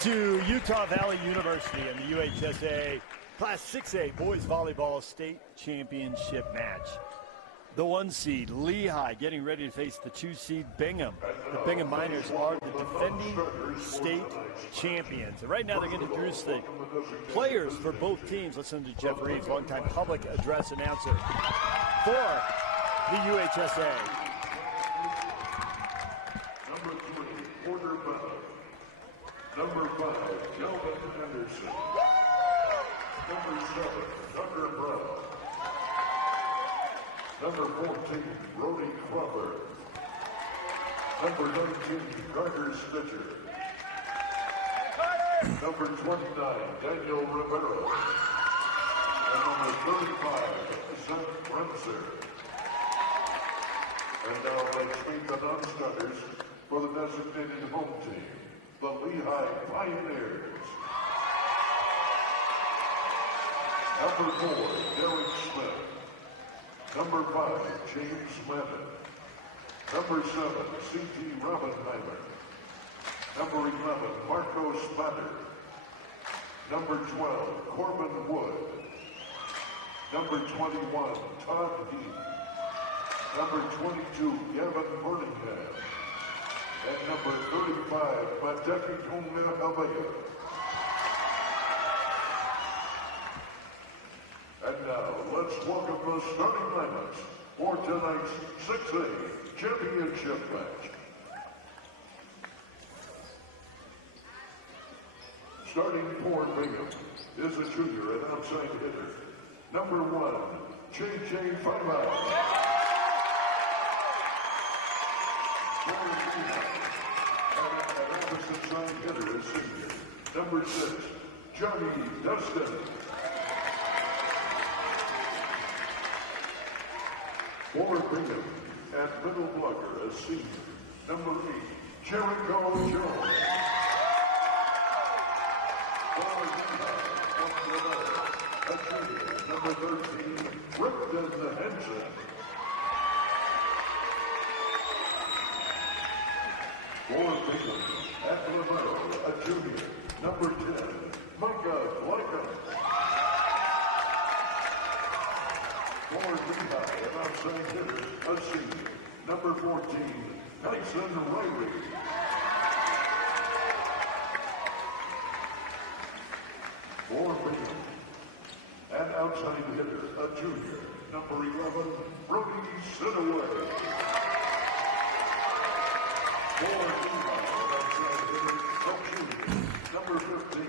to Utah Valley University and the UHSA Class 6A Boys Volleyball State Championship match. The 1 seed, Lehi, getting ready to face the 2 seed, Bingham. The Bingham Miners are the defending state champions. And right now they're going to introduce the players for both teams. Listen to Jeff Reeves, longtime public address announcer for the UHSA. Number 3, Porter Bell. Number 5, Kelvin Anderson. Number 7, Tucker Brown. Number 14, Brody Crawford. Number 19, Carter Stitcher. Number 29, Daniel Rivera. And number 35, Zach Bremser. And now let's meet the non-starters for the designated home team, the Lehi Pioneers. Number 4, Derek Smith. Number 5, James Madden. Number 7, C.T. Robbenheimer. Number 11, Marco Spatter. Number 12, Corbin Wood. Number 21, Todd Heath. Number 22, Gavin Birmingham. And number 35, Mateki Tomea. And now, let's welcome the starting lineups for tonight's 6A championship match. Starting for Bingham is a junior and outside hitter. Number 1, J.J. Fama. And opposite side hitter is senior. Number 6, Johnny Dustin. For Bingham, at middle blocker, a senior. Number 8, Jericho Jones. For Lehi, a junior. Number 13, Ripton Henson. For Bingham, at libero, a junior. Number 10, Micah Glycom. For Lehi, an outside hitter, a senior. Number 14, Tyson Riley. For Bingham, an outside hitter, a junior. Number 11, Brody Sidaway. For Lehi, an outside hitter, a junior. Number 15,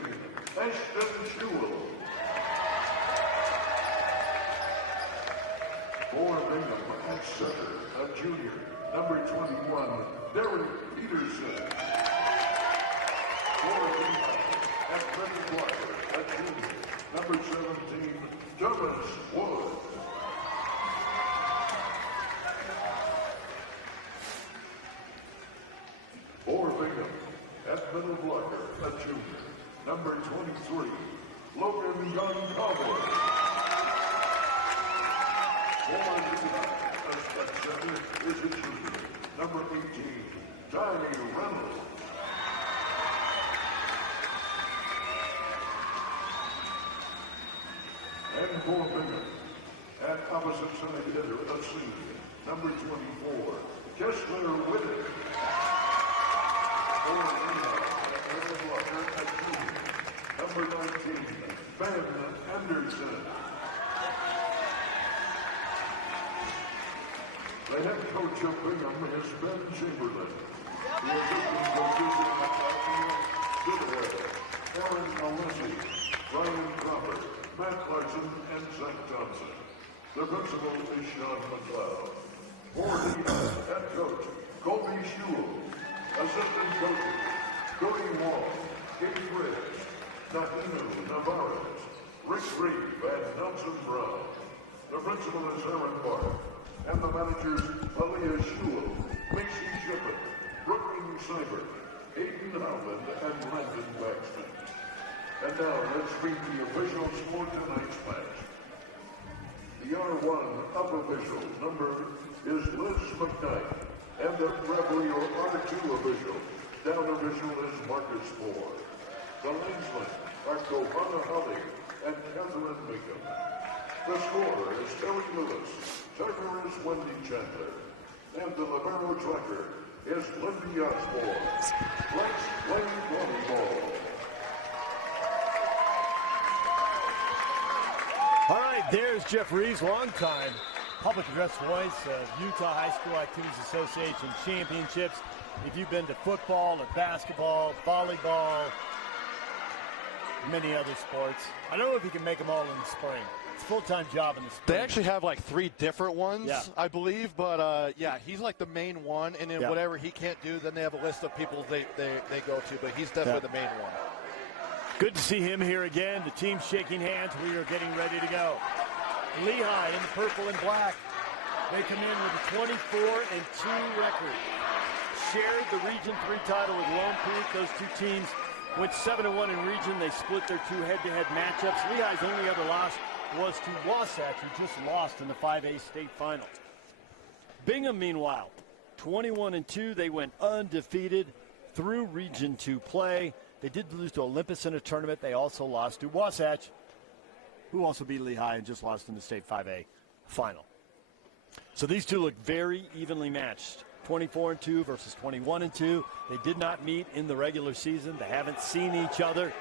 Ashton Shewell. For Bingham, at center, a junior. Number 21, Derek Peterson. For Lehi, at middle blocker, a junior. Number 17, Thomas Wood. For Bingham, at middle blocker, a junior. Number 23, Logan Goncalves. For Lehi, at center is a junior. Number 18, Donnie Reynolds. And for Bingham, at opposite side hitter, a senior. Number 24, Kessler Whittick. For Lehi, at middle blocker, a junior. Number 19, Ben Anderson. The head coach of Bingham is Ben Chamberlain. The assistant coaches are Sidaway, Aaron Alessi, Brian Crawford, Matt Larson, and Zach Johnson. The principal is Sean McLeod. For Lehi, head coach, Colby Shewell. Assistant coaches, Cody Wall, Kate Briggs, Nahinu Navarez, Rick Reeve, and Nelson Brown. The principal is Aaron Barr. And the managers, Aaliyah Shewell, Macy Shippen, Brooklyn Cyber, Aiden Howland, and Landon Baxton. And now let's meet the officials for tonight's match. The R1 up official number is Liz McKnight, and the referee or R2 official, down official is Marcus Ford. The Lanesmen are Johanna Holly and Catherine Bingham. The scorer is Terry Lewis. Timer is Wendy Chandler. And the libero tracker is Lindy Osborne. Let's play volleyball. All right, there's Jeff Reeves, longtime public address voice of Utah High School Activities Association championships. If you've been to football or basketball, volleyball, many other sports. I don't know if you can make them all in the spring. It's a full-time job in the spring. They actually have like 3 different ones, yeah, I believe. But, yeah, he's like the main one. And then yeah, whatever he can't do, then they have a list of people they go to. But he's definitely the main one. Good to see him here again. The team's shaking hands. We are getting ready to go. Lehi in the purple and black. They come in with a 24-2 record. Shared the Region 3 title with Lone Peak. Those two teams went 7-1 in region. They split their 2 head-to-head matchups. Lehi's only other loss was to Wasatch, who just lost in the 5A state final. Bingham, meanwhile, 21-2. They went undefeated through Region 2 play. They did lose to Olympus in a tournament. They also lost to Wasatch, who also beat Lehi and just lost in the state 5A final. So these two look very evenly matched. 24-2 versus 21-2. They did not meet in the regular season. They haven't seen each other.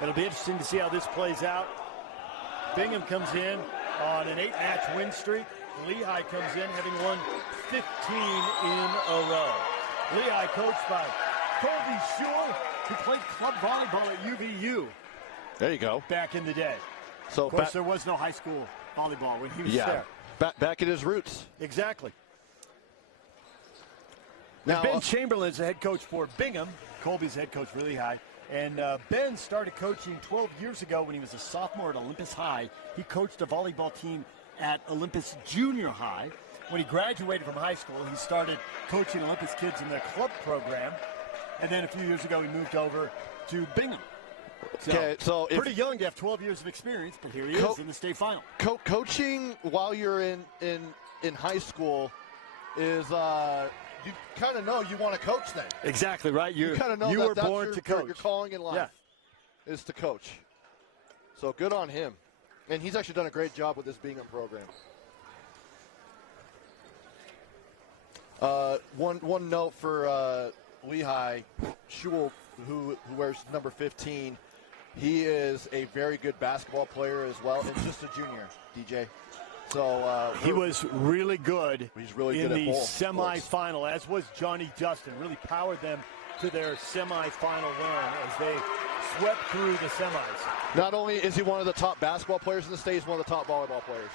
It'll be interesting to see how this plays out. Bingham comes in on an 8-match win streak. Lehi comes in having won 15 in a row. Lehi coached by Colby Shule, who played club volleyball at UVU. There you go. Back in the day. So of course, there was no high school volleyball when he was there. Back at his roots. Exactly. Now, Ben Chamberlain's the head coach for Bingham. Colby's head coach for Lehi. And Ben started coaching 12 years ago when he was a sophomore at Olympus High. He coached a volleyball team at Olympus Junior High. When he graduated from high school, he started coaching Olympus kids in their club program. And then a few years ago, he moved over to Bingham. So pretty young to have 12 years of experience, but here he is in the state final. Coaching while you're in high school is you kind of know you want to coach then. Exactly right. You kind of know you were born to coach. Your calling in life is to coach. So good on him, and he's actually done a great job with this Bingham program. One note for Lehi, Shule, who wears number 15. He is a very good basketball player as well, and just a junior, DJ. So he was really good. He's really in good the at both semifinal, as was Johnny Justin. Really powered them to their semifinal run as they swept through the semis. Not only is he one of the top basketball players in the state, he's one of the top volleyball players.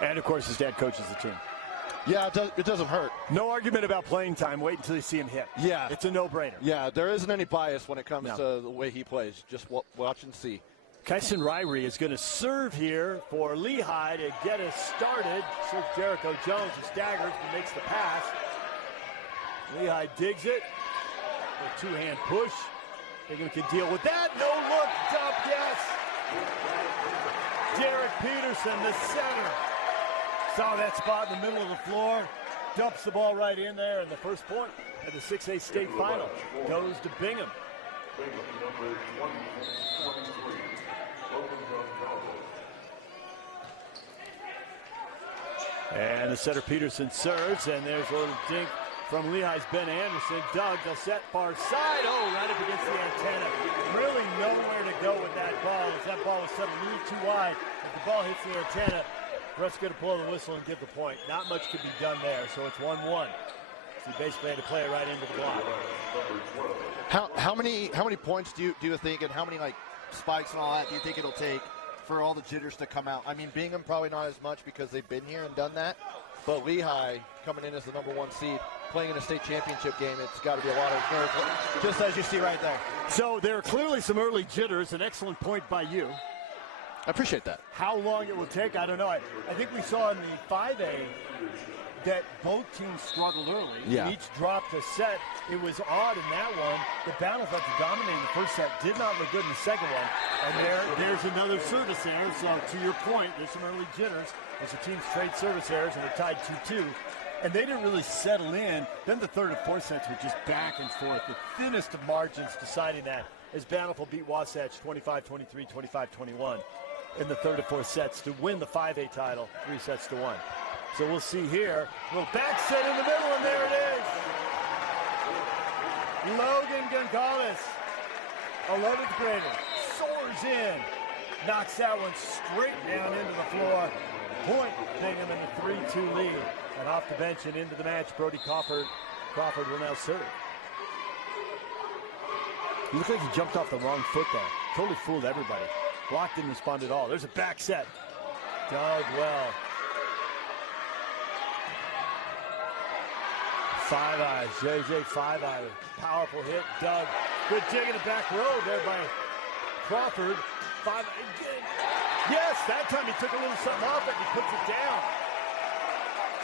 And of course, his dad coaches the team. Yeah, it doesn't hurt. No argument about playing time. Wait until you see him hit. Yeah. It's a no-brainer. Yeah, there isn't any bias when it comes to the way he plays. Just watch and see. Kyson Ryrie is going to serve here for Lehi to get us started. Serves Jericho Jones, who staggers but makes the pass. Lehi digs it. A two-hand push. Bingham can deal with that. No look, dump, yes. Derek Peterson, the center. Saw that spot in the middle of the floor. Dumps the ball right in there, and the first point at the 6A state final goes to Bingham. And the setter Peterson serves, and there's a little dink from Lehi's Ben Anderson. Doug, they'll set far side. Oh, right up against the antenna. Really nowhere to go with that ball, as that ball was set a little too wide. If the ball hits the antenna, ref's going to blow the whistle and give the point. Not much could be done there, so it's 1-1. So he basically had to play it right into the block. How many points do you think, and how many like spikes and all that do you think it'll take for all the jitters to come out? I mean, Bingham probably not as much because they've been here and done that, but Lehi coming in as the #1 seed, playing in a state championship game, it's got to be a lot of nerves, just as you see right there. So there are clearly some early jitters. An excellent point by you. I appreciate that. How long it will take, I don't know. I think we saw in the 5A that both teams struggled early. Yeah. Each dropped a set. It was odd in that one. The battle felt to dominate in the first set. Did not look good in the second one. And there's another service error. So to your point, there's some early jitters as the teams trade service errors, and we're tied 2-2 and they didn't really settle in. Then the third and fourth sets were just back and forth. The thinnest of margins deciding that as Bountiful beat Wasatch 25-23, 25-21 in the third and fourth sets to win the 5A title 3-1. So we'll see here. A little back set in the middle, and there it is. Logan Gonzalez, 11th grader, soars in, knocks that one straight down into the floor. Point Bingham in the 3-2 lead. And off the bench and into the match, Brody Crawford will now serve. He looked like he jumped off the wrong foot there. Totally fooled everybody. Block didn't respond at all. There's a back set. Dug well. Five Eyes, JJ Five Eye. Powerful hit, Doug. Good dig in the back row there by Crawford. Five again. Yes, that time he took a little something off it and he puts it down.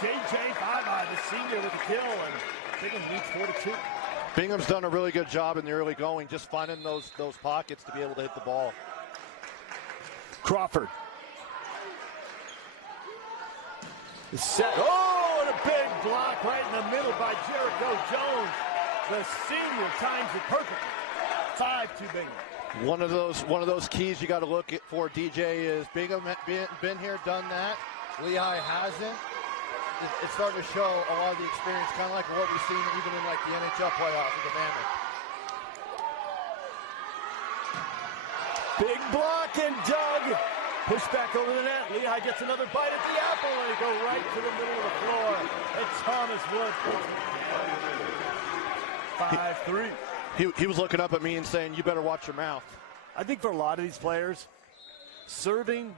JJ Five Eye, the senior, with a kill, and Bingham leads 4-2. Bingham's done a really good job in the early going, just finding those pockets to be able to hit the ball. Crawford. The set. Oh, and a big block right in the middle by Jericho Jones. The senior times it perfectly. 5-2 Bingham. One of those keys you got to look for, DJ, is Bingham been here, done that. Lehi hasn't. It's starting to show a lot of the experience, kind of like what we've seen even in like the NHL playoffs with the Mammoth. Big block and Doug. Push back over the net. Lehi gets another bite at the apple, and they go right to the middle of the floor. And Thomas Wood puts it 5-3. He was looking up at me and saying, "You better watch your mouth." I think for a lot of these players, serving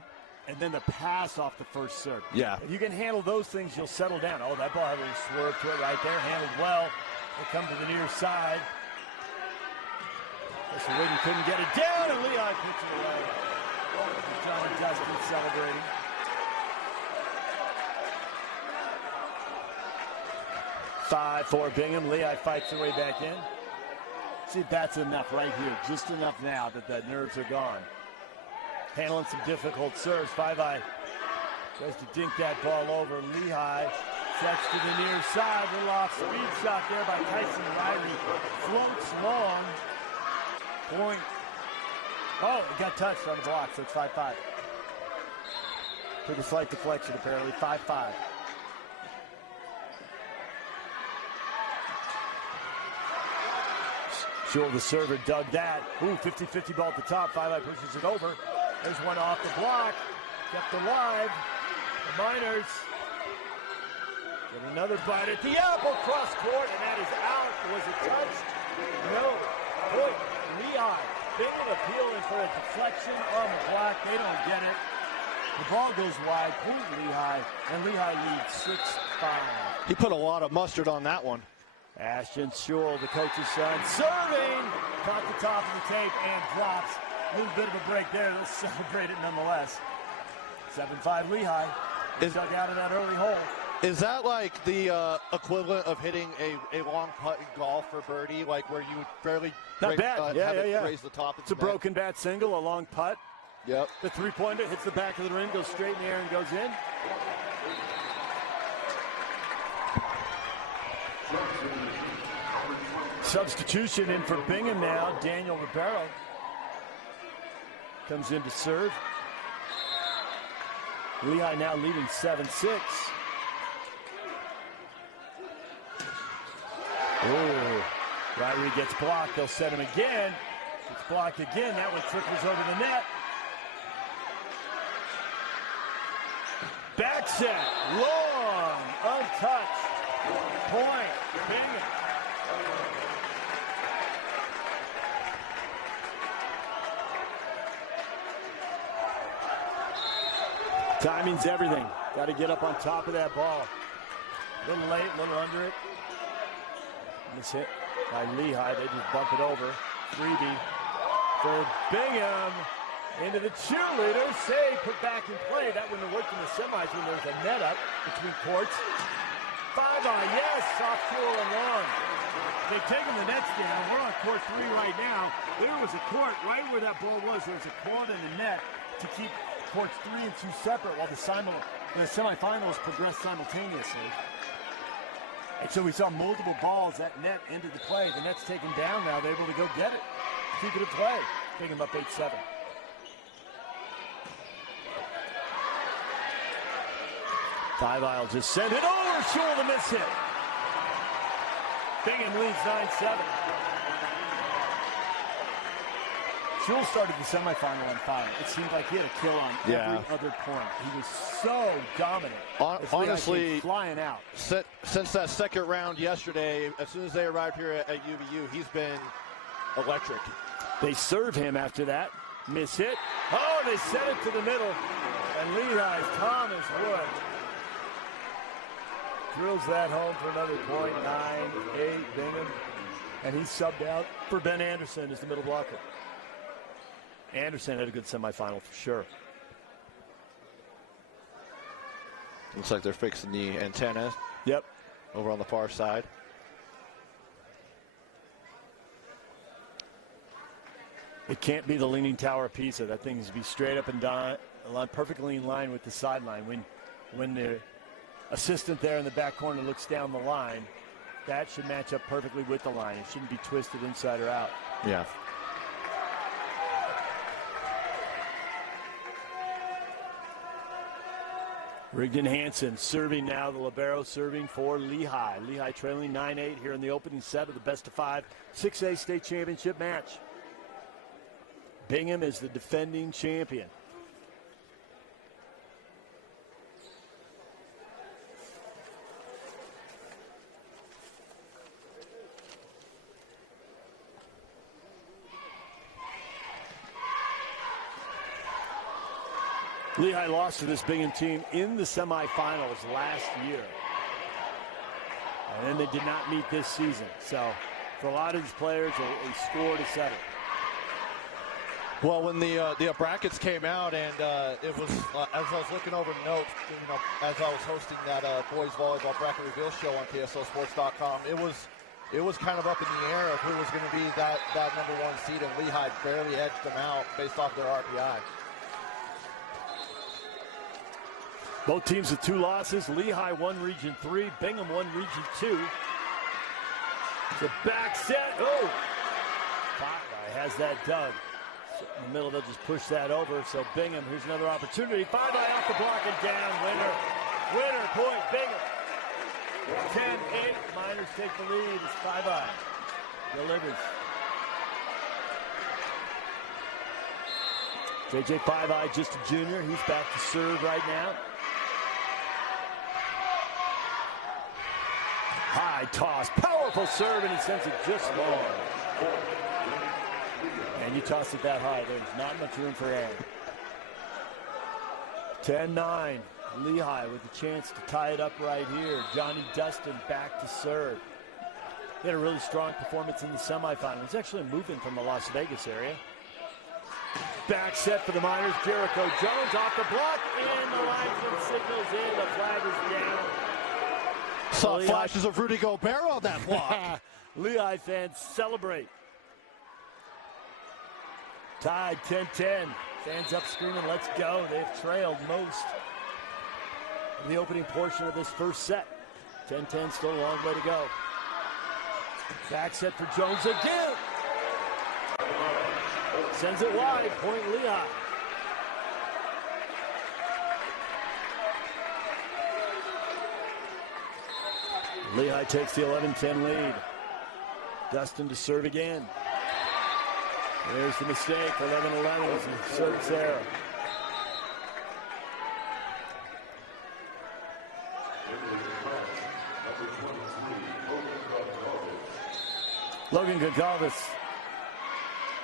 and then the pass off the first serve. Yeah. If you can handle those things, you'll settle down. Oh, that ball had a little swerve to it right there. Handled well. They come to the near side. Witten couldn't get it down, and Lehi puts it away. John and Dustin celebrating. Five for Bingham. Lehi fights their way back in. See if that's enough right here. Just enough now that the nerves are gone. Handling some difficult serves. Five Eye tries to dink that ball over. Lehi sets to the near side. Little off speed shot there by Tyson Riley. Floats long. Point. Oh, it got touched on the block, so it's 5-5. Took a slight deflection, apparently. 5-5. Sure, the server dug that. Ooh, 50-50 ball at the top. Five Eye pushes it over. There's one off the block. Kept alive. The Miners get another bite at the apple. Cross court, and that is out. Was it touched? No. Point. Lehi. Bingham appealing for a deflection on the block. They don't get it. The ball goes wide. Point Lehi. And Lehi leads 6-5. He put a lot of mustard on that one. Ashton Shule, the coach's son, serving. Caught the top of the tape and drops. A little bit of a break there. They'll celebrate it nonetheless. 7-5 Lehi. Dug out of that early hole. Is that like the equivalent of hitting a long putt in golf for birdie, like where you would barely raise the top of It's a broken bat single, a long putt. Yep. The three-pointer hits the back of the rim, goes straight in the air and goes in. Substitution in for Bingham now. Daniel Ribeiro comes in to serve. Lehi now leading 7-6. Oh, Riley gets blocked. They'll set him again. Gets blocked again. That one trickles over the net. Back set. Long. Untouched. Point. Bingham. Timing's everything. Got to get up on top of that ball. A little late, a little under it. This hit by Lehi. They just bump it over. Freebie for Bingham. Into the cheerleader. Save, put back in play. That wouldn't have worked in the semis when there was a net up between courts. Five Eye, yes, soft tool and long. They've taken the nets down. We're on court 3 right now. There was a court right where that ball was. There was a court in the net to keep courts 3 and 2 separate while the semifinals progressed simultaneously. And so we saw multiple balls at net into the play. The net's taken down now. They're able to go get it. Keep it at play. Bingham up 8-7. Five-Isle just sent it over. Shul the miss hit. Bingham leads 9-7. Shul started the semifinal on fire. It seemed like he had a kill on every other point. He was so dominant. Honestly, flying out. Since that second round yesterday, as soon as they arrived here at UVU, he's been electric. They serve him after that. Miss hit. Oh, they sent it to the middle. And Lehi's Thomas Wood drills that home for another point. 9-8 Bingham. And he's subbed out for Ben Anderson as the middle blocker. Anderson had a good semifinal for sure. Looks like they're fixing the antenna. Yep. Over on the far side. It can't be the Leaning Tower of Pisa. That thing needs to be straight up and down, perfectly in line with the sideline. When the assistant there in the back corner looks down the line, that should match up perfectly with the line. It shouldn't be twisted inside or out. Yeah. Rigdon Hansen serving now, the libero serving for Lehi. Lehi trailing 9-8 here in the opening set of the best-of-5 6A state championship match. Bingham is the defending champion. Lehi lost to this Bingham team in the semifinals last year. And then they did not meet this season. So for a lot of these players, a score to settle. Well, when the brackets came out, and it was as I was looking over notes, as I was hosting that boys volleyball bracket reveal show on TSLSports.com, it was kind of up in the air of who was going to be that number one seed, and Lehi barely edged them out based off their RPI. Both teams with 2 losses. Lehi won Region 3. Bingham won Region 2. It's a back set. Oh! Five-Eye has that dug. In the middle, they'll just push that over. So Bingham, here's another opportunity. Five-Eye off the block and down. Winner, point, Bingham. 10-8. Miners take the lead. It's Five-Eye. Delivers. JJ Five-Eye, just a junior. He's back to serve right now. High toss, powerful serve, and he sends it just long. And you toss it that high, there's not much room for error. 10-9, Lehi with a chance to tie it up right here. Johnny Dustin back to serve. He had a really strong performance in the semifinal. He's actually moving from the Las Vegas area. Back set for the Miners. Jericho Jones off the block, and the linesman signals in. The flag is down. Saw flashes of Rudy Gobert on that block. Lehi fans celebrate. Tied 10-10. Fans up screaming, let's go. They've trailed most of the opening portion of this first set. 10-10, still a long way to go. Back set for Jones again. Sends it wide, point Lehi. Lehi takes the 11-10 lead. Dustin to serve again. There's the mistake, 11-11 is the service error. Logan Gonzalez,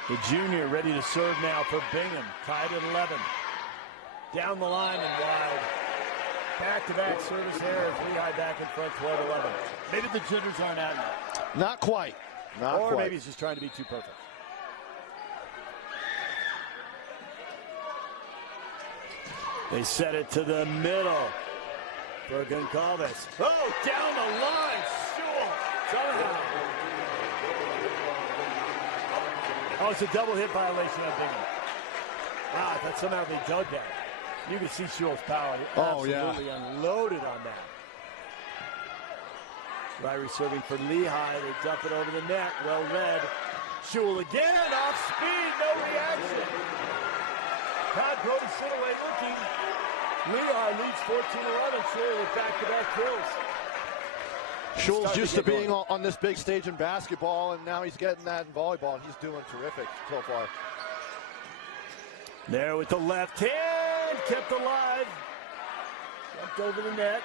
the junior, ready to serve now for Bingham. Tied at 11. Down the line and wide. Back-to-back service errors. Lehi back in front, 12-11. Maybe the jitters aren't out yet. Not quite. Or maybe he's just trying to be too perfect. They set it to the middle for Goncalves. Oh, down the line. Sure. Somehow. Oh, it's a double hit violation on Bingham. Wow, I thought somehow they dug that. You can see Shul's power. He absolutely unloaded on that. Ryrie serving for Lehi. They dump it over the net. Well read. Shul again. Off speed. No reaction. Todd Brody Sidaway looking. Lehi leads 14-11. Shul with back-to-back kills. Schul's used to being on this big stage in basketball, and now he's getting that in volleyball, and he's doing terrific so far. There with the left hand, kept alive. Jumped over the net.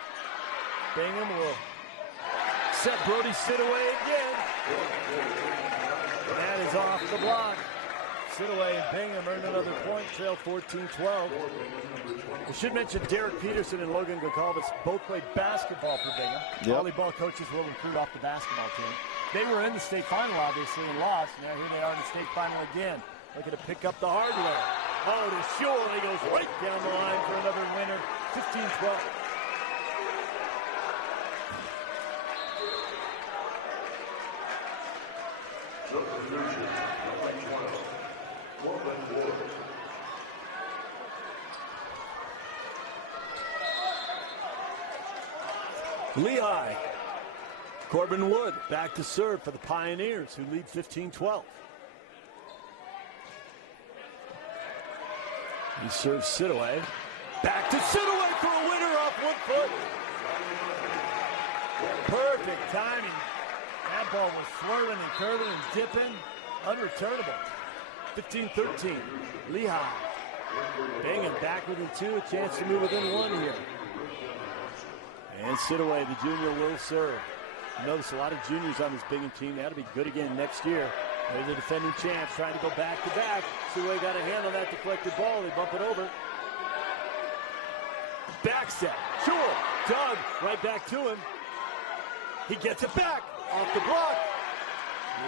Bingham will set Brody Sidaway again. And that is off the block. Sidaway and Bingham earned another point, trail 14-12. We should mention Derek Peterson and Logan Goncalves both played basketball for Bingham. Yep. Volleyball coaches will recruit off the basketball team. They were in the state final, obviously, and lost. Now here they are in the state final again, looking to pick up the hardware. Oh, to Shul, he goes right down the line for another winner, 15-12. Substitution, number 12, Corbin Wood. Lehi. Corbin Wood back to serve for the Pioneers, who lead 15-12. He serves Sidaway. Back to Sidaway for a winner off one foot. Perfect timing. That ball was swirling and curving and dipping. Unreturnable. 15-13. Lehi. Bingham back within two. A chance to move within one here. And Sidaway, the junior, will serve. You notice a lot of juniors on this Bingham team. That'll be good again next year. They're the defending champs, trying to go back-to-back. Sidaway got a hand on that deflected ball. They bump it over. Back set. Shul. Doug right back to him. He gets it back. Off the block.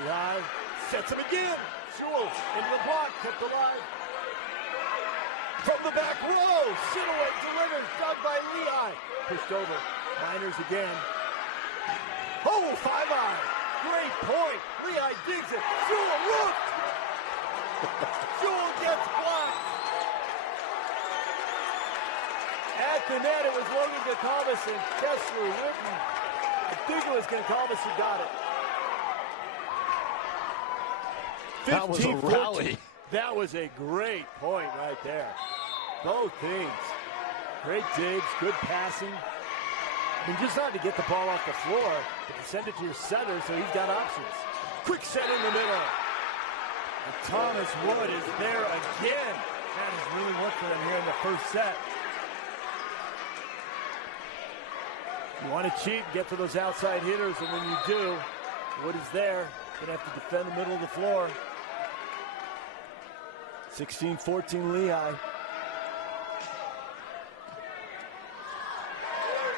Lehi sets him again. Shul into the block. Kept alive. From the back row. Sidaway delivers. Dug by Lehi. Pushed over. Miners again. Oh, 5-eye. Great point. Lehi digs it. Shul looked. Shul gets blocked. At the net, it was Logan Goncalves and Kessler Witten. I think it was Goncalves who got it. That was a rally. That was a great point right there. Both things. Great digs, good passing. I mean, just not to get the ball off the floor, but to send it to your setter so he's got options. Quick set in the middle. And Thomas Wood is there again. That has really worked for them here in the first set. You want to cheat, get for those outside hitters, and when you do, Wood is there. Going to have to defend the middle of the floor. 16-14 Lehi.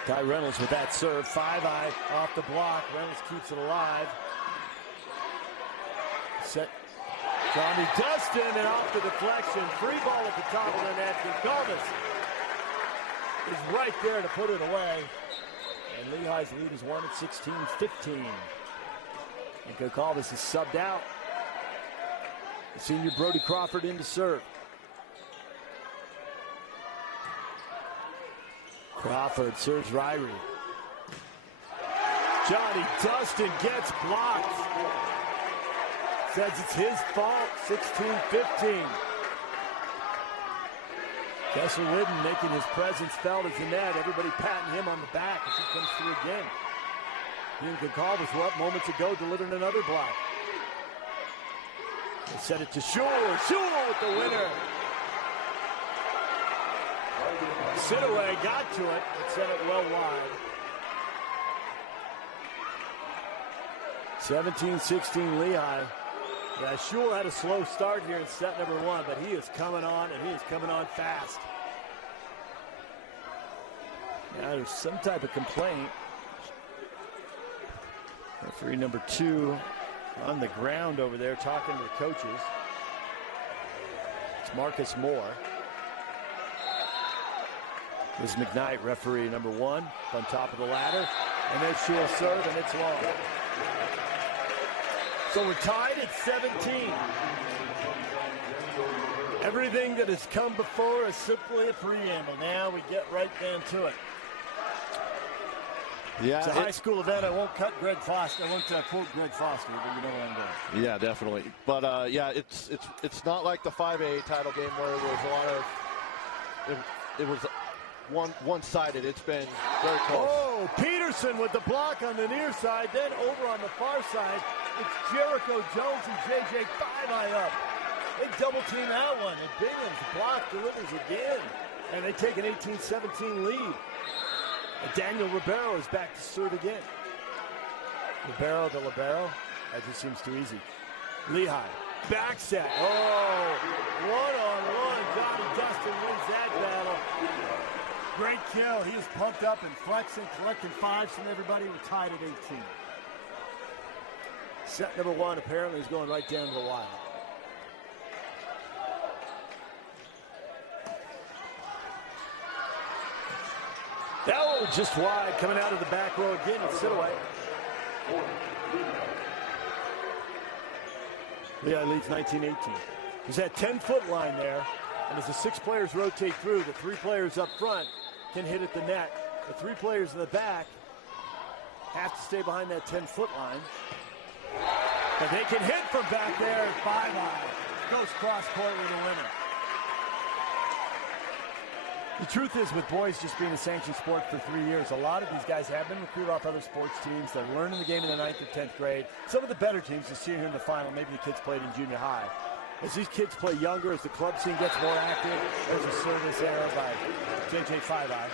Ty Reynolds with that serve. 5-eye off the block. Reynolds keeps it alive. Set. Johnny Dustin and off the deflection. Free ball at the top of the net. Goncalves is right there to put it away. And Lehi's lead is one at 16-15. And Goncalves is subbed out. The senior Brody Crawford in to serve. Crawford serves Ryrie. Johnny Dustin gets blocked. Says it's his fault. 16-15. Kessler Witten making his presence felt as the net. Everybody patting him on the back as he comes through again. He and Goncalves were up moments ago, delivering another block. They set it to Shul. Shul with the winner. Sidaway got to it and sent it well wide. 17-16 Lehi. Yeah, Shul had a slow start here in set number one, but he is coming on, and he is coming on fast. Now there's some type of complaint. Referee number 2 on the ground over there talking to the coaches. It's Marcus Moore. This is McKnight, referee number 1, on top of the ladder. And there's Shul serve, and it's long. So we're tied at 17. Everything that has come before is simply a preamble. Now we get right down to it. Yeah, it's a high school event. I won't quote Greg Foster, but you know what I'm doing. Yeah, definitely. But yeah, it's not like the 5A title game where it was a lot of it was one-sided. It's been very close. Oh, Peterson with the block on the near side. Then over on the far side, it's Jericho Jones and J.J. 5-eye up. They double team that one, and Bingham's block delivers again. And they take an 18-17 lead. And Daniel Ribeiro is back to serve again. Ribeiro to Libero. That just seems too easy. Lehi, back set. Oh, one-on-one. Johnny Dustin wins that battle. Great kill. He is pumped up and flexing, collecting fives from everybody. We're tied at 18. Set number one apparently is going right down to the wire. That one was just wide, coming out of the back row again. It's Sidaway. Lehi leads 19-18. There's that 10-foot line there, and as the 6 players rotate through, the 3 players up front can hit at the net. The 3 players in the back have to stay behind that 10-foot line. But they can hit from back there at 5-eye. Goes cross court with a winner. The truth is, with boys just being a sanctioned sport for 3 years, a lot of these guys have been recruited off other sports teams. They're learning the game in the 9th or 10th grade. Some of the better teams, you see here in the final, maybe the kids played in junior high. As these kids play younger, as the club scene gets more active, there's a service error by J.J. 5-eye.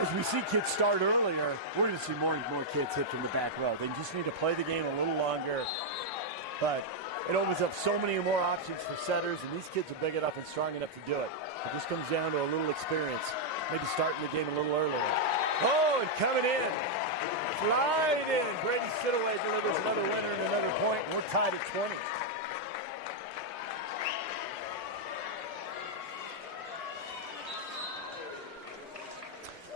As we see kids start earlier, we're going to see more and more kids hit from the back row. They just need to play the game a little longer. But it opens up so many more options for setters, and these kids are big enough and strong enough to do it. It just comes down to a little experience. Maybe starting the game a little earlier. Oh, and coming in. Right in. Brady Sidaway delivers another winner and another point. We're tied at 20.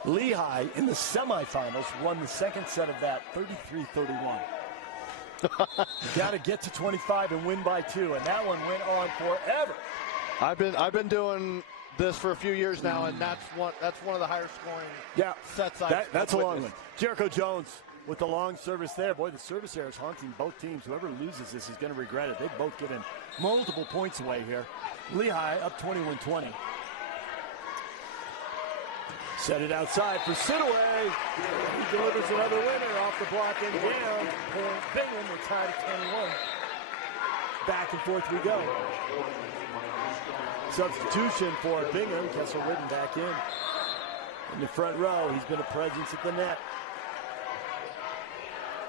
Lehi in the semifinals won the second set of that 33-31. Got to get to 25 and win by 2, and that one went on forever. I've been doing this for a few years now, and that's one of the higher scoring sets that's a long one. Jericho Jones with the long service there. Boy, the service error is haunting both teams. Whoever loses this is going to regret it. They've both given multiple points away here. Lehi up 21-20. Set it outside for Sidaway. He delivers another winner off the block and down. Bingham, we're tied at 21. Back and forth we go. Substitution for Bingham. Kessel Whitten back in the front row. He's been a presence at the net.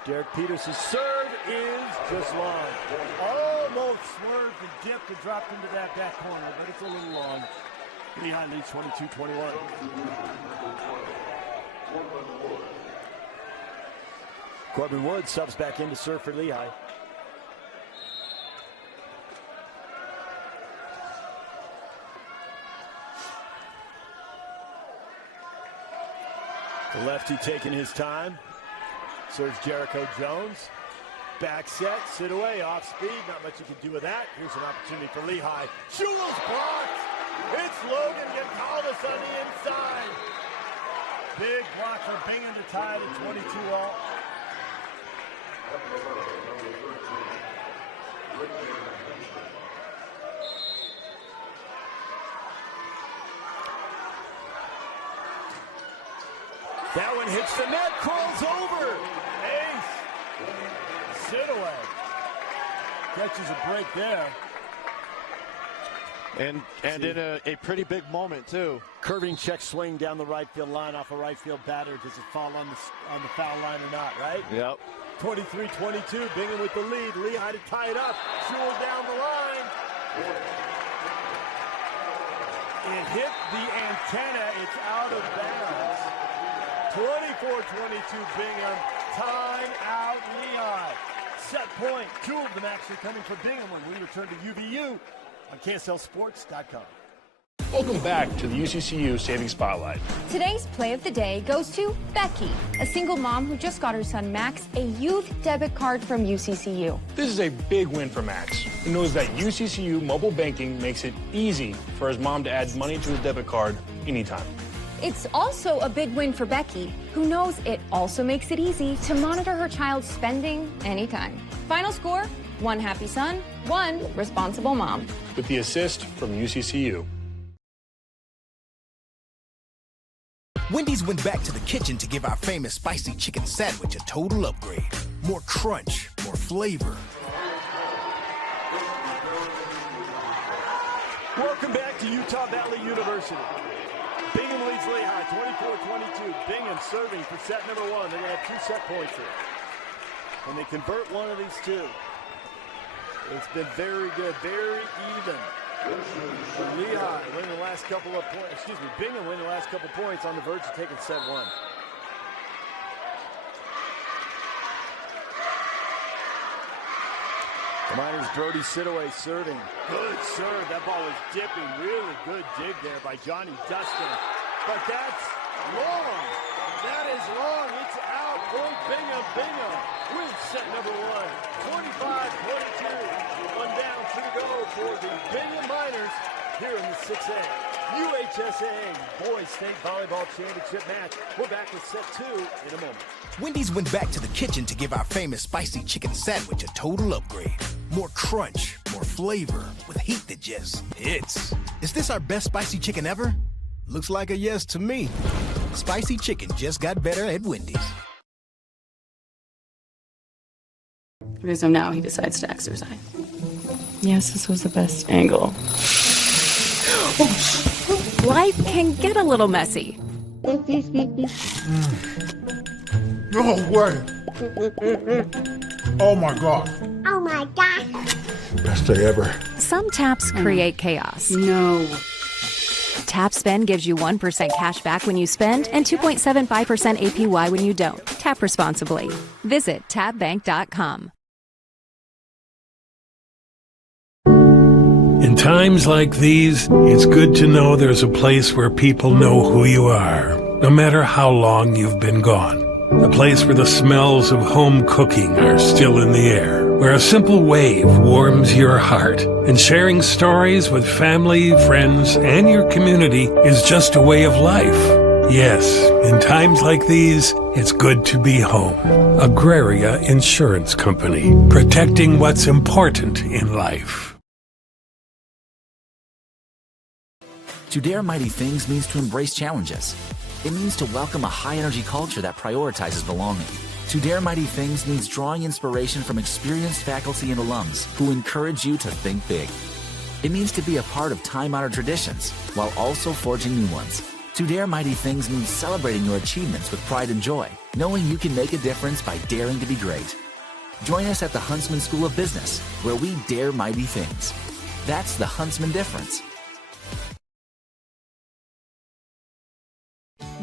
Derek Peterson's serve is just long. Almost swerved and dipped and dropped into that back corner, but it's a little long. Lehi leads 22-21. Corbin Woods subs back in to serve for Lehi. The lefty taking his time. Serves Jericho Jones. Back set, Sidaway off speed. Not much you can do with that. Here's an opportunity for Lehi. Schuler's blocked. It's Logan Gonzalez on the inside. Big block for Bingham to tie it at 22 all. That one hits the net, crawls over. Ace. Sidaway catches a break there. And in a pretty big moment, too. Curving check swing down the right field line off a right field batter. Does it fall on the foul line or not, right? Yep. 23-22, Bingham with the lead. Lehi to tie it up. Schuler down the line. It hit the antenna. It's out of bounds. 24-22, Bingham. Time out, Lehi. Set point. 2 of them actually coming for Bingham when we return to UVU on KSLSports.com. Welcome back to the UCCU Savings Spotlight. Today's play of the day goes to Becky, a single mom who just got her son Max a youth debit card from UCCU. This is a big win for Max, who knows that UCCU mobile banking makes it easy for his mom to add money to his debit card anytime. It's also a big win for Becky, who knows it also makes it easy to monitor her child's spending anytime. Final score, 1 happy son, 1 responsible mom. With the assist from UCCU. Wendy's went back to the kitchen to give our famous spicy chicken sandwich a total upgrade. More crunch, more flavor. Welcome back to Utah Valley University. Bingham leads Lehi 24-22. Bingham serving for set number 1. They're going to have 2 set points here. And they convert one of these 2. It's been very good, very even. Lehi winning the last couple of points. Bingham winning the last couple of points on the verge of taking set 1. The Miners' Brody Sidaway serving. Good serve. That ball was dipping. Really good dig there by Johnny Dustin. But that's long. That is long. It's out. Point Bingham. Bingham wins set number 1. 25-22. 1 down, 2 to go for the Bingham Miners here in the 6A. UHSA Boys State Volleyball Championship match. We're back with set 2 in a moment. Wendy's went back to the kitchen to give our famous spicy chicken sandwich a total upgrade. More crunch, more flavor, with heat that just hits. Is this our best spicy chicken ever? Looks like a yes to me. Spicy chicken just got better at Wendy's. Okay, so now he decides to exercise. Yes, this was the best angle. Life can get a little messy. No way. Oh my God. Oh my God. Best day ever. Some taps create chaos. No. Tap Spend gives you 1% cash back when you spend and 2.75% APY when you don't. Tap responsibly. Visit tapbank.com. In times like these, it's good to know there's a place where people know who you are, no matter how long you've been gone. A place where the smells of home cooking are still in the air, where a simple wave warms your heart, and sharing stories with family, friends, and your community is just a way of life. Yes, in times like these, it's good to be home. Agraria Insurance Company, protecting what's important in life. To dare mighty things means to embrace challenges. It means to welcome a high-energy culture that prioritizes belonging. To dare mighty things means drawing inspiration from experienced faculty and alums who encourage you to think big. It means to be a part of time-honored traditions while also forging new ones. To dare mighty things means celebrating your achievements with pride and joy, knowing you can make a difference by daring to be great. Join us at the Huntsman School of Business, where we dare mighty things. That's the Huntsman difference.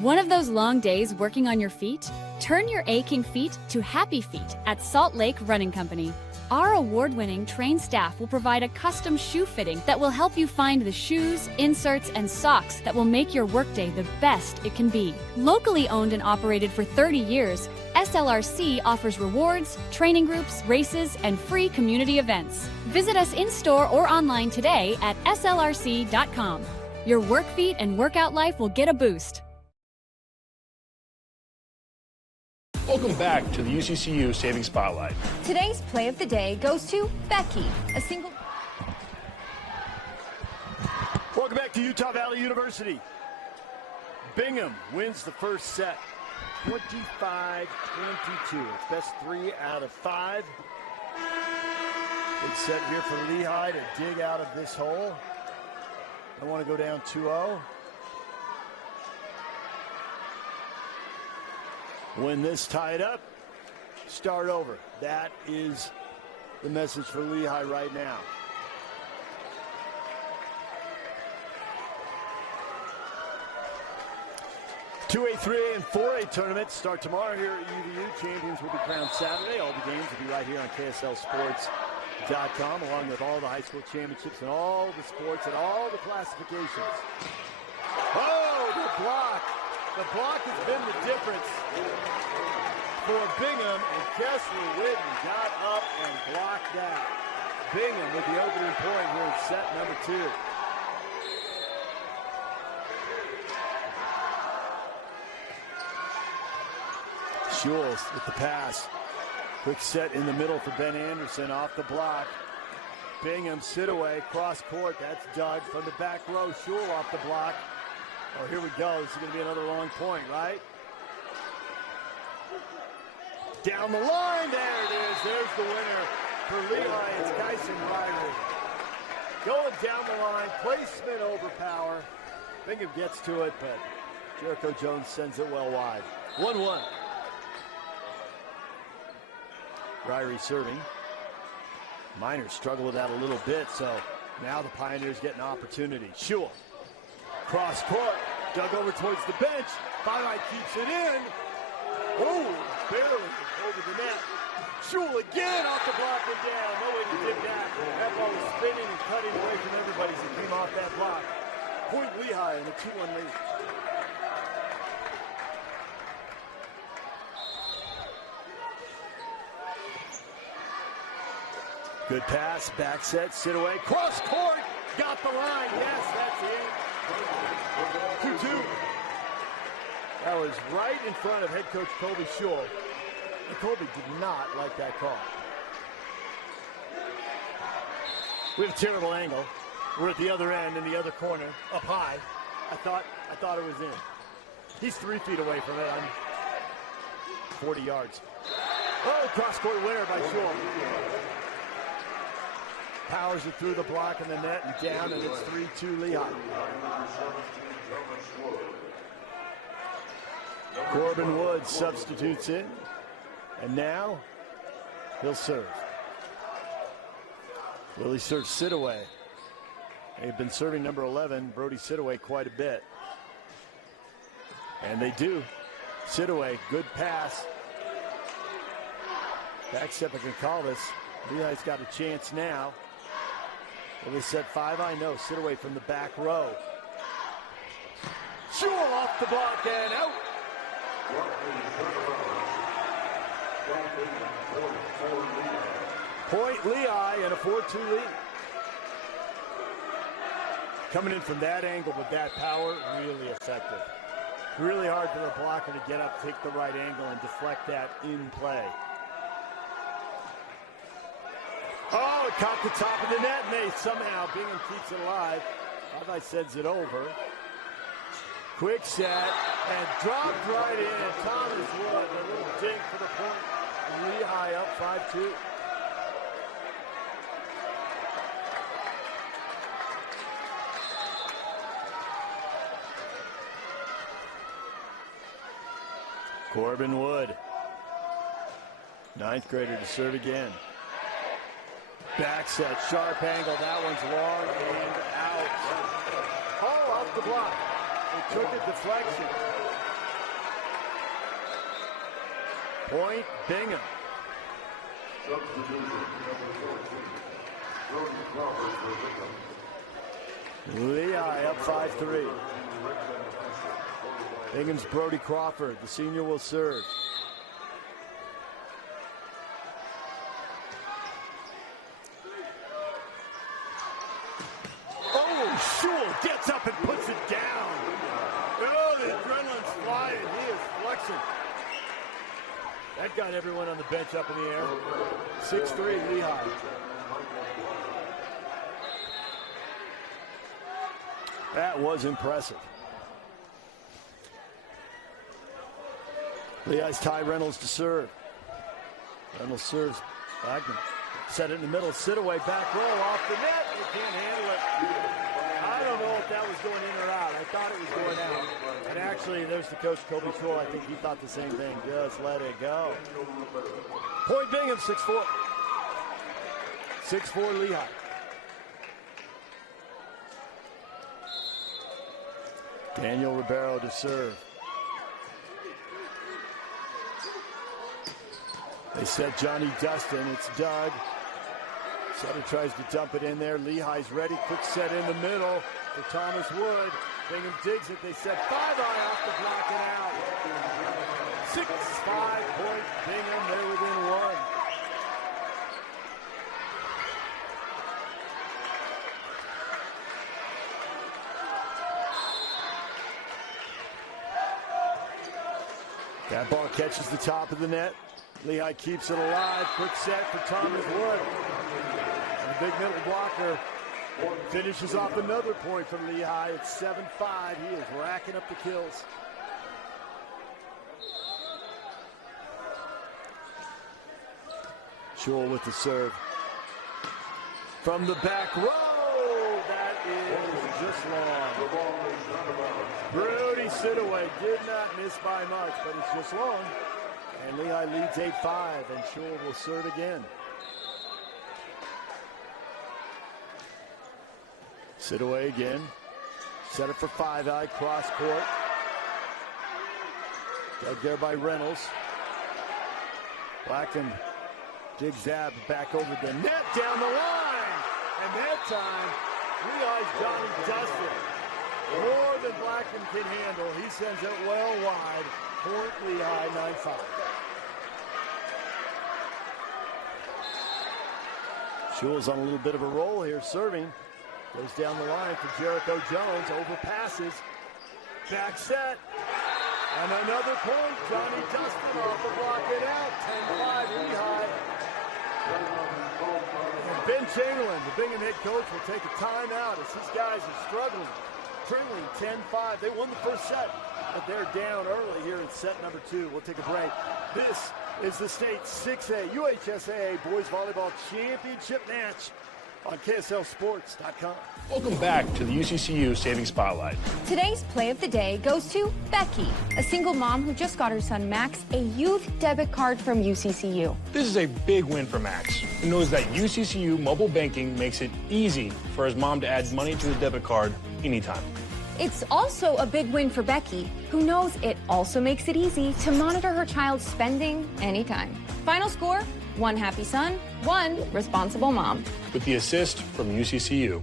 One of those long days working on your feet? Turn your aching feet to happy feet at Salt Lake Running Company. Our award-winning trained staff will provide a custom shoe fitting that will help you find the shoes, inserts, and socks that will make your workday the best it can be. Locally owned and operated for 30 years, SLRC offers rewards, training groups, races, and free community events. Visit us in-store or online today at slrc.com. Your work feet and workout life will get a boost. Welcome back to the UCCU Saving Spotlight. Today's play of the day goes to Becky, a single... Welcome back to Utah Valley University. Bingham wins the first set, 25-22. It's best 3 out of 5. Big set here for Lehi to dig out of this hole. I want to go down 2-0. When this tied up, start over. That is the message for Lehi right now. Two A, 3A, and 4A tournaments start tomorrow here at UVU. Champions will be crowned Saturday. All the games will be right here on KSLSports.com, along with all the high school championships and all the sports and all the classifications. Oh, the block. The block has been the difference for Bingham, and Kessler Whitten got up and blocked that. Bingham with the opening point here in set number 2. Schultz with the pass. Quick set in the middle for Ben Anderson off the block. Bingham, sit away, cross court. That's Doug from the back row. Schultz off the block. Oh, here we go. This is going to be another long point, right? Down the line. There it is. There's the winner for Lehi. It's Kyson Ryder. Going down the line. Placement over power. Bingham gets to it, but Jericho Jones sends it well wide. 1-1. Ryrie serving. Miners struggle with that a little bit, so now the Pioneers get an opportunity. Shule. Cross court. Dug over towards the bench. Five-Eye keeps it in. Oh, barely over the net. Shule again off the block and down. No way to did that. That ball was spinning and cutting away from everybody as it came off that block. Point Lehi in a 2-1 lead. Good pass, back set, sit away, cross court, got the line. Yes, that's in. 2-2. That was right in front of head coach Colby Shule. And Colby did not like that call. We have a terrible angle. We're at the other end in the other corner, up high. I thought it was in. He's 3 feet away from it. I'm 40 yards. Oh, cross-court winner by Shule. Powers it through the block and the net and down, and it's 3-2 Lehi. Corbin Woods substitutes in, and now he'll serve. Willie serves Sidaway. They've been serving number 11, Brody Sidaway, quite a bit. And they do. Sidaway, good pass. Back step, I can call this. Lehi's got a chance now. Will they set 5-eye? No. Sidaway from the back row. Shule off the block and out. Point Lehi and a 4-2 lead. Coming in from that angle with that power, really effective. Really hard for the blocker to get up, take the right angle, and deflect that in play. Oh, it caught the top of the net, and they somehow, Bingham keeps it alive. Levi sends it over. Quick set, and dropped right in. Thomas Wood, a little dink for the point. Lehi up 5-2. Corbin Wood, 9th grader to serve again. Back set, sharp angle, that one's long and out. Oh, off the block. It took a deflection. Point Bingham. Lehi up 5-3. Bingham's Brody Crawford, the senior, will serve. Oh, Shule gets up and puts it down. Oh, the adrenaline's flying. He is flexing. That got everyone on the bench up in the air. 6-3 Lehi. That was impressive. Lehi's Ty Reynolds to serve. Reynolds serves back and set it in the middle. Sidaway back row off the net. You can't handle it. I don't know if that was going in or out. I thought it was going out. And actually, there's the coach, Colby Shule. I think he thought the same thing. Just let it go. Point Bingham, 6-4. 6-4 Lehi. Daniel Ribeiro to serve. They set Johnny Dustin. It's Doug. Sutter tries to dump it in there. Lehi's ready. Quick set in the middle for Thomas Wood. Bingham digs it. They set 5-eye off the block and out. 6-5 point Bingham. They're within one. That ball catches the top of the net. Lehi keeps it alive. Quick set for Thomas Wood. And the big middle blocker finishes off another point from Lehi. It's 7-5. He is racking up the kills. Jewel with the serve. From the back row, that is just long. Brody Sidaway did not miss by much, but it's just long. And Lehi leads 8-5, and Jewel will serve again. Sidaway again. Set up for 5-eye, cross court. Dug there by Reynolds. Blackham digs that back over the net, down the line. And that time, Lehi's Johnny Dustin. More than Blackham can handle. He sends it well wide. Point Lehi 9-5. Jewel's on a little bit of a roll here, serving. Goes down the line for Jericho Jones. Overpasses. Back set. And another point. Johnny Dustin off the block it out. 10-5 Lehi. And Ben Chamberlain, the Bingham head coach, will take a timeout as his guys are struggling. Trailing 10-5. They won the first set, but they're down early here in set number 2. We'll take a break. This is the state 6A UHSAA Boys Volleyball Championship match on KSLSports.com. Welcome back to the UCCU Saving Spotlight. Today's play of the day goes to Becky, a single mom who just got her son Max a youth debit card from UCCU. This is a big win for Max, who knows that UCCU mobile banking makes it easy for his mom to add money to his debit card anytime. It's also a big win for Becky, who knows it also makes it easy to monitor her child's spending anytime. Final score, 1 happy son, 1 responsible mom. With the assist from UCCU.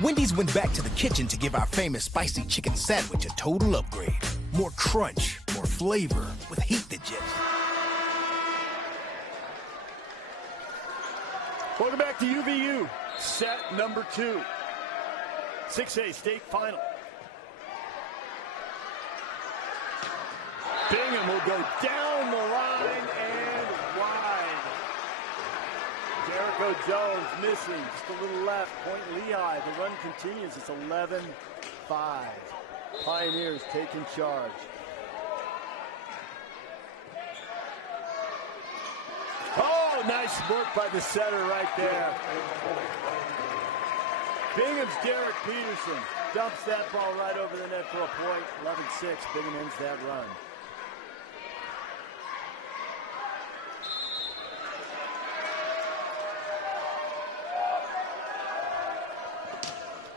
Wendy's went back to the kitchen to give our famous spicy chicken sandwich a total upgrade. More crunch, more flavor, with heat that just... Welcome back to UVU. Set number 2. 6A state final. Bingham will go down the line and wide. Jericho Jones missing, just a little left. Point Lehi. The run continues. It's 11-5. Pioneers taking charge. Oh, nice work by the setter right there. Bingham's Derek Peterson dumps that ball right over the net for a point. 11-6. Bingham ends that run.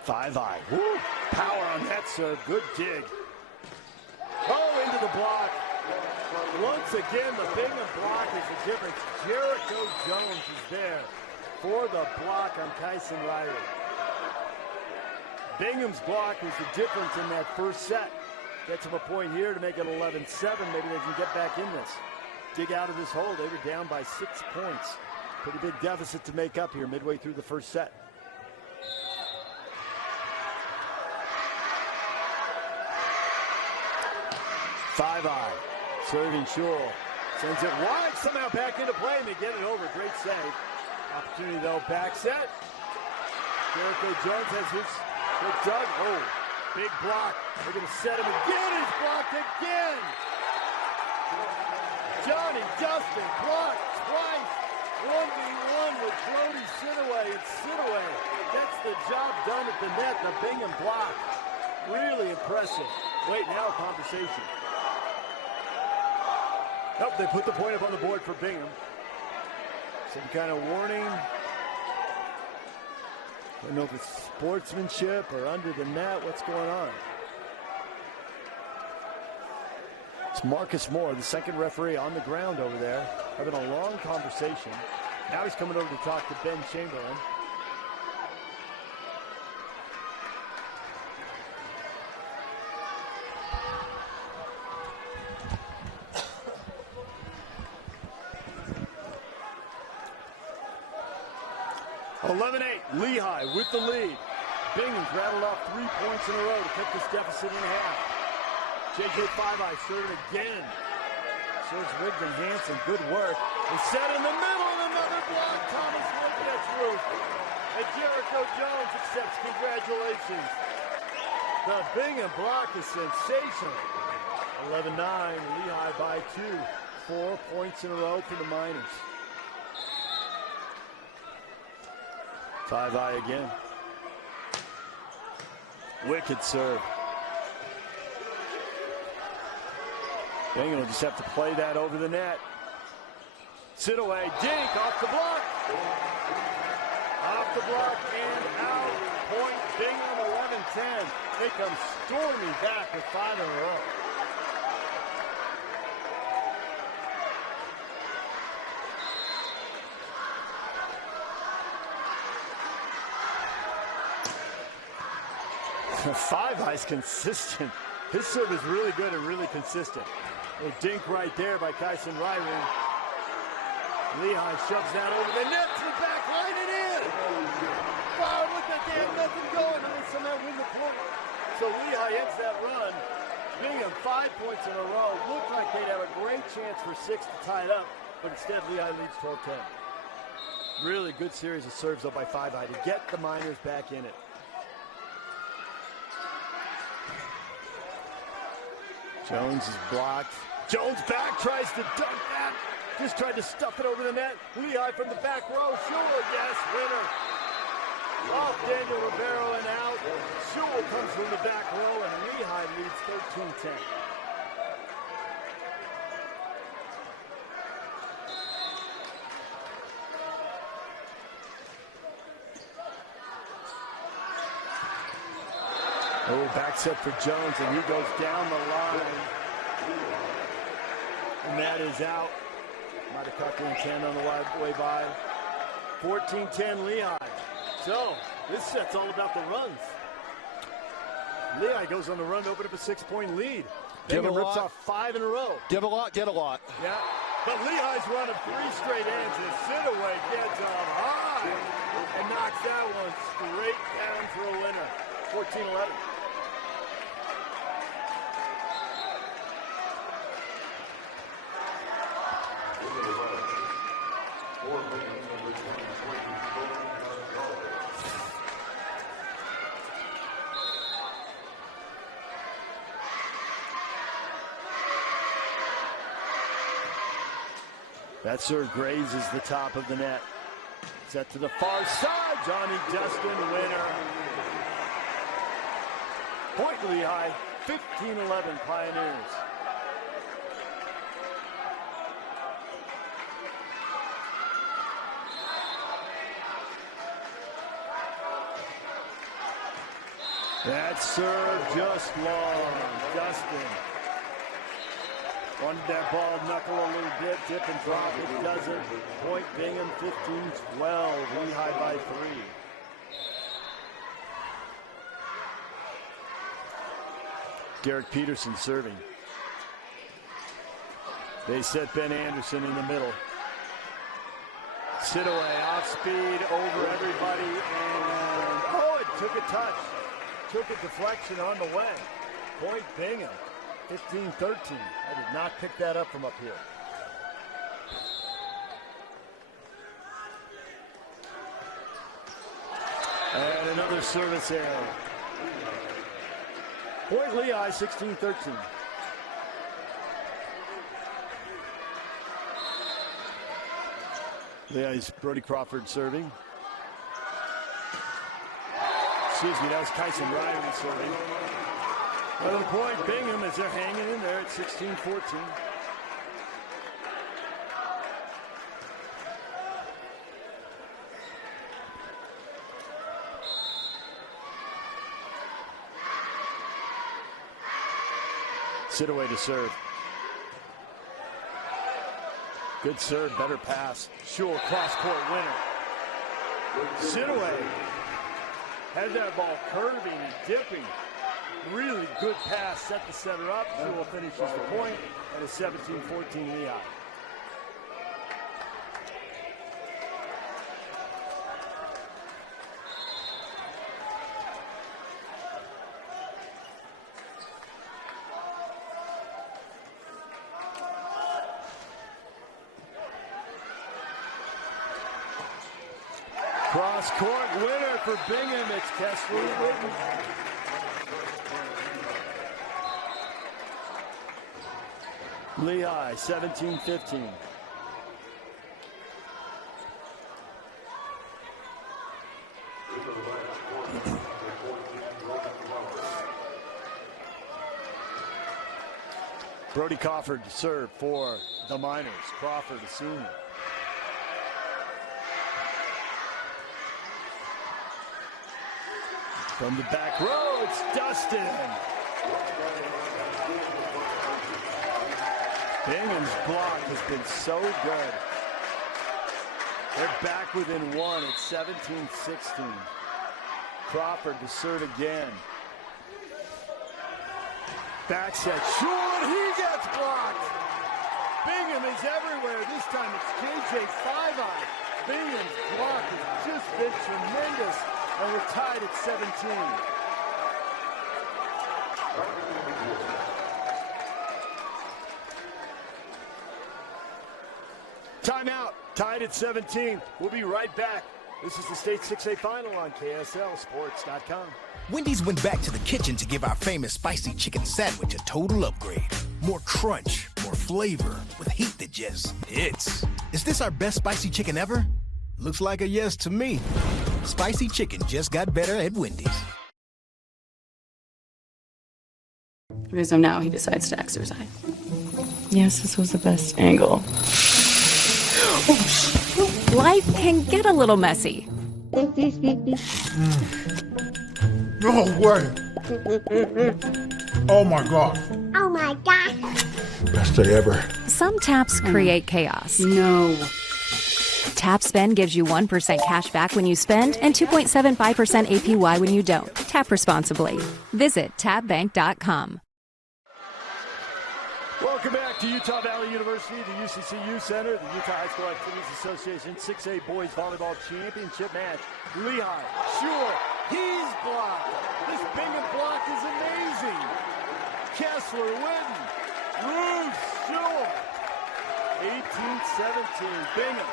Five-eye. Woo! Power on that serve. Good dig. Oh, into the block. Once again, the Bingham block is the difference. Jericho Jones is there for the block on Kyson Riley. Bingham's block was the difference in that first set. Gets them a point here to make it 11-7. Maybe they can get back in this. Dig out of this hole. They were down by 6 points. Pretty big deficit to make up here midway through the first set. Five-eye. Serving Shule. Sends it wide, somehow back into play, and they get it over. Great save. Opportunity, though, back set. Jericho Jones has his dug. Oh, big block. They're going to set him again. He's blocked again. Johnny Dustin blocked twice. 1v1 with Brody Sidaway, and Sidaway gets the job done at the net. The Bingham block. Really impressive. Wait, now a conversation. Oh, they put the point up on the board for Bingham. Some kind of warning. I don't know if it's sportsmanship or under the net. What's going on? It's Marcus Moore, the second referee, on the ground over there, having a long conversation. Now he's coming over to talk to Ben Chamberlain. Lehi with the lead. Bingham's rattled off 3 points in a row to cut this deficit in half. JJ Five-Eye serving again. Serves Wigton Hansen. Good work. It's set in the middle and another block. Thomas Wood gets through. And Jericho Jones accepts congratulations. The Bingham block is sensational. 11-9, Lehi by 2. 4 points in a row for the Miners. Five-Eye again. Wicked serve. Bingham will just have to play that over the net. Sit away, Dink off the block. Off the block and out. Point Bingham, 11-10. They come storming back with 5 in a row. Five-Eye's consistent. His serve is really good and really consistent. A dink right there by Kyson Ryring. Lehi shoves that over the net to the back line and in. Wow, look at that, nothing going, and they somehow win the point. So Lehi ends that run. Bingham 5 points in a row. Looked like they'd have a great chance for 6 to tie it up, but instead Lehi leads 12-10. Really good series of serves though by Five-Eye to get the Miners back in it. Jones is blocked. Jones back, tries to dunk that. Just tried to stuff it over the net. Lehi from the back row. Sewell, yes, winner. Off Daniel Rivero and out. Sewell comes from the back row, and Lehi leads 13-10. Oh, back set for Jones, and he goes down the line. And that is out. Might have caught the intent on the way by. 14-10 Lehi. So, this set's all about the runs. Lehi goes on the run to open up a 6-point lead. Bingham rips off 5 in a row. Give a lot, get a lot. Yeah, but Lehi's run of 3 straight ends, and Sidaway gets up high and knocks that one straight down for a winner. 14-11. That serve grazes the top of the net. Set to the far side. Johnny Dustin, winner. Point Lehi, 15-11 Pioneers. That serve just long. Dustin wanted that ball knuckle a little bit, dip and drop. It doesn't. Point Bingham, 15-12. Lehi by 3. Derek Peterson serving. They set Ben Anderson in the middle. Sidaway off speed over everybody, and oh, it took a touch. Took a deflection on the way. Point Bingham, 15-13. I did not pick that up from up here. And another service error. Point Lehi, 16-13. Lehi's Brody Crawford serving. Excuse me, that was Kyson Ryder serving. Another point, Bingham, as they're hanging in there at 16-14. Sidaway to serve. Good serve, better pass. Sewell, cross-court winner. Sidaway had that ball curving and dipping. Really good pass, set the setter up. Sewell finishes the point, and it's 17-14 Lehi. Cross-court winner for Bingham. It's Kessler Whitten. Lehi, 17-15. Brody Crawford to serve for the Miners. Crawford, a senior. From the back row, it's Dustin. Bingham's block has been so good. They're back within one at 17-16. Crawford to serve again. Back set, short, he gets blocked. Bingham is everywhere. This time it's KJ 5-eye. Bingham's block has just been tremendous, and we're tied at 17. Timeout, tied at 17. We'll be right back. This is the State 6A Final on KSLSports.com. Wendy's went back to the kitchen to give our famous spicy chicken sandwich a total upgrade. More crunch, more flavor, with heat that just hits. Is this our best spicy chicken ever? Looks like a yes to me. Spicy chicken just got better at Wendy's. Okay, so now he decides to exercise. Yes, this was the best angle. Life can get a little messy. No way. Oh my God. Oh my God. Best day ever. Some taps create chaos. No. Tap Spend gives you 1% cash back when you spend and 2.75% APY when you don't. Tap responsibly. Visit tapbank.com. Welcome back to Utah Valley University, the UCCU Center, the Utah High School Activities Association 6A Boys Volleyball Championship match. Lehi, sure, he's blocked. This Bingham block is amazing. Kessler, Whitten, Roos, sure. 18-17, Bingham.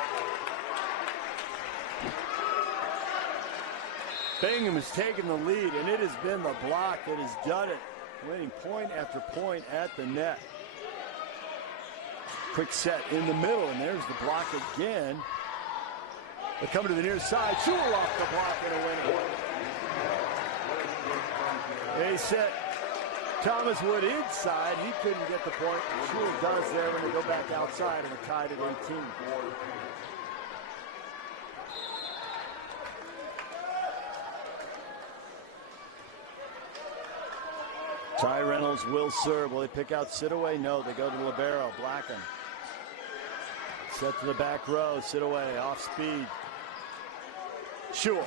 Bingham has taken the lead, and it has been the block that has done it, winning point after point at the net. Quick set in the middle, and there's the block again. They're coming to the near side. Shul off the block and a winner. They set Thomas Wood inside. He couldn't get the point. Shul does there when they go back outside, and they're tied at 18. Ty Reynolds will serve. Will they pick out Sidaway? No, they go to libero. Blackham. Set to the back row. Sidaway off speed. Sure.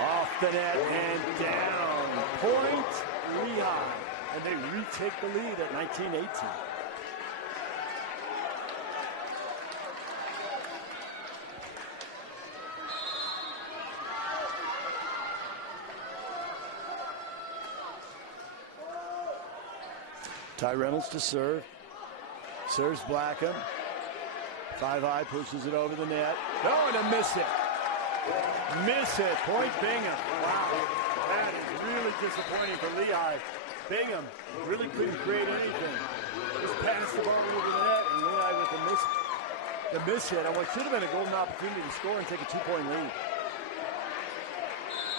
Off the net and down. Point Lehi. And they retake the lead at 19-18. Ty Reynolds to serve. Serves Blackham. 5-eye pushes it over the net. Oh, and a miss hit. Miss hit. Point Bingham. Wow. That is really disappointing for Lehi. Bingham really couldn't create anything. Just passed the ball over the net, and Lehi with the miss hit on what should have been a golden opportunity to score and take a 2-point lead.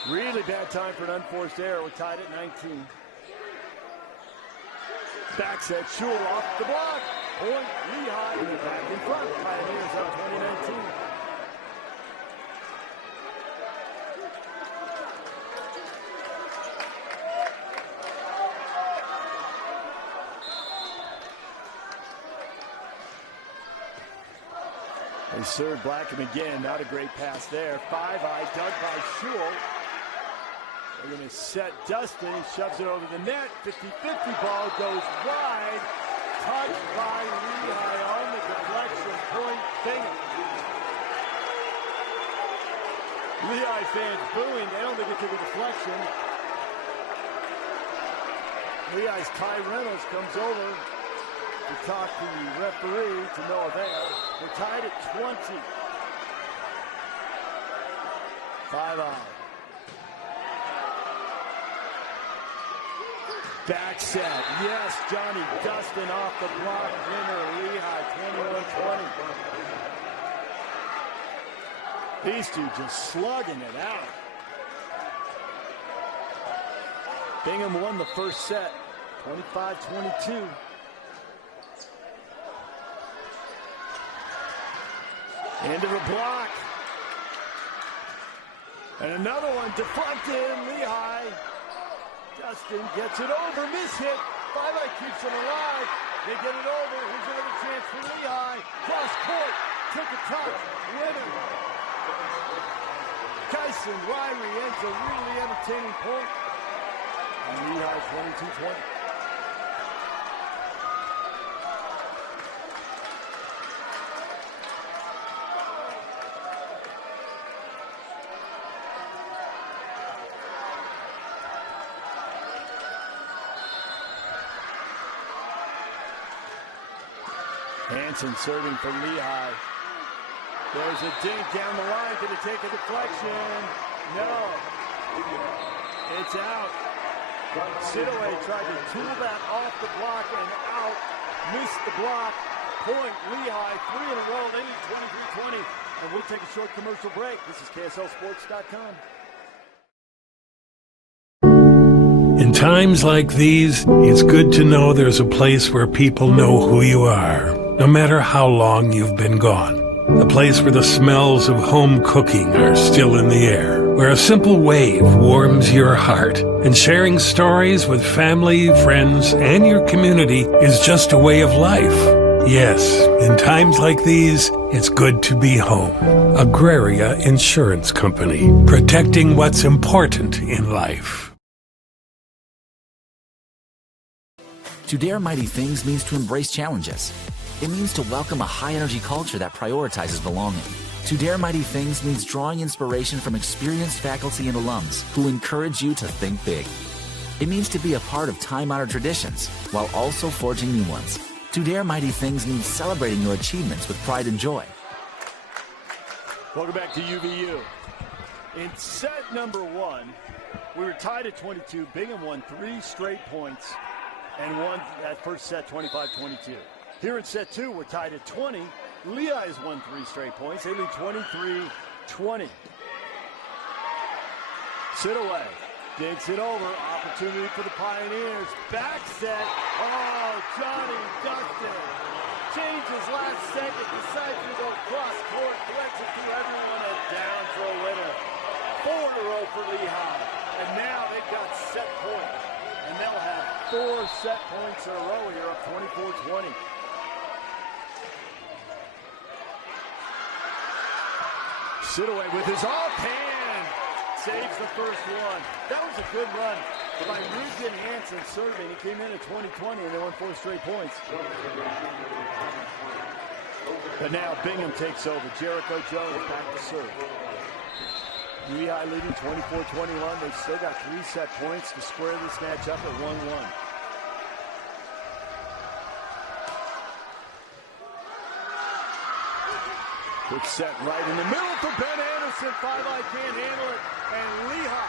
Really bad time for an unforced error. We're tied at 19. Back set, Shul off the block. Point Lehi, and they're back in front. Pioneers up 2019. They serve Blackham again. Not a great pass there. 5-eye dug by Shul. They're going to set Dustin. He shoves it over the net. 50-50 ball goes wide. Touched by Lehi on the deflection. Point Bingham. Lehi fans booing. They don't think it took a deflection. Lehi's Ty Reynolds comes over to talk to the referee to no avail. We're tied at 20. 5-eye. Back set. Yes, Johnny Dustin off the block. Winner, Lehi, 21-20. These two just slugging it out. Bingham won the first set, 25-22. Into the block. And another one deflected. Lehi. Dustin gets it over. Miss hit. 5-eye keeps him alive. They get it over. Here's another chance for Lehi. Cross court. Took a touch. Winner. Kyson Ryrie ends a really entertaining point. And Lehi 22-20. Hansen serving for Lehi. There's a dink down the line. Did it take a deflection? No. It's out. Sidaway tried to tool that off the block and out. Missed the block. Point Lehi. 3 in a row. They need 23-20. And we'll take a short commercial break. This is KSLSports.com. In times like these, it's good to know there's a place where people know who you are, no matter how long you've been gone. A place where the smells of home cooking are still in the air, where a simple wave warms your heart, and sharing stories with family, friends, and your community is just a way of life. Yes, in times like these, it's good to be home. Agraria Insurance Company, protecting what's important in life. To dare mighty things means to embrace challenges. It means to welcome a high-energy culture that prioritizes belonging. To dare mighty things means drawing inspiration from experienced faculty and alums who encourage you to think big. It means to be a part of time-honored traditions while also forging new ones. To dare mighty things means celebrating your achievements with pride and joy. Welcome back to UVU. In set number 1, we were tied at 22. Bingham won 3 straight points and won that first set 25-22. Here in set 2, we're tied at 20. Lehi has won 3 straight points. They lead 23-20. Sidaway digs it over. Opportunity for the Pioneers. Back set. Oh, Johnny Dustin changes last second. Decides to go cross court. Threads it through everyone and down for a winner. 4 in a row for Lehi. And now they've got set point. And they'll have 4 set points in a row here, up 24-20. Sidaway with his offhand saves the first one. That was a good run by Rugen Hansen serving. He came in at 20-20 and they won 4 straight points. But now Bingham takes over. Jericho Jones back to serve. Lehi leading 24-21. They've still got 3 set points to square this match up at 1-1. Quick set right in the middle for Ben Anderson. 5-eye can't handle it. And Lehi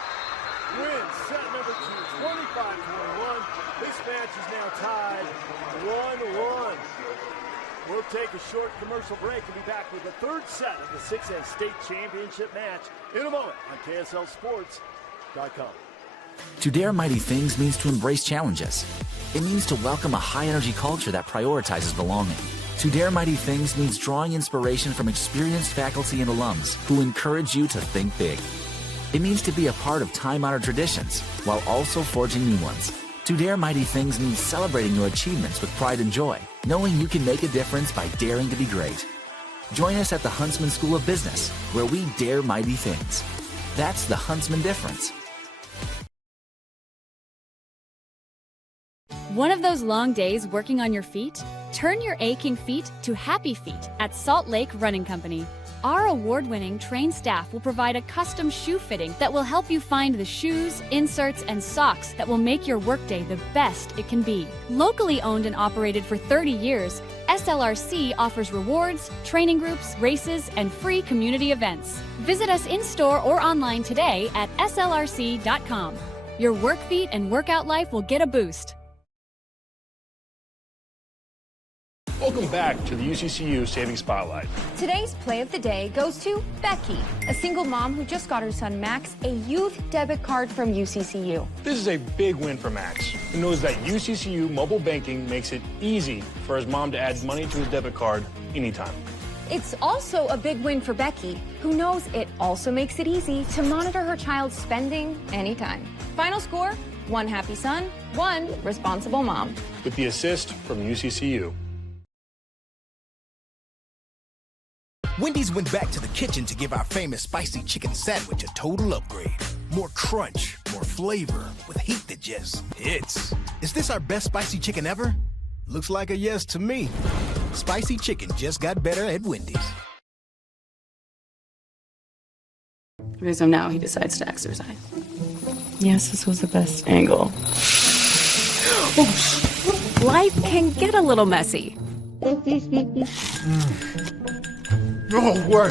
wins set number 2, 25-21. This match is now tied 1-1. We'll take a short commercial break and be back with the 3rd set of the 6A State Championship match in a moment on KSLSports.com. To dare mighty things means to embrace challenges. It means to welcome a high-energy culture that prioritizes belonging. To dare mighty things means drawing inspiration from experienced faculty and alums who encourage you to think big. It means to be a part of time-honored traditions while also forging new ones. To dare mighty things means celebrating your achievements with pride and joy, knowing you can make a difference by daring to be great. Join us at the Huntsman School of Business, where we dare mighty things. That's the Huntsman difference. One of those long days working on your feet? Turn your aching feet to happy feet at Salt Lake Running Company. Our award-winning trained staff will provide a custom shoe fitting that will help you find the shoes, inserts, and socks that will make your workday the best it can be. Locally owned and operated for 30 years, SLRC offers rewards, training groups, races, and free community events. Visit us in-store or online today at slrc.com. Your work feet and workout life will get a boost. Welcome back to the UCCU Saving Spotlight. Today's play of the day goes to Becky, a single mom who just got her son Max a youth debit card from UCCU. This is a big win for Max, who knows that UCCU mobile banking makes it easy for his mom to add money to his debit card anytime. It's also a big win for Becky, who knows it also makes it easy to monitor her child's spending anytime. Final score, 1 happy son, 1 responsible mom. With the assist from UCCU. Wendy's went back to the kitchen to give our famous spicy chicken sandwich a total upgrade. More crunch, more flavor, with heat that just hits. Is this our best spicy chicken ever? Looks like a yes to me. Spicy chicken just got better at Wendy's. Okay, so now he decides to exercise. Yes, this was the best angle. Life can get a little messy. No way.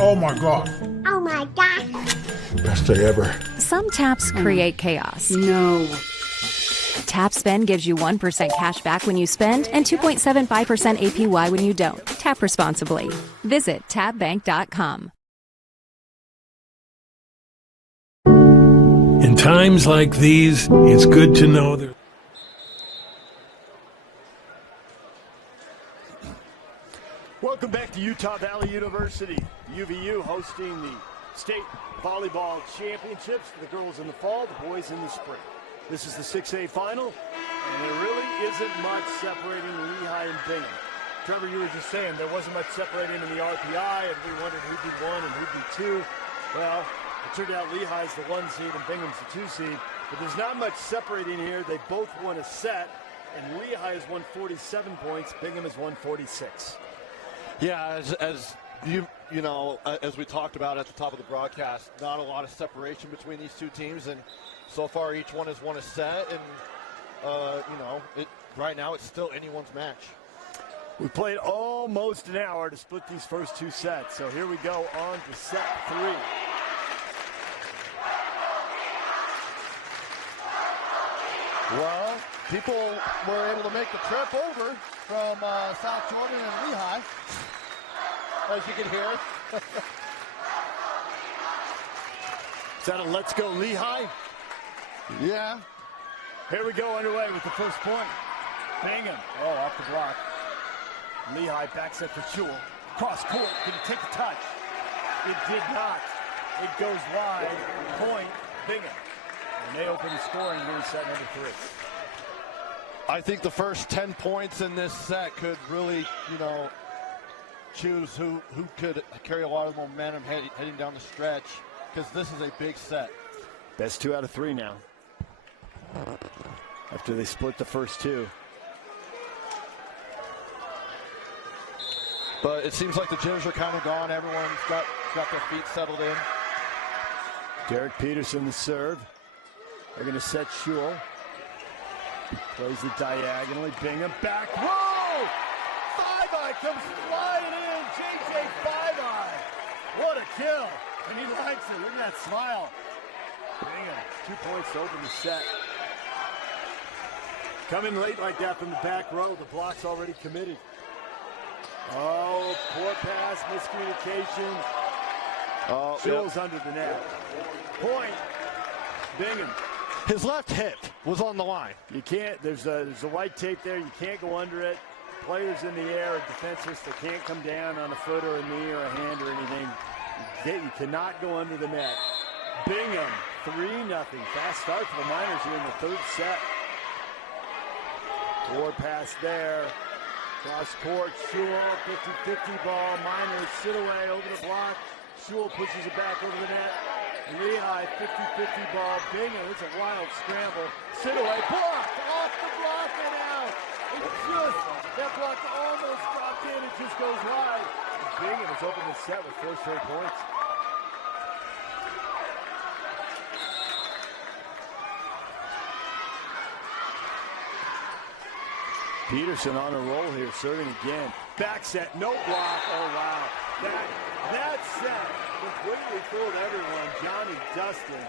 Oh my God. Oh my God. Best day ever. Some taps create chaos. No. Tap Spend gives you 1% cash back when you spend and 2.75% APY when you don't. Tap responsibly. Visit tapbank.com. In times like these, it's good to know that. Welcome back to Utah Valley University. UVU hosting the state volleyball championships for the girls in the fall, the boys in the spring. This is the 6A final, and there really isn't much separating Lehi and Bingham. Trevor, you were just saying there wasn't much separating in the RPI, and we wondered who'd be 1 and who'd be 2. Well, it turned out Lehi's the 1 seed and Bingham's the 2 seed, but there's not much separating here. They both won a set, and Lehi has won 47 points, Bingham has won 46. Yeah, as you know, as we talked about at the top of the broadcast, not a lot of separation between these two teams, and so far each one has won a set, and right now it's still anyone's match. We played almost an hour to split these first 2 sets, so here we go on to set 3. Well, people were able to make the trip over from South Jordan and Lehi, as you can hear. Is that a let's go Lehi? Yeah. Here we go underway with the first point. Bingham, off the block. Lehi backs up for Chul. Cross court, did he take the touch? It did not. It goes wide. Point, Bingham. And they open the scoring here in set number 3. I think the first 10 points in this set could really, choose who could carry a lot of momentum heading down the stretch, because this is a big set. Best 2 out of 3 now, after they split the first 2. But it seems like the jitters are kind of gone. Everyone's got their feet settled in. Derek Peterson, the serve. They're going to set Shule. Plays it diagonally. Bingham back. Whoa! Five-Eye comes flying in. JJ Five-Eye. What a kill. And he likes it. Look at that smile. Bingham, 2 points to open the set. Coming late like that from the back row. The block's already committed. Oh, poor pass, miscommunication. Shule's under the net. Point. Bingham. His left hip was on the line. You can't, there's a white tape there. You can't go under it. Players in the air are defenseless. They can't come down on a foot or a knee or a hand or anything. You cannot go under the net. Bingham, 3-0. Fast start for the Miners here in the 3rd set. Forward pass there. Cross court, Shule, 50-50 ball. Miners sit away over the block. Shule pushes it back over the net. Lehi, 50-50 ball. Bingham, it's a wild scramble. Sit away, blocked, off the block and out. goodness! That block almost dropped in. It just goes wide. Bingham has opened the set with 4 straight points. Peterson on a roll here, serving again. Back set, no block. Oh, wow. That set completely fooled everyone. Johnny Dustin,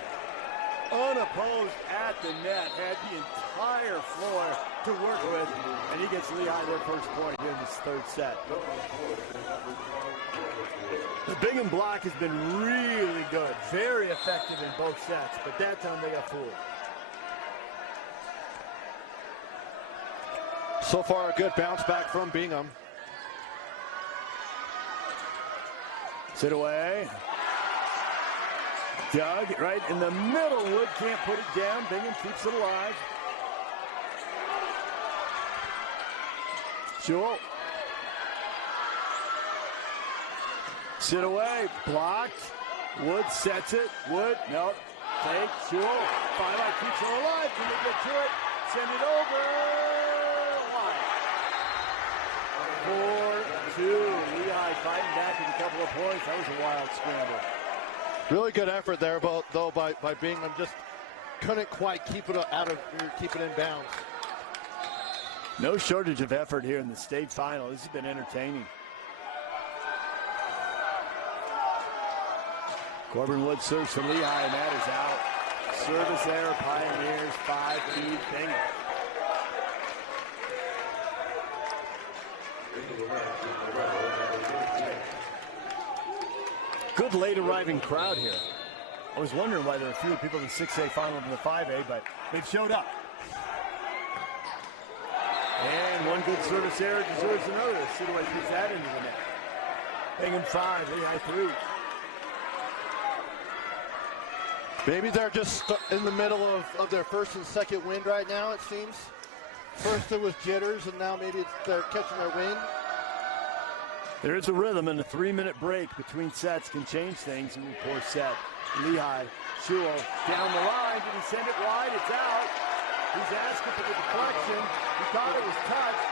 unopposed at the net, had the entire floor to work with, and he gets Lehi their first point here in this third set. The Bingham block has been really good, very effective in both sets, but that time they got fooled. So far, a good bounce back from Bingham. Sit away. Doug right in the middle. Wood can't put it down. Bingham keeps it alive. Jewell. Sit away. Blocked. Wood sets it. Wood. Nope. Take. Jewell. Finally keeps it alive. Can they get to it? Send it over. 4-2. Lehi fighting back with a couple of points. That was a wild scramble. Really good effort there, though, by Bingham. Just couldn't quite keep it in bounds. No shortage of effort here in the state final. This has been entertaining. Corbin Wood serves from Lehi, and that is out. Service error, Pioneers, 5-2, Bingham. Good late arriving crowd here. I was wondering why there are fewer people in the 6A final than the 5A, but they've showed up. And one good service error deserves another. Sidaway puts that into the net. Bingham 5, Lehi 3. Maybe they're just in the middle of their first and second wind right now, it seems. First it was jitters, and now maybe they're catching their wind. There is a rhythm, and a 3-minute break between sets can change things in the poor set. Lehi, Jewell down the line. Did he send it wide? It's out. He's asking for the deflection. He thought it was touched.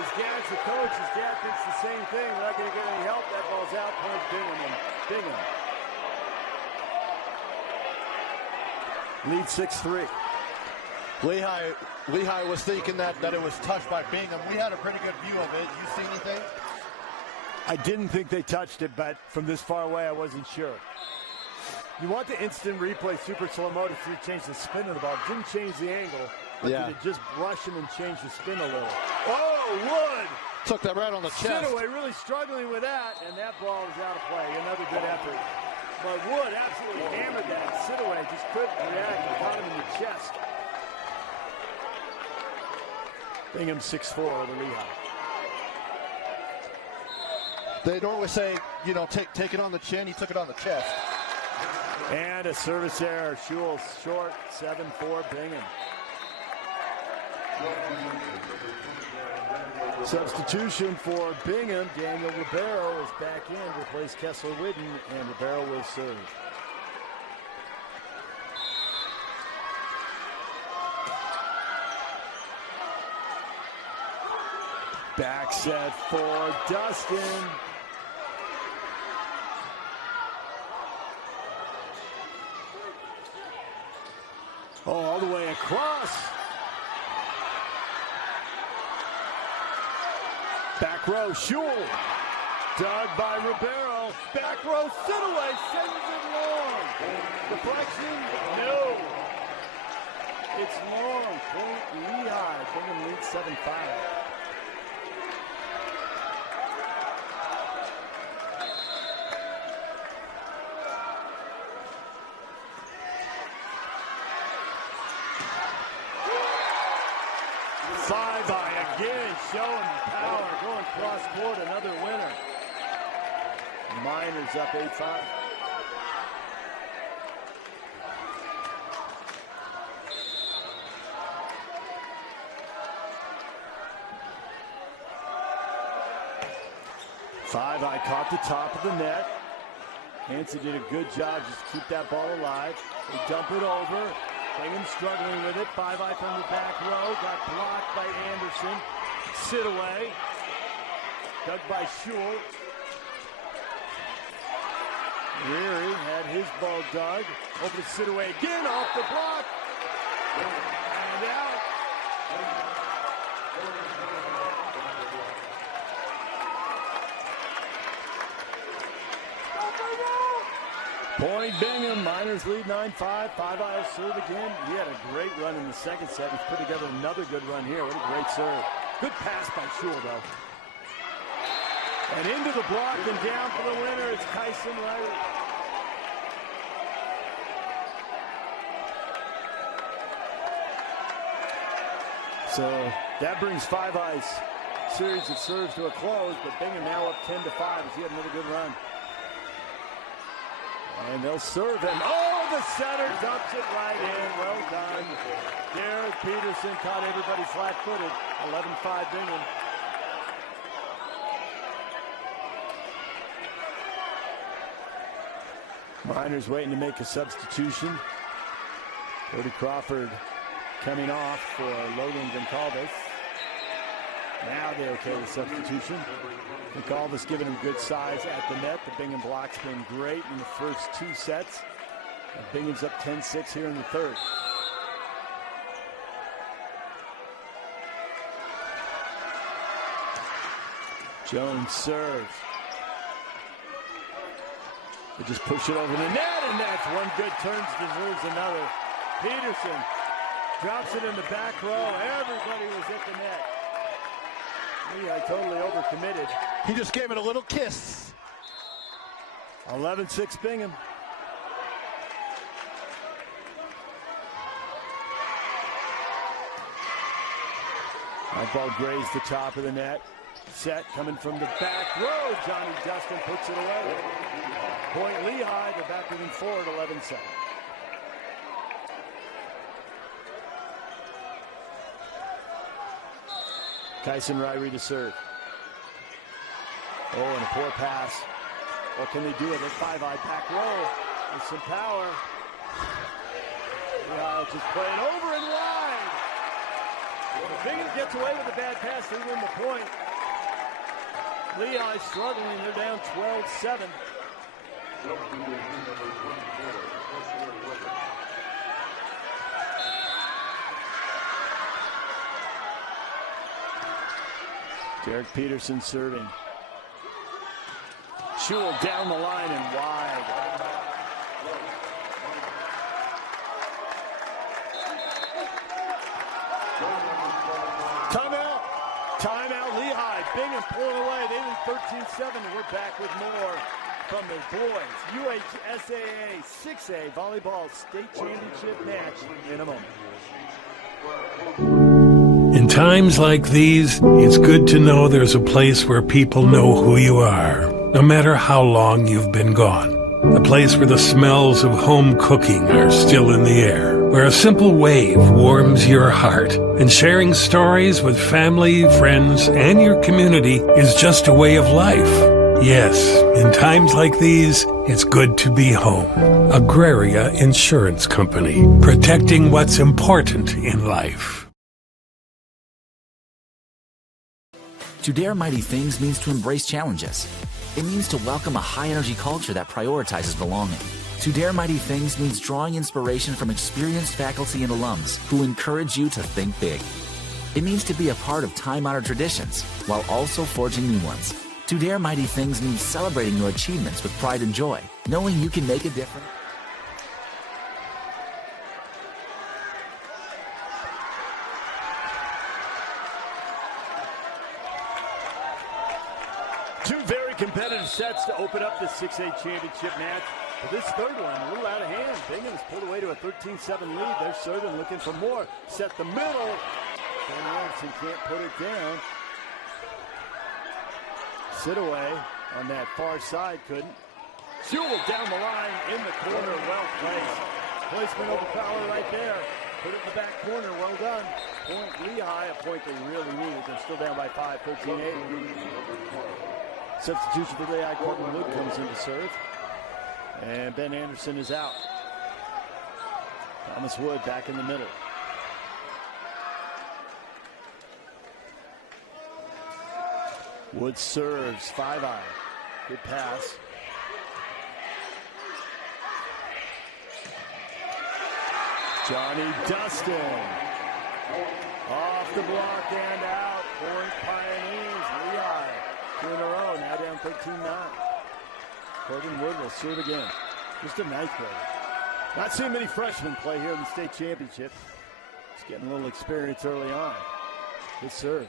His dad's the coach. His dad thinks the same thing. We're not going to get any help. That ball's out. Point Bingham, and Bingham lead 6-3. Lehi was thinking that it was touched by Bingham. We had a pretty good view of it. You see anything? I didn't think they touched it, but from this far away, I wasn't sure. You want the instant replay super slow-mo to change the spin of the ball. It didn't change the angle, but did it just brush him and change the spin a little? Oh, Wood! Took that right on the chest. Sidaway really struggling with that, and that ball is out of play. Another good effort. But Wood absolutely hammered that. Sidaway just couldn't react and caught him in the chest. Bingham 6-4 over Lehi. They normally say, take it on the chin. He took it on the chest. And a service error. Jewell short, 7-4 Bingham. Substitution for Bingham. Daniel Ribeiro is back in to replace Kessler Whidden, and Ribeiro will serve. Back set for Dustin. Oh, all the way across. Back row, Jewell. Dug by Ribeiro. Back row, Sidaway sends it long. Deflection? No. It's long. Point Lehi. Bingham leads 7-5. Lehi again showing power, going cross court, another winner. Miners up 8-5. I caught the top of the net. Hansen did a good job just to keep that ball alive. They dump it over. Bingham struggling with it. 5-eye from the back row. Got blocked by Anderson. Sit away. Dug by Shule. Lehi had his ball dug. Over to sit away again. Off the block. And out. Point Bingham. Miners lead 9-5. 5-eye serve again. He had a great run in the second set. He's put together another good run here. What a great serve. Good pass by Shule, though. And into the block and down for the winner. It's Kyson Riley. So that brings 5-eye's series of serves to a close, but Bingham now up 10-5 as he had another good run. And they'll serve him. Oh, the setter dumps it right in. Well done. Derek Peterson caught everybody flat-footed. 11-5 Bingham. Miners waiting to make a substitution. Cody Crawford coming off for Logan Goncalves. Now they okay the substitution. Goncalves giving him good size at the net. The Bingham block's been great in the first two sets. And Bingham's up 10-6 here in the third. Jones serves. They just push it over the net, and that's one good turn deserves another. Peterson drops it in the back row. Everybody was at the net. Lehi totally overcommitted. He just gave it a little kiss. 11-6 Bingham. That ball grazed the top of the net. Set coming from the back row. Johnny Dustin puts it away. Point Lehi, they're back within 4 at 11-7. Kyson Riley to serve. Oh, and a poor pass. What can they do with it? 5-eye back row with some power. Lehi just playing over and wide. If Bingham gets away with a bad pass, they win the point. Lehi struggling. They're down 12-7. Derek Peterson serving. Shule down the line and wide. Timeout. Timeout, Lehi. Bingham pulling away. They lead 13-7. We're back with more from the boys UHSAA 6A Volleyball State Championship match in a moment. In times like these, it's good to know there's a place where people know who you are, no matter how long you've been gone. A place where the smells of home cooking are still in the air, where a simple wave warms your heart, and sharing stories with family, friends, and your community is just a way of life. Yes, in times like these, it's good to be home. Agraria Insurance Company, protecting what's important in life. To dare mighty things means to embrace challenges. It means to welcome a high-energy culture that prioritizes belonging. To dare mighty things means drawing inspiration from experienced faculty and alums who encourage you to think big. It means to be a part of time-honored traditions while also forging new ones. To dare mighty things means celebrating your achievements with pride and joy, knowing you can make a difference. Two very competitive sets to open up this 6A championship match. But this third one, a little out of hand. Bingham's pulled away to a 13-7 lead. They're serving, looking for more. Set the middle. Ben Anderson can't put it down. Sit away on that far side, couldn't. Shule down the line in the corner, well placed. Placement over Fowler right there. Put it in the back corner, well done. Point Lehi, a point they really needed. They're still down by 5, 13-8. Substitution for Lehi, Corbin Luke comes in to serve. And Ben Anderson is out. Thomas Wood back in the middle. Wood serves, 5-eye. Good pass. Johnny Dustin. Off the block and out. Point Pioneers. Lehi 2 in a row. Now down 13-9. Corbin Wood will serve again. Just a ninth grader. Not seeing many freshmen play here in the state championship. Just getting a little experience early on. Good serve.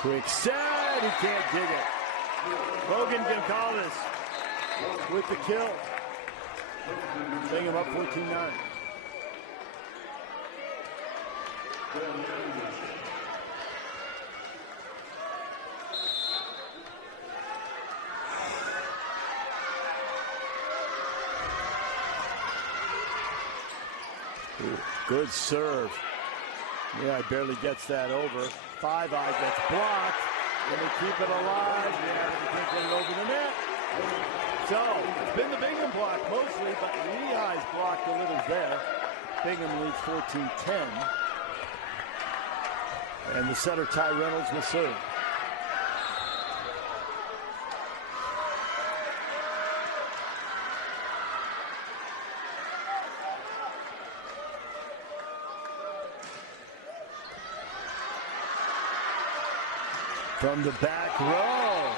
Quick set. He can't dig it. Logan Gonzalez with the kill. Bingham up 14-9. Good serve. Yeah, barely gets that over. 5-eye gets blocked. Can they keep it alive? Yeah, they can't get it over the net. So, it's been the Bingham block mostly, but Lehi's block delivers there. Bingham leads 14-10. And the setter, Ty Reynolds, will serve. From the back row,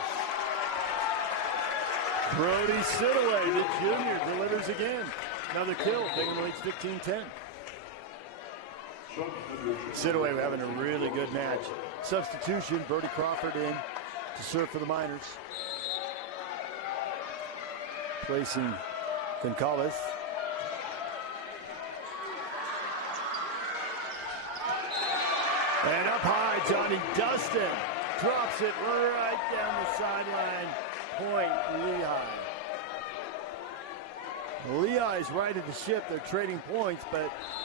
Brody Sidaway, the junior, delivers again. Another kill. Bingham leads 15-10. Sidaway having a really good match. Substitution, Brody Crawford in to serve for the Miners. Placing Goncalves. And up high, Johnny Dustin. Drops it right down the sideline. Point Lehi. Lehi's right at the ship. They're trading points, but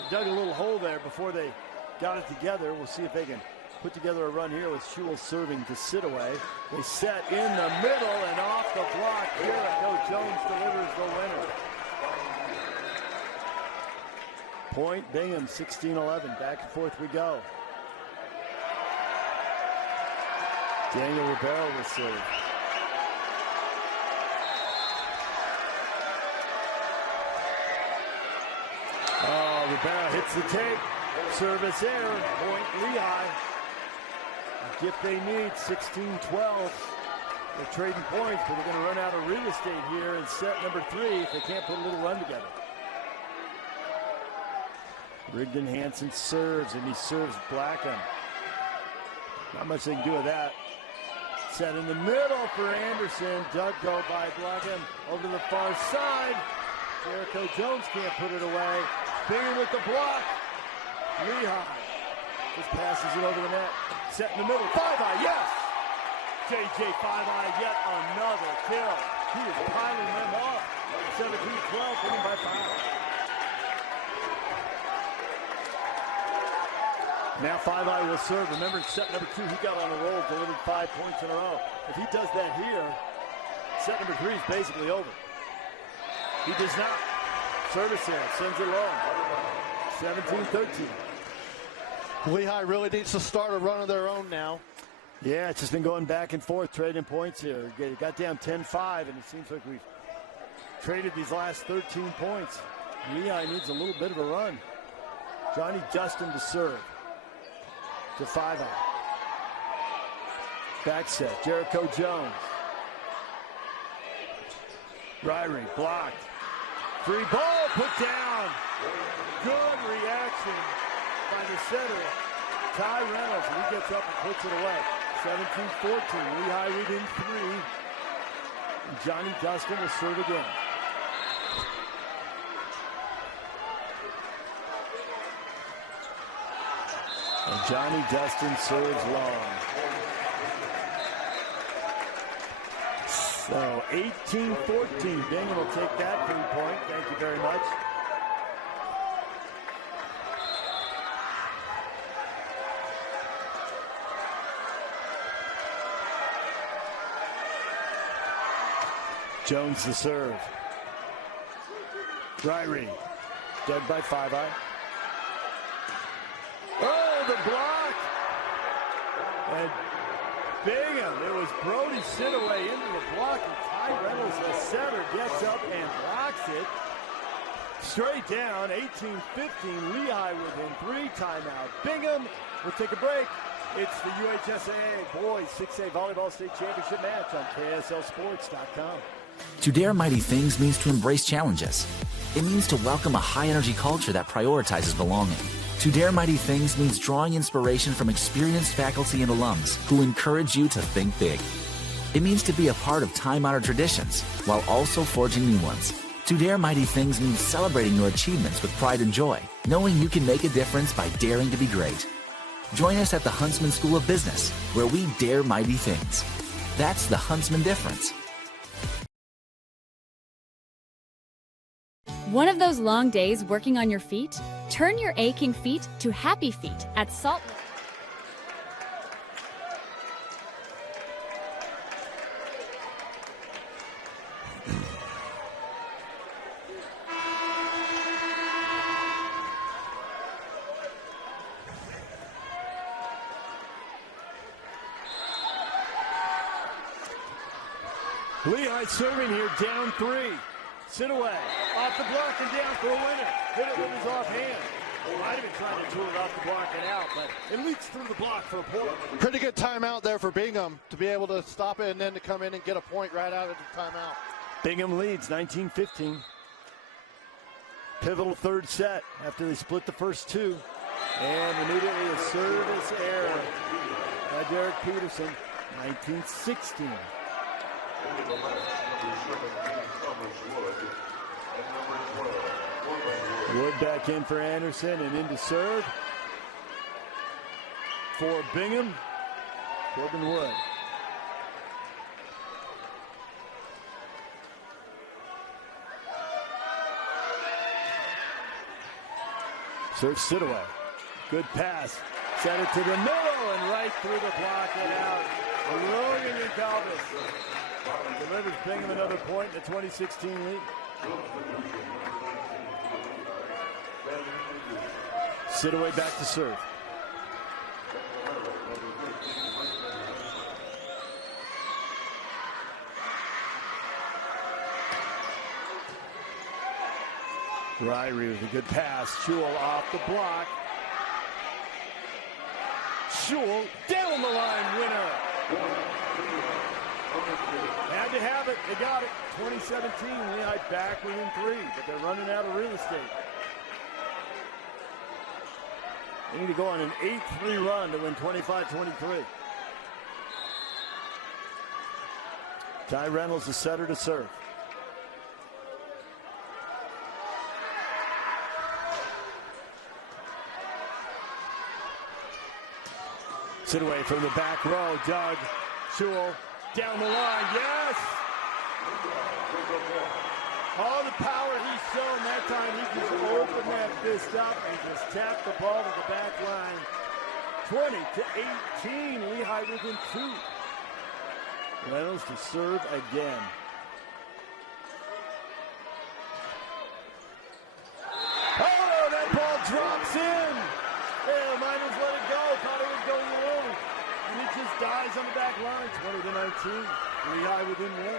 they dug a little hole there before they got it together. We'll see if they can put together a run here with Schul serving to Sidaway. They set in the middle and off the block. Jericho Jones delivers the winner. Point Bingham, 16-11. Back and forth we go. Daniel Ribeiro will serve. Oh, Ribeiro hits the tape. Service error. Point Lehi. A gift they need, 16-12. They're trading points, but they're going to run out of real estate here in set number 3 if they can't put a little run together. Rigdon Hansen serves, and he serves Blackham. Not much they can do with that. Set in the middle for Anderson. Dug go by Blackham over to the far side. Jericho Jones can't put it away. Bingham with the block. Lehi just passes it over the net. Set in the middle. 5-eye, yes! JJ 5-eye, yet another kill. He is piling them off. 17-12, winning by 5. Now 5-eye will serve. Remember, in set number 2, he got on a roll, delivered 5 points in a row. If he does that here, set number 3 is basically over. He does not. Service there, sends it long. 17-13. Lehi really needs to start a run of their own now. Yeah, it's just been going back and forth, trading points here. It got down 10-5, and it seems like we've traded these last 13 points. Lehi needs a little bit of a run. Johnny Dustin to serve. To 5-eye. Back set, Jericho Jones. Ryrie blocked. Free ball put down. Good reaction by the setter, Ty Reynolds. He gets up and puts it away. 17-14, Lehi within 3. And Johnny Dustin will serve again. And Johnny Dustin serves long. So 18-14, Bingham will take that 3-point. Thank you very much. Jones to serve. Ryrie, dead by 5-eye. Oh, the block! And Bingham, it was Brody Sidaway into the block, and Ty Reynolds, the setter, gets up and blocks it. Straight down, 18-15, Lehi within 3, timeout. Bingham will take a break. It's the UHSAA Boys 6A Volleyball State Championship match on KSLSports.com. To dare mighty things means to embrace challenges. It means to welcome a high-energy culture that prioritizes belonging. To dare mighty things means drawing inspiration from experienced faculty and alums who encourage you to think big. It means to be a part of time-honored traditions while also forging new ones. To dare mighty things means celebrating your achievements with pride and joy, knowing you can make a difference by daring to be great. Join us at the Huntsman School of Business, where we dare mighty things. That's the Huntsman difference. One of those long days working on your feet? Turn your aching feet to happy feet at Salt Lake. Lehi serving here, down 3. Sidaway, off the block and down for a winner. Hit it with his offhand. Might have been trying to tool it off the block and out, but it leaks through the block for a point. Pretty good timeout there for Bingham to be able to stop it and then to come in and get a point right out of the timeout. Bingham leads 19-15. Pivotal third set after they split the first 2. And immediately a service error by Derek Peterson, 19-16. Wood back in for Anderson and into serve for Bingham. Corbin Wood. Serve Sidaway. Good pass. Set it to the middle and right through the block and out. Logan Galvis delivers Bingham another point in the 2016 lead. Sidaway back to serve. Ryrie with a good pass. Shule off the block. Shule down the line, winner. Had to have it. They got it. 2017, Lehi back within 3, but they're running out of real estate. They need to go on an 8-3 run to win 25-23. Ty Reynolds, the setter to serve. Sidaway from the back row. Doug Shule down the line. Yes! All the power he's shown that time, he just opened that fist up and just tapped the ball to the back line. 20-18, Lehi within 2. Reynolds to serve again. Oh, that ball drops in. Yeah, Miners let it go. Thought it was going away. And it just dies on the back line. 20-19. Lehi within 1.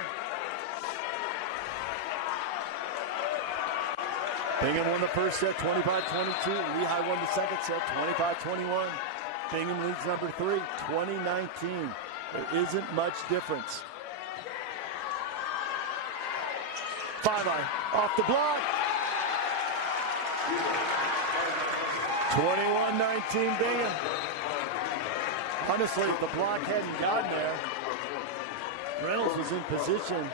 Bingham won the first set, 25-22. Lehi won the second set, 25-21. Bingham leads number 3, 2019. There isn't much difference. 5-eye off the block. 21-19 Bingham. Honestly, if the block hadn't gotten there, Reynolds was in position.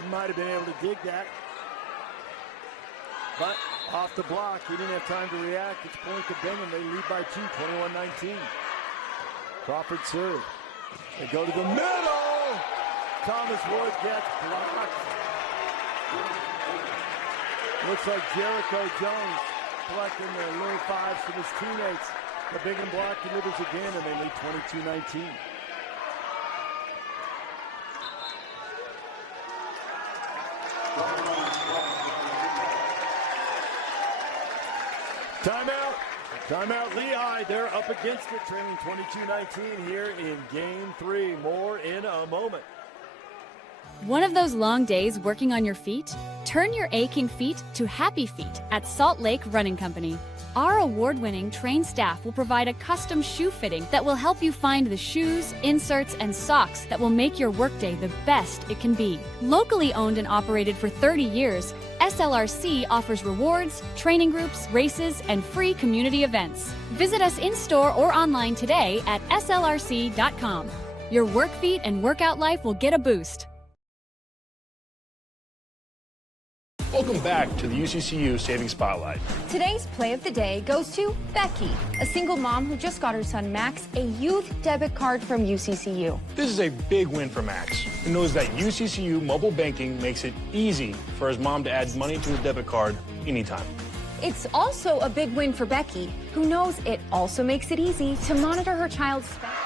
He might have been able to dig that. But off the block, he didn't have time to react. It's point to Bingham. They lead by 2, 21-19. Crawford serve. They go to the middle. Thomas Wood gets blocked. Looks like Jericho Jones collecting the little 5s from his teammates. The Bingham block delivers again, and they lead 22-19. Timeout. Timeout, Lehi. They're up against it, trailing 22-19 here in Game 3. More in a moment. One of those long days working on your feet? Turn your aching feet to happy feet at Salt Lake Running Company. Our award-winning trained staff will provide a custom shoe fitting that will help you find the shoes, inserts, and socks that will make your workday the best it can be. Locally owned and operated for 30 years, SLRC offers rewards, training groups, races, and free community events. Visit us in-store or online today at slrc.com. Your work feet and workout life will get a boost. Welcome back to the UCCU Saving Spotlight. Today's play of the day goes to Becky, a single mom who just got her son Max a youth debit card from UCCU. This is a big win for Max, who knows that UCCU mobile banking makes it easy for his mom to add money to his debit card anytime. It's also a big win for Becky, who knows it also makes it easy to monitor her child's spending.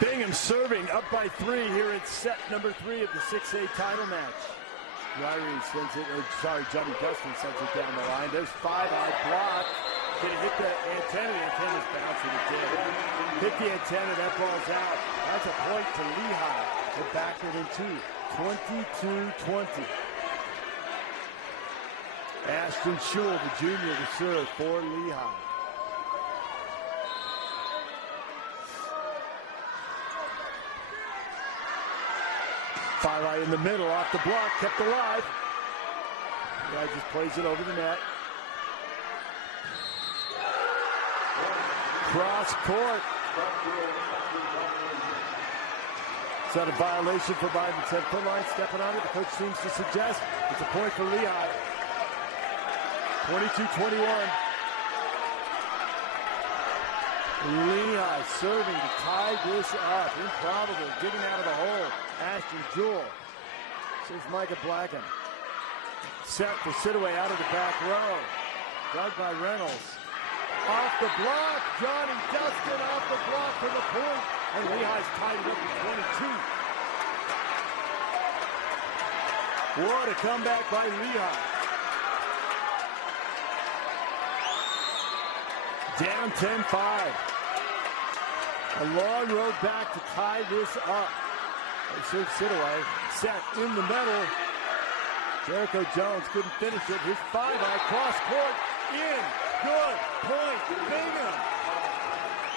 Bingham serving up by 3 here in set number 3 of the 6A title match. Ryrie sends it, Johnny Dustin sends it down the line. There's 5-eye block. Did it hit the antenna? The antenna's bouncing. It did. Hit the antenna, that ball's out. That's a point to Lehi. They're backward in 2. 22-20. Ashton Schul, the junior, to serve for Lehi. Five-eye in the middle, off the block, kept alive. The guy just plays it over the net. Cross court. Is that a violation for by the 10-foot line? Stepping on it, the coach seems to suggest it's a point for Lehi. 22-21. Lehi serving to tie this up. Improbable, digging out of the hole. Ashton Jewell. Says Micah Blacken. Set for Sidaway out of the back row. Dug by Reynolds. Off the block. Johnny Dustin off the block for the point. And Lehi's tied it up to 22. What a comeback by Lehi. Down 10-5. A long road back to tie this up. They serve Sidaway. Set in the middle. Jericho Jones couldn't finish it. His 5-eye cross court in. Good point. Bingham.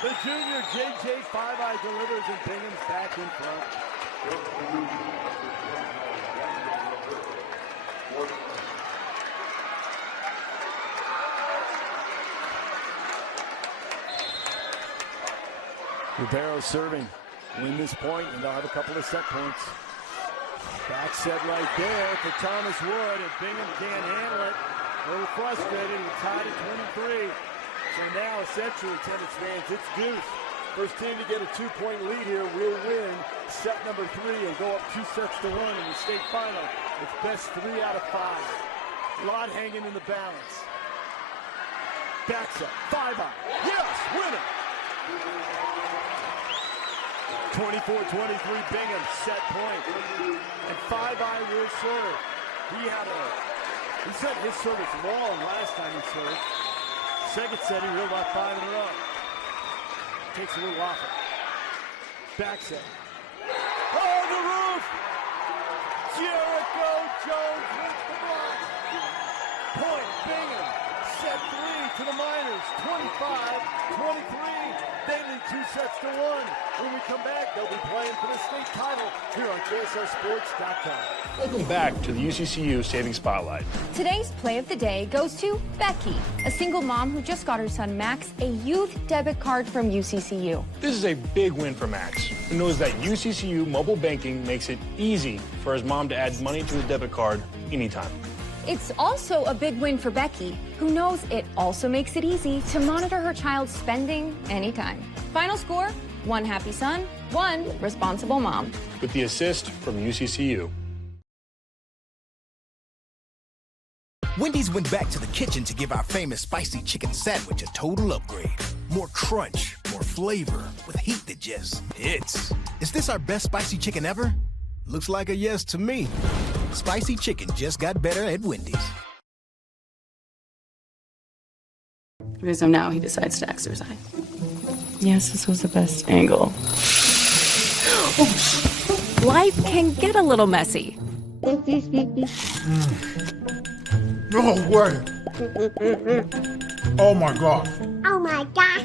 The junior JJ 5-eye delivers and Bingham's back in front. Ribeiro serving. Win this point, and they'll have a couple of set points. Back set right there for Thomas Wood, and Bingham can't handle it. A little frustrated. We're tied at 23. So now, essentially, tennis fans, it's deuce. First team to get a 2-point lead here will win set number 3 and go up 2-1 in the state final. It's best 3 out of 5. A lot hanging in the balance. Back set, 5-eye. Yes, winner! 24-23 Bingham, set point. And 5-eye will serve. He set his service long last time he served. Second set, he reeled off 5 in a row. Takes a little off it. Back set. Oh, the roof! Jericho Jones with the block. Point, Bingham. Set 3 to the Miners. 25-23. They lead 2-1. When we come back, they'll be playing for the state title here on KSLSports.com. Welcome back to the UCCU Saving Spotlight. Today's play of the day goes to Becky, a single mom who just got her son Max a youth debit card from UCCU. This is a big win for Max, who knows that UCCU mobile banking makes it easy for his mom to add money to his debit card anytime. It's also a big win for Becky, who knows it also makes it easy to monitor her child's spending anytime. Final score, 1 happy son, 1 responsible mom. With the assist from UCCU. Wendy's went back to the kitchen to give our famous spicy chicken sandwich a total upgrade. More crunch, more flavor, with heat that just hits. Is this our best spicy chicken ever? Looks like a yes to me. Spicy chicken just got better at Wendy's. Okay, so now he decides to exercise. Yes, this was the best angle. Life can get a little messy. No way. Oh my God. Oh my God.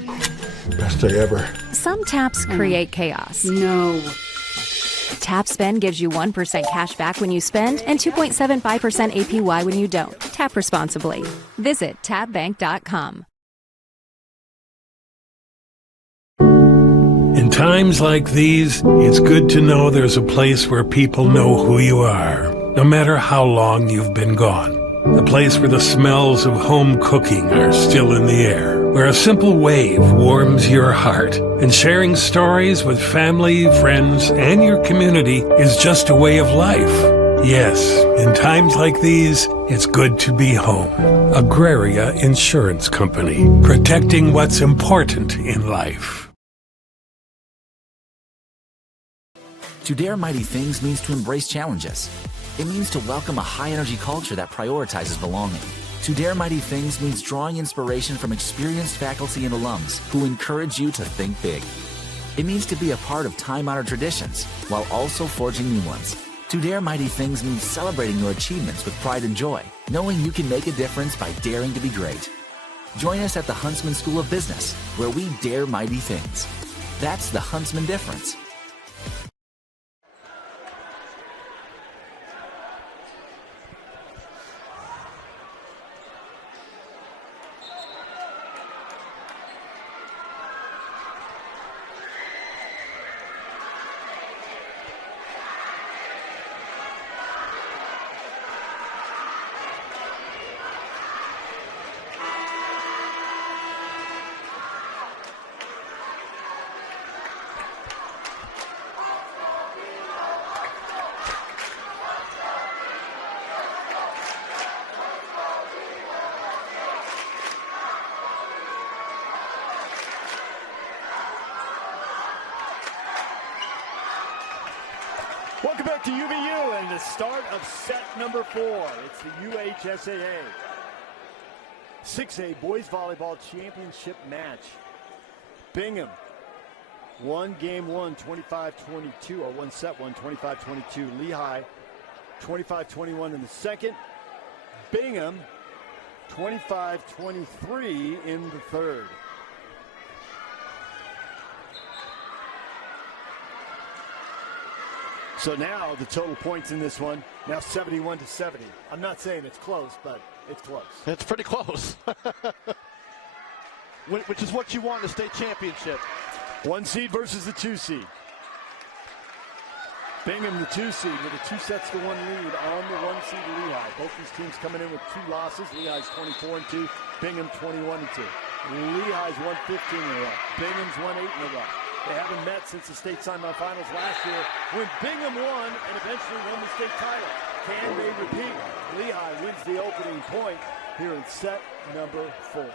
Best day ever. Some taps create chaos. No. Tap Spend gives you 1% cash back when you spend and 2.75% APY when you don't. Tap responsibly. Visit tapbank.com. In times like these, it's good to know there's a place where people know who you are, no matter how long you've been gone. A place where the smells of home cooking are still in the air, where a simple wave warms your heart, and sharing stories with family, friends, and your community is just a way of life. Yes, in times like these, it's good to be home. Agraria Insurance Company, protecting what's important in life. To dare mighty things means to embrace challenges. It means to welcome a high-energy culture that prioritizes belonging. To dare mighty things means drawing inspiration from experienced faculty and alums who encourage you to think big. It means to be a part of time-honored traditions while also forging new ones. To dare mighty things means celebrating your achievements with pride and joy, knowing you can make a difference by daring to be great. Join us at the Huntsman School of Business, where we dare mighty things. That's the Huntsman difference. Welcome back to UVU and the start of set number 4. It's the UHSAA 6A Boys Volleyball Championship match. Bingham won game 1, 25-22, or won set 1, 25-22. Lehi, 25-21 in the second. Bingham, 25-23 in the third. So now the total points in this one, now 71-70. I'm not saying it's close, but it's close. It's pretty close. Which is what you want in a state championship. 1 seed versus the 2 seed. Bingham, the 2 seed, with a 2-1 lead on the 1 seed Lehi. Both these teams coming in with 2 losses. Lehi's 24-2, Bingham 21-2. Lehi's won 15 in a row. Bingham's won 8 in a row. They haven't met since the state semifinals last year when Bingham won and eventually won the state title. Can they repeat? Lehi wins the opening point here in set number 4.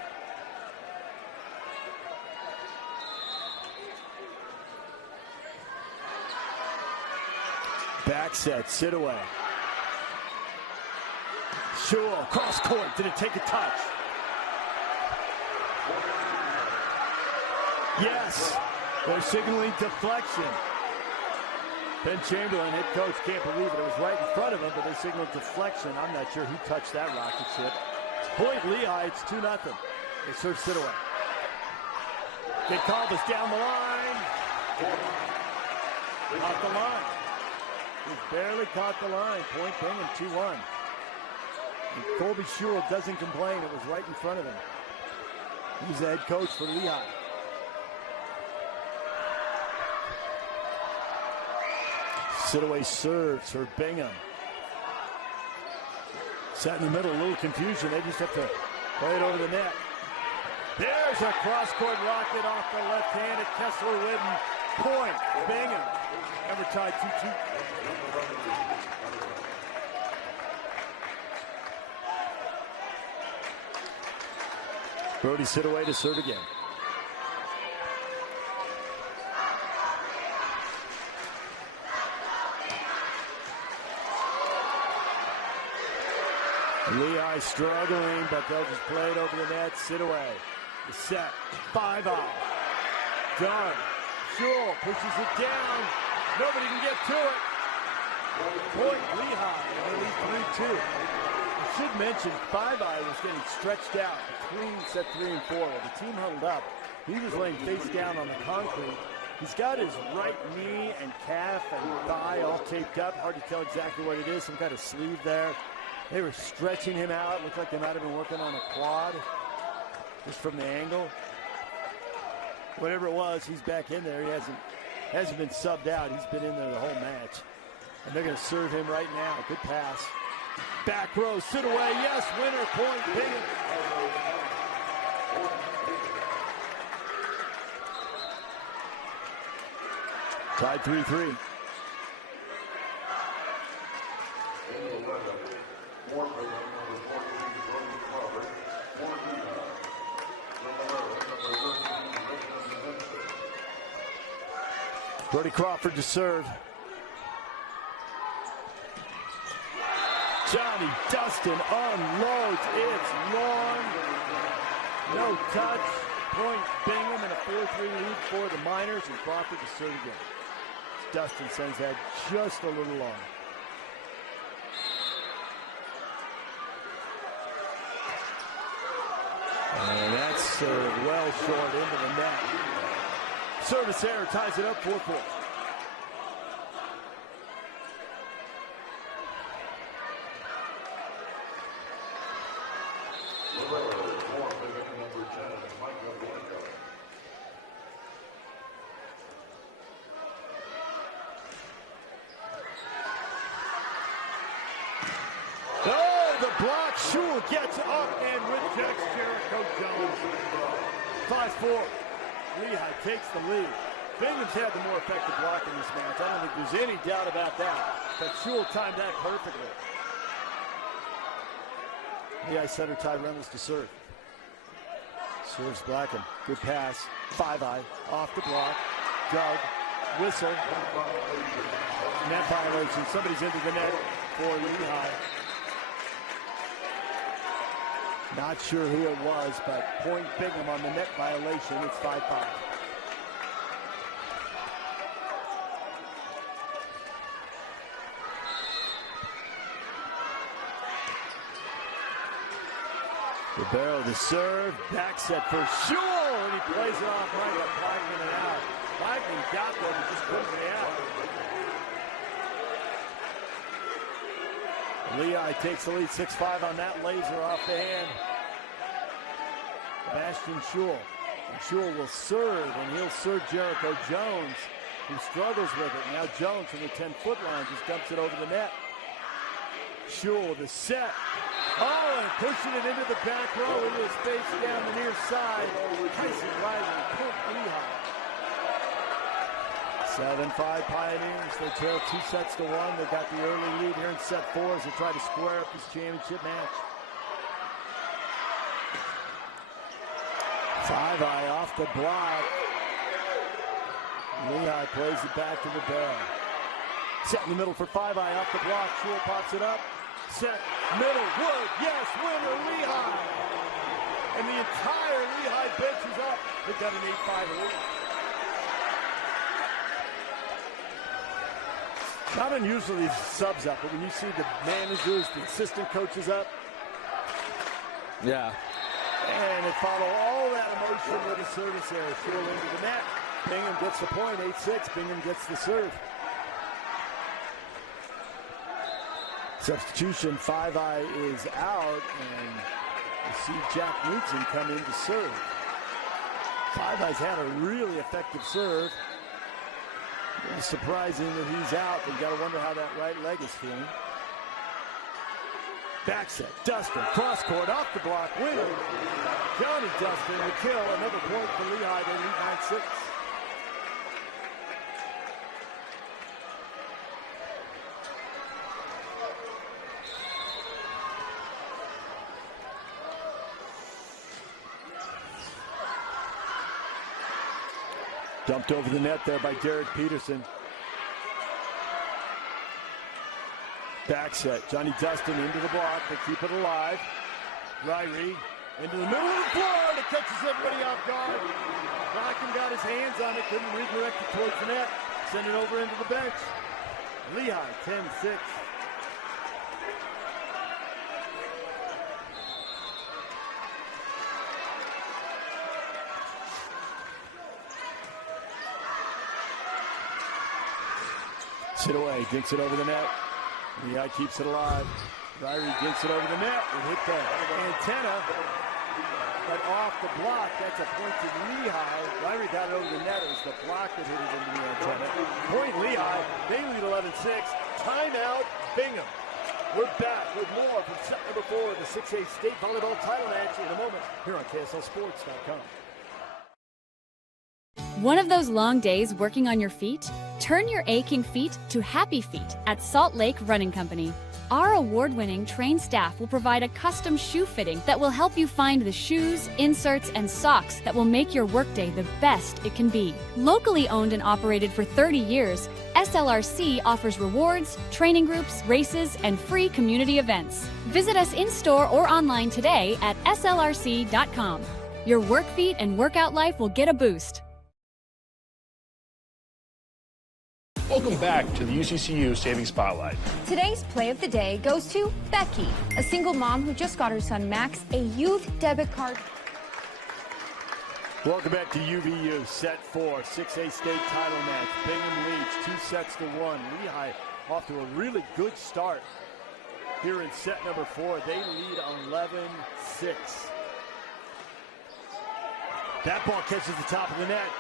Back set, sit away. Sure, cross court, did it take a touch? Yes. They're signaling deflection. Ben Chamberlain, head coach, can't believe it. It was right in front of him, but they signaled deflection. I'm not sure who touched that rocket ship. Point Lehi, it's 2-0. They serve sit away. Goncalves down the line. Caught the line. He barely caught the line. Point Bingham, 2-1. And Colby Shule doesn't complain. It was right in front of him. He's the head coach for Lehi. Sit-away serves for Bingham. Set in the middle, a little confusion. They just have to play it over the net. There's a cross-court rocket off the left hand at Kessler-Whidden. Point, Bingham. Ever tied 2-2. Brody Sit-away to serve again. Lehi struggling, but they'll just play it over the net. Sit away. The set, 5-0. Done. Shule pushes it down. Nobody can get to it. Point Lehi, and they lead 3-2. I should mention, 5-0 was getting stretched out between set 3 and 4. While the team huddled up, he was laying face down on the concrete. He's got his right knee and calf and thigh all taped up. Hard to tell exactly what it is. Some kind of sleeve there. They were stretching him out. Looked like they might have been working on a quad, just from the angle. Whatever it was, he's back in there. He hasn't been subbed out. He's been in there the whole match. And they're going to serve him right now. Good pass. Back row, sit away. Yes, winner, point Bingham. Tied 3-3. Brody Crawford to serve. Johnny Dustin unloads. It's long. No touch. Point Bingham and a 4-3 lead for the Miners, and Crawford to serve again. Dustin sends that just a little long. And that's served well short into the net. Service error ties it up 4-4. Block, Shule gets up and rejects Jericho Jones. 5-4. Lehi takes the lead. Bingham's had the more effective block in this match. I don't think there's any doubt about that. But Shule timed that perfectly. Lehi setter Ty Reynolds to serve. Serves Blackham. Good pass. 5-eye. Off the block. Doug. Whistle. Net violation. Somebody's into the net for Lehi. Not sure who it was, but point Bingham on the net violation. It's 5-5. Ribeiro to serve. Back set for Shule, and he plays it off right at Blackman and out. Blackman got there, but just couldn't get out. Lehi takes the lead 6-5 on that laser off the hand. Bastian Shule. And Shule will serve, and he'll serve Jericho Jones, who struggles with it. Now Jones from the 10-foot line just dumps it over the net. Shule the set. Oh, and pushing it into the back row into the space down the near side. Tyson Riley, point Lehi. 7-5 Pioneers. They trail 2-1. They got the early lead here in set 4 as they try to square up this championship match. 5-eye off the block. Lehi plays it back to the bell. Set in the middle for 5-eye off the block. Shule pops it up. Set, middle, Wood, yes, winner, Lehi. And the entire Lehi bench is up. They've got an 8-5 lead. Not unusual these subs up, but when you see the managers, the assistant coaches up. Yeah. And they follow all that emotion with a service error. Shule into the net. Bingham gets the point, 8-6. Bingham gets the serve. Substitution, 5-eye is out, and you see Jack Knudsen come in to serve. 5-eye's had a really effective serve. It's surprising that he's out, but you got to wonder how that right leg is feeling. Back set, Dustin, cross court, off the block, winner. Johnny Dustin with kill, another point for Lehi. They lead 9-6. Dumped over the net there by Derek Peterson. Back set. Johnny Dustin into the block. They keep it alive. Ryrie Into the middle of the floor, and it catches everybody off guard. Blocking got his hands on it, couldn't redirect it towards the net. Send it over into the bench. Lehi, 10-6. Sit away, dinks it over the net. Lehi keeps it alive. Ryrie dinks it over the net. It hit the antenna, but off the block. That's a point to Lehi. Ryrie got it over the net. It was the block that hit it into the antenna. Point Lehi. They lead 11-6. Timeout, Bingham. We're back with more from set number 4 of the 6A state volleyball title match in a moment here on KSLSports.com. One of those long days working on your feet? Turn your aching feet to happy feet at Salt Lake Running Company. Our award-winning trained staff will provide a custom shoe fitting that will help you find the shoes, inserts, and socks that will make your workday the best it can be. Locally owned and operated for 30 years, SLRC offers rewards, training groups, races, and free community events. Visit us in-store or online today at slrc.com. Your work feet and workout life will get a boost. Welcome back to the UCCU Saving Spotlight. Today's play of the day goes to Becky, a single mom who just got her son Max a youth debit card. Welcome back to UVU, set 4, 6A state title match. Bingham leads 2-1. Lehi off to a really good start here in set number 4. They lead 11-6. That ball catches the top of the net.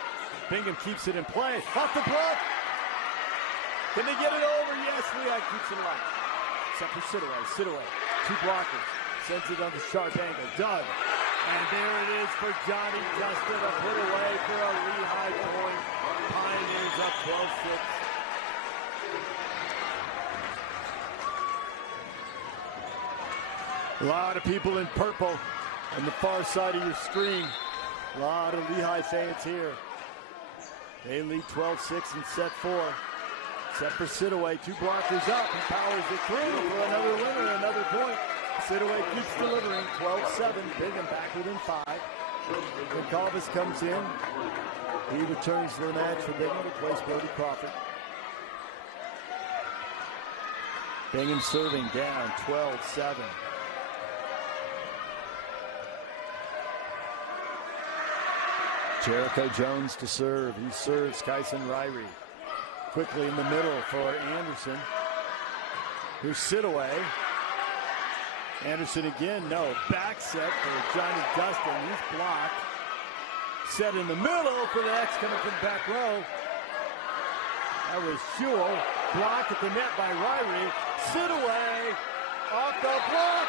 Bingham keeps it in play. Off the block. Can they get it over? Yes, Lehi keeps it alive. Except for Sidaway. Two blockers. Sends it on the sharp angle. Doug. And there it is for Johnny Dustin. A put away for a Lehi point. Pioneers up 12-6. A lot of people in purple on the far side of your screen. A lot of Lehi fans here. They lead 12-6 in set 4. Set for Sidaway, two blockers up, he powers it through for another winner, another point. Sidaway keeps delivering, 12-7, Bingham back within 5. When Calvis comes in, he returns to the match for Bingham to place Brody Crawford. Bingham serving down, 12-7. Jericho Jones to serve, he serves Kyson Ryrie. Quickly in the middle for Anderson. Here's Sidaway. Anderson again, no. Back set for Johnny Dustin. He's blocked. Set in the middle for the X coming from the back row. That was Sewell. Blocked at the net by Ryrie. Sidaway off the block.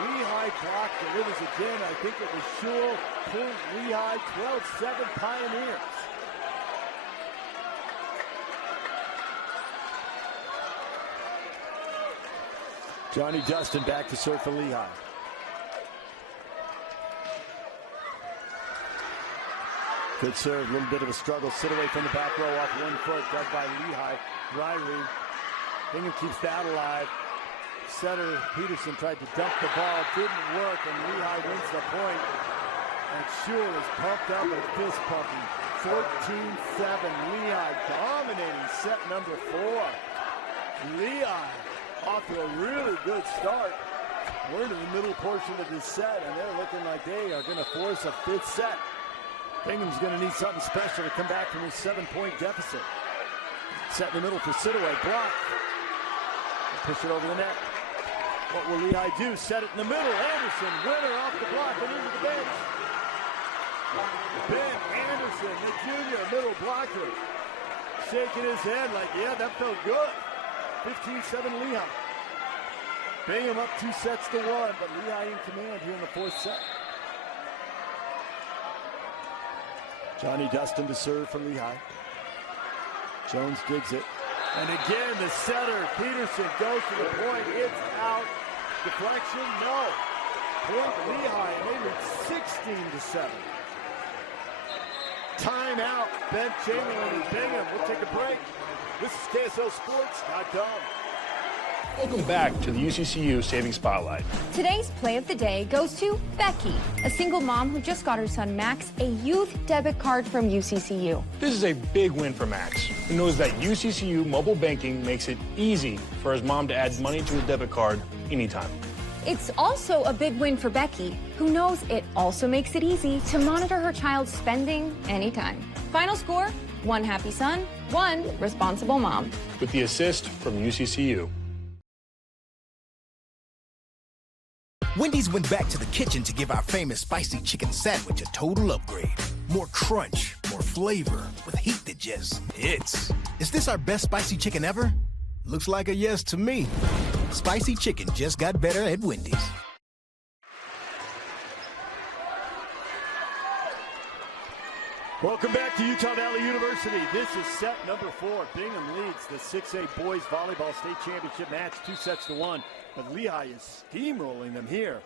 Lehi clock delivers again. I think it was Sewell. Point Lehi, 12-7 Pioneers. Johnny Dustin back to serve for Lehi. Good serve, a little bit of a struggle. Sidaway from the back row off 1 foot, dug by Lehi. Ryrie. Bingham keeps that alive. Setter Peterson tried to dump the ball, didn't work, and Lehi wins the point. And Sewell is pumped up and fist pumping. 14-7, Lehi dominating set number 4. Lehi off to a really good start. We're into the middle portion of this set, and they're looking like they are going to force a 5th set. Bingham's going to need something special to come back from his 7-point deficit. Set in the middle for Sidaway, blocked. Push it over the net. What will Lehi do? Set it in the middle. Anderson, winner off the block and into the bench. Ben Anderson, the junior middle blocker, shaking his head like, yeah, that felt good. 15-7 Lehi. Bingham up 2-1, but Lehi in command here in the 4th set. Johnny Dustin to serve for Lehi. Jones digs it. And again, the setter, Peterson, goes to the point. It's out. Deflection, no. Point Lehi, and they lead 16-7. Timeout, Ben Chamberlain and Bingham. We'll take a break. This is KSLSports.com. Welcome back to the UCCU Saving Spotlight. Today's play of the day goes to Becky, a single mom who just got her son Max a youth debit card from UCCU. This is a big win for Max, who knows that UCCU mobile banking makes it easy for his mom to add money to his debit card anytime. It's also a big win for Becky, who knows it also makes it easy to monitor her child's spending anytime. Final score, 1 happy son, 1 responsible mom. With the assist from UCCU. Wendy's went back to the kitchen to give our famous spicy chicken sandwich a total upgrade. More crunch, more flavor, with heat that just hits. Is this our best spicy chicken ever? Looks like a yes to me. Spicy chicken just got better at Wendy's. Welcome back to Utah Valley University. This is set number 4. Bingham leads the 6A boys volleyball state championship match 2-1. But Lehi is steamrolling them here.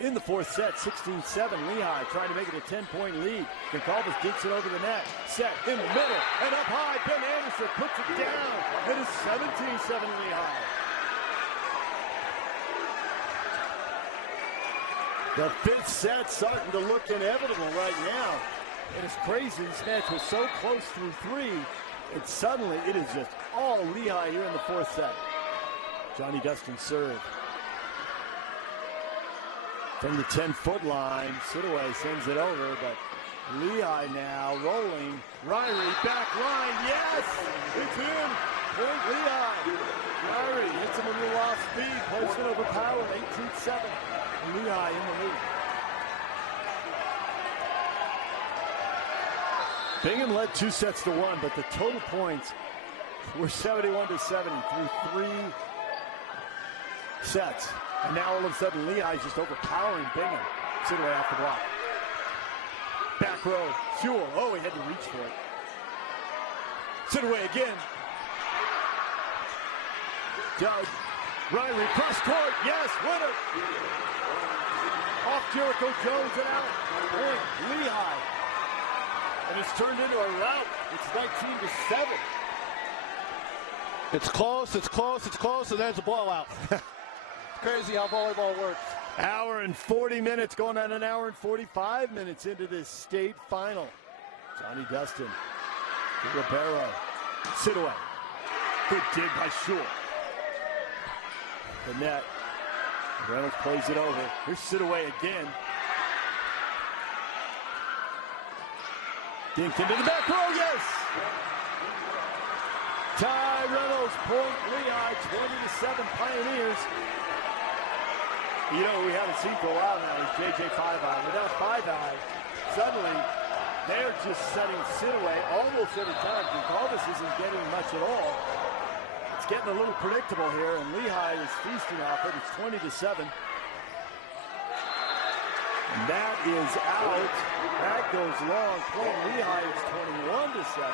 In the 4th set, 16-7, Lehi trying to make it a 10-point lead. Goncalves dinks it over the net. Set in the middle and up high. Ben Anderson puts it down. It is 17-7 Lehi. The 5th set starting to look inevitable right now. It is crazy. This match was so close through 3. And suddenly it is just all Lehi here in the 4th set. Johnny Dustin serve. From the 10-foot line, Sidaway sends it over, but Lehi now rolling. Ryrie back line, yes! It's in! Point Lehi! Ryrie hits him a little off speed, posts it over power, 18-7. Lehi in the lead. Bingham led 2-1, but the total points were 71-70 through 3 sets. And now all of a sudden, Lehi is just overpowering Bingham. Sidaway off the block. Back row, Sewell. Oh, he had to reach for it. Sidaway again. Doug. Ryrie, cross court. Yes, winner. Off Jericho Jones and out. Point, Lehi. And it's turned into a rout. It's 19-7. It's close, and there's a blowout. Crazy how volleyball works. Hour and 40 minutes, going on an hour and 45 minutes into this state final. Johnny Dustin to Ribeiro. Sidaway. Good dig by Shule. The net. Reynolds plays it over. Here's Sidaway again. Dinked into the back row, yes! Ty Reynolds, point Lehi, 20-7 Pioneers. You know, we haven't seen for a while now is J.J. Five-Eye. Without Five-Eye, suddenly they're just setting Sidaway almost every time. Goncalves isn't getting much at all. It's getting a little predictable here, and Lehi is feasting off it. It's 20-7. And that is out. That goes long. Point Lehi is 21-7.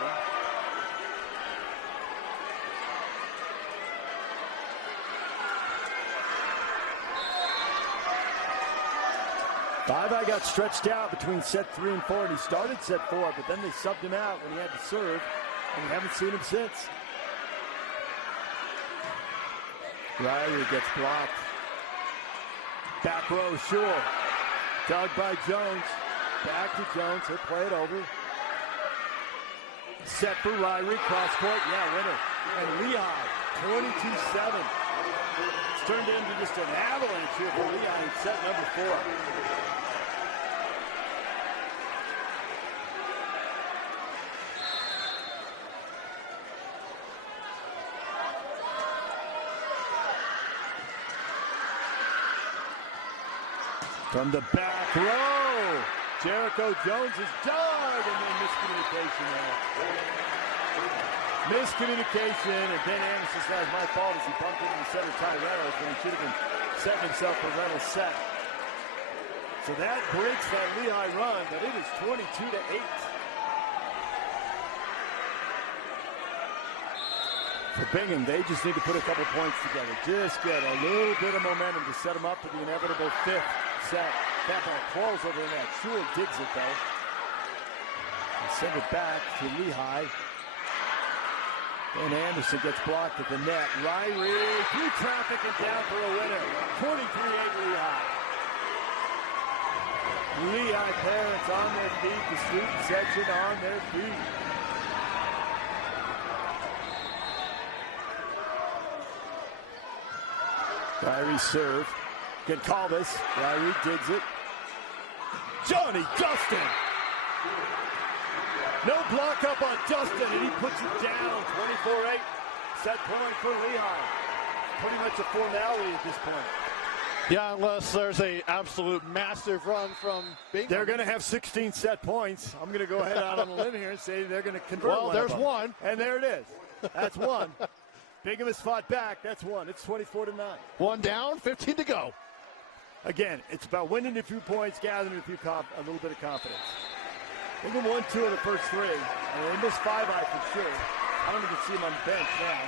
Five-Eye got stretched out between set 3 and 4, and he started set 4, but then they subbed him out when he had to serve, and we haven't seen him since. Ryrie gets blocked. Back row, Shule. Dug by Jones. Back to Jones. He'll play it over. Set for Ryrie. Cross court. Yeah, winner. And Lehi, 22-7. It's turned into just an avalanche here for Lehi in set number 4. From the back row, Jericho Jones is dug, and then miscommunication there. Miscommunication, and Ben Anderson says, my fault as he bumped into the center Ty Reynolds when he should have been setting himself for Reynolds set. So that breaks that Lehi run, but it is 22-8. For Bingham, they just need to put a couple points together. Just get a little bit of momentum to set them up for the inevitable 5th set. That ball crawls over the net. Shule digs it, though. And send it back to Lehi. And Anderson gets blocked at the net. Ryrie through traffic and down for a winner. 23-8 Lehi. Lehi parents on their feet. The student section on their feet. Ryrie serve. Goncalves. Ryrie digs it. Johnny Dustin. No block up on Dustin, and he puts it down. 24-8. Set point for Lehi. Pretty much a formality at this point. Yeah, unless there's a absolute massive run from Bingham. They're going to have 16 set points. I'm going to go ahead out on a limb here and say they're going to convert. Well, there's one. And there it is. That's one. Bingham has fought back. That's one. It's 24-9. One down, 15 to go. Again, it's about winning a few points, gathering a little bit of confidence. Bingham won 2 of the first 3, and they missed 5 for sure. I don't even see him on the bench now.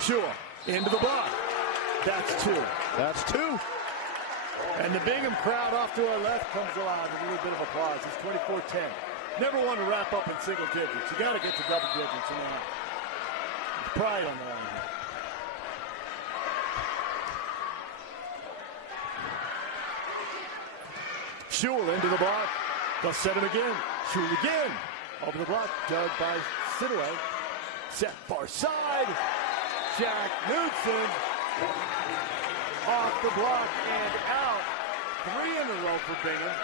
Sure, into the block. That's 2. That's 2. And the Bingham crowd off to our left comes alive with a little bit of applause. It's 24-10. Never want to wrap up in single digits. You got to get to double digits. And there's pride on the line here. Shule into the block. They'll set him again. Shule again. Over the block. Dug by Sidaway. Set far side. Jack Knudsen. Off the block and out. 3 in a row for Bingham.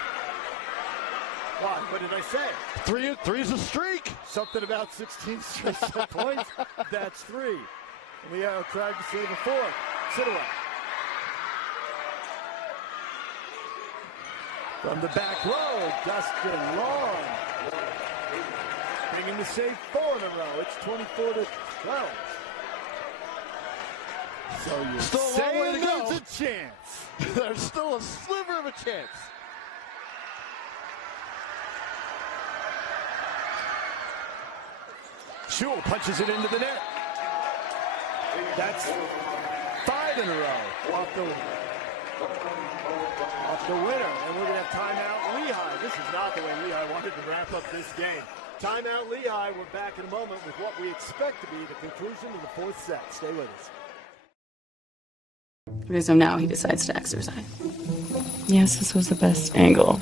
What did I say? Three's a streak. Something about 16 straight set points. That's 3. And we are trying to save a 4th. Sidaway. From the back row, Dustin Long. Bringing the save 4 in a row. It's 24-12. So you're still a long way to go. There's a chance. There's still a sliver of a chance. Shule punches it into the net. That's 5 in a row off the winner, and we're going to have timeout Lehi. This is not the way Lehi wanted to wrap up this game. Timeout Lehi. We're back in a moment with what we expect to be the conclusion of the 4th set. Stay with us. Okay, so now he decides to exercise. Yes, this was the best angle.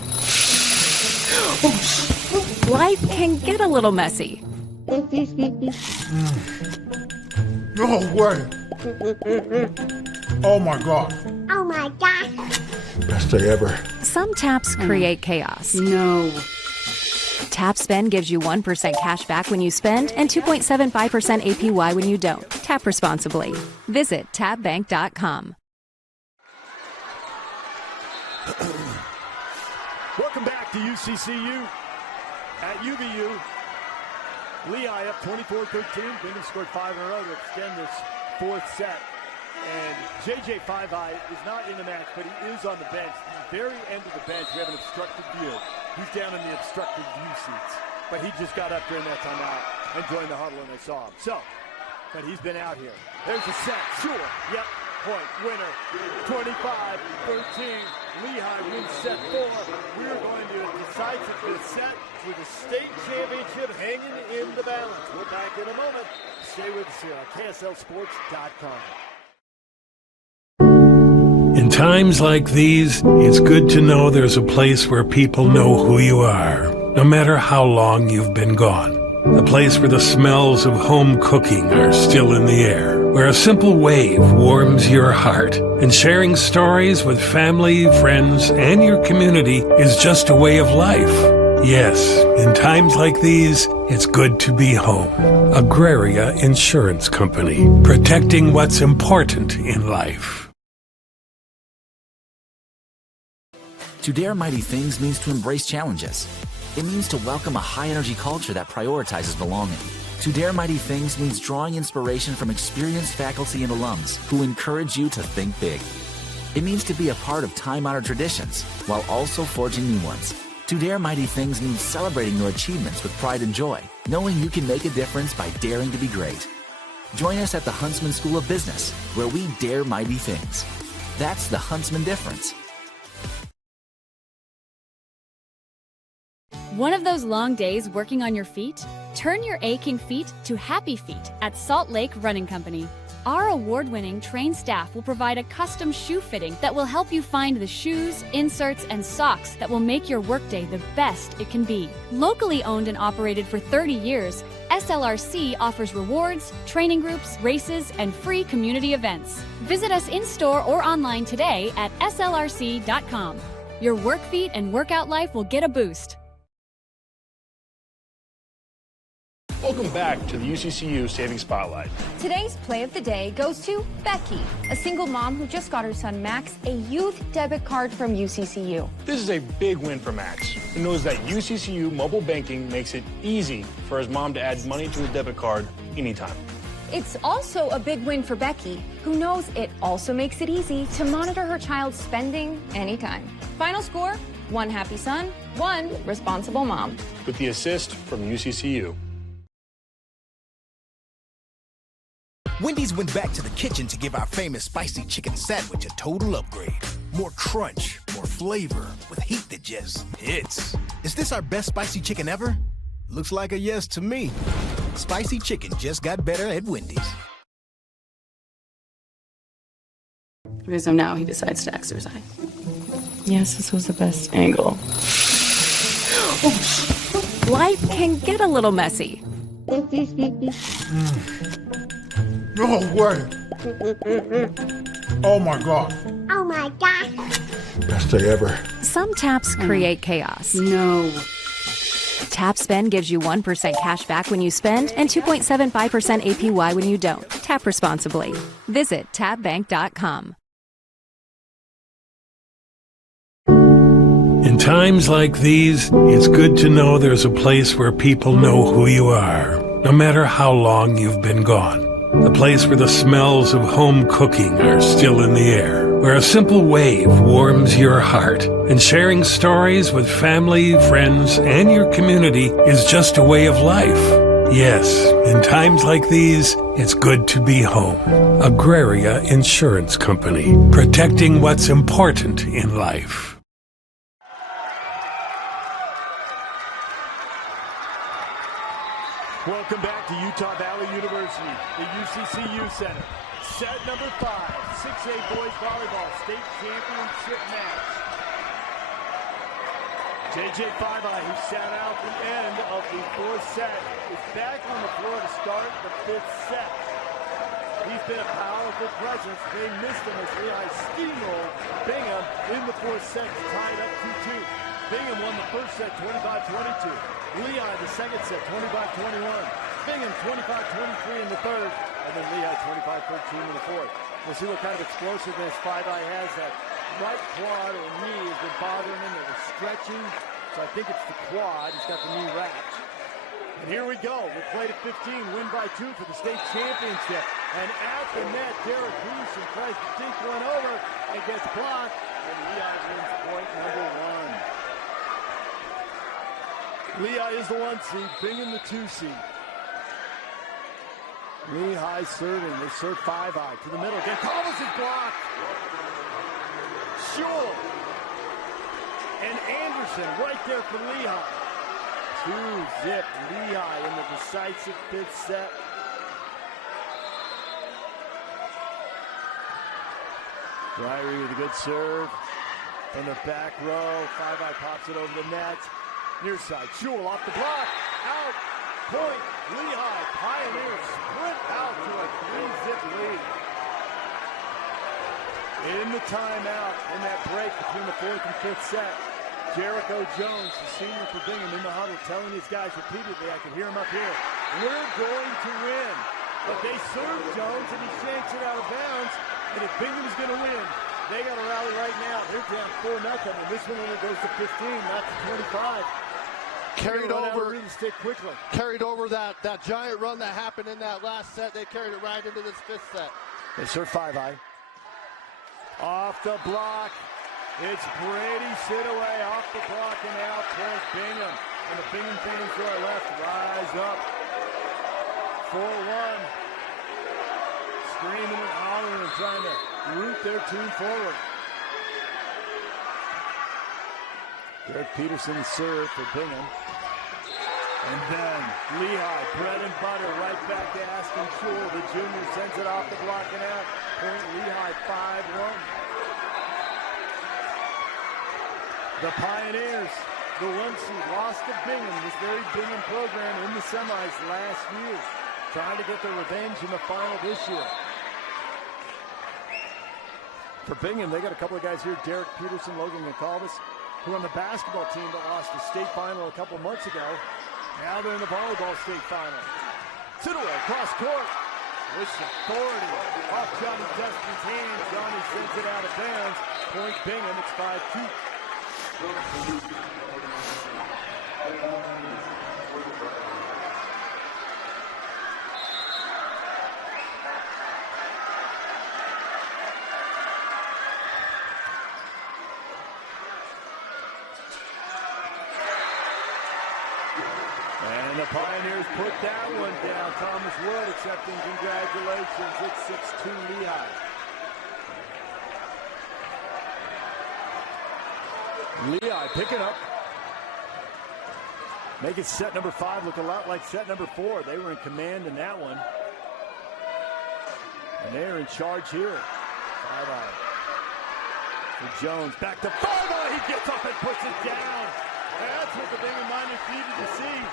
Life can get a little messy. No way. Oh my God. Oh my God. Best day ever. Some taps create chaos. No. Tap Spend gives you 1% cash back when you spend and 2.75% APY when you don't. Tap responsibly. Visit tapbank.com. Welcome back to UCCU at UVU. Lehi up 24-13. Bingham scored 5 in a row to extend this 4th set. And J.J. Five-Eye is not in the match, but he is on the bench. At the very end of the bench, we have an obstructed view. He's down in the obstructed view seats. But he just got up during that timeout and joined the huddle, and I saw him. So, but he's been out here. There's a set. Sure. Yep. Point. Winner. 25-13. Lehi wins set 4. We are going to decide this set with the state championship hanging in the balance. We're back in a moment. Stay with us here on KSLSports.com. In times like these, it's good to know there's a place where people know who you are, no matter how long you've been gone. A place where the smells of home cooking are still in the air, where a simple wave warms your heart, and sharing stories with family, friends, and your community is just a way of life. Yes, in times like these, it's good to be home. Agraria Insurance Company, protecting what's important in life. To dare mighty things means to embrace challenges. It means to welcome a high-energy culture that prioritizes belonging. To dare mighty things means drawing inspiration from experienced faculty and alums who encourage you to think big. It means to be a part of time-honored traditions while also forging new ones. To dare mighty things means celebrating your achievements with pride and joy, knowing you can make a difference by daring to be great. Join us at the Huntsman School of Business, where we dare mighty things. That's the Huntsman difference. One of those long days working on your feet? Turn your aching feet to happy feet at Salt Lake Running Company. Our award-winning trained staff will provide a custom shoe fitting that will help you find the shoes, inserts, and socks that will make your workday the best it can be. Locally owned and operated for 30 years, SLRC offers rewards, training groups, races, and free community events. Visit us in-store or online today at slrc.com. Your work feet and workout life will get a boost. Welcome back to the UCCU Saving Spotlight. Today's play of the day goes to Becky, a single mom who just got her son Max a youth debit card from UCCU. This is a big win for Max, who knows that UCCU mobile banking makes it easy for his mom to add money to his debit card anytime. It's also a big win for Becky, who knows it also makes it easy to monitor her child's spending anytime. Final score, 1 happy son, 1 responsible mom. With the assist from UCCU. Wendy's went back to the kitchen to give our famous spicy chicken sandwich a total upgrade. More crunch, more flavor, with heat that just hits. Is this our best spicy chicken ever? Looks like a yes to me. Spicy chicken just got better at Wendy's. Okay, so now he decides to exercise. Yes, this was the best angle. Life can get a little messy. No way. Oh my God. Oh my God. Best day ever. Some taps create chaos. No. Tap Spend gives you 1% cash back when you spend and 2.75% APY when you don't. Tap responsibly. Visit tapbank.com. In times like these, it's good to know there's a place where people know who you are, no matter how long you've been gone. A place where the smells of home cooking are still in the air, where a simple wave warms your heart, and sharing stories with family, friends, and your community is just a way of life. Yes, in times like these, it's good to be home. Agraria Insurance Company, protecting what's important in life. Welcome back to Utah Valley University, the UCCU Center. Set number 5, 6A boys volleyball state championship match. JJ 5I, who sat out the end of the 4th set, is back on the floor to start the 5th set. He's been a powerful presence. They missed him as Lehi steamrolled Bingham in the 4th set to tie it up 2-2. Bingham won the 1st set 25-22. Lehi the 2nd set 25-21. Bingham 25-23 in the 3rd. And then Lehi 25-13 in the 4th. We'll see what kind of explosiveness 5I has. That right quad or knee has been bothering him. It was stretching. So I think it's the quad. He's got the knee wrapped. And here we go. We played at 15, win by 2 for the state championship. And at the net, Derek Booson tries to dink one over and gets blocked. And Lehi wins point number 1. Lehi is the 1 seed, Bingham the 2 seed. Lehi serving, they serve 5I to the middle. Gonzalez is blocked. Schull and Anderson right there for Lehi. 2-zip Lehi in the decisive 5th set. Ryrie with a good serve from the back row. 5I pops it over the net. Near side, Schull off the block, out, point, Lehi, Pioneers sprint out to a 3-zip lead. In the timeout, in that break between the 4th and 5th set, Jericho Jones, the senior for Bingham, in the huddle, telling these guys repeatedly, I can hear him up here, we're going to win. But they serve Jones, and he shanks it out of bounds, and if Bingham's going to win, they got to rally right now. They're down 4-0, and this one only goes to 15, not to 25. Carried over that giant run that happened in that last set. They carried it right into this 5th set. They serve 5I. Off the block. It's Brady Sidaway off the block and out towards Bingham. And the Bingham fans to our left rise up. 4-1. Screaming and hollering and trying to root their team forward. Derek Peterson serve for Bingham. And then Lehi, bread and butter, right back to Aston Chul. The junior sends it off the block and out. Point Lehi 5-1. The Pioneers, the 1 seed, lost to Bingham, this very Bingham program in the semis last year. Trying to get their revenge in the final this year. For Bingham, they got a couple of guys here, Derek Peterson, Logan Gonçalves, who are on the basketball team that lost the state final a couple months ago. Now they're in the volleyball state final. Sidaway, cross court, with authority. Off Johnny Dustin's hand. Johnny sends it out of bounds. Point Bingham, it's 5-2. And the Pioneers put that one down. Thomas Wood accepting congratulations. It's 6-2 Lehi. Lehi picking up. Make it set number 5 look a lot like set number 4. They were in command in that one. And they're in charge here. 5-eye. For Jones, back to 5-eye. He gets up and puts it down. That's what the Bingham Miners needed to see.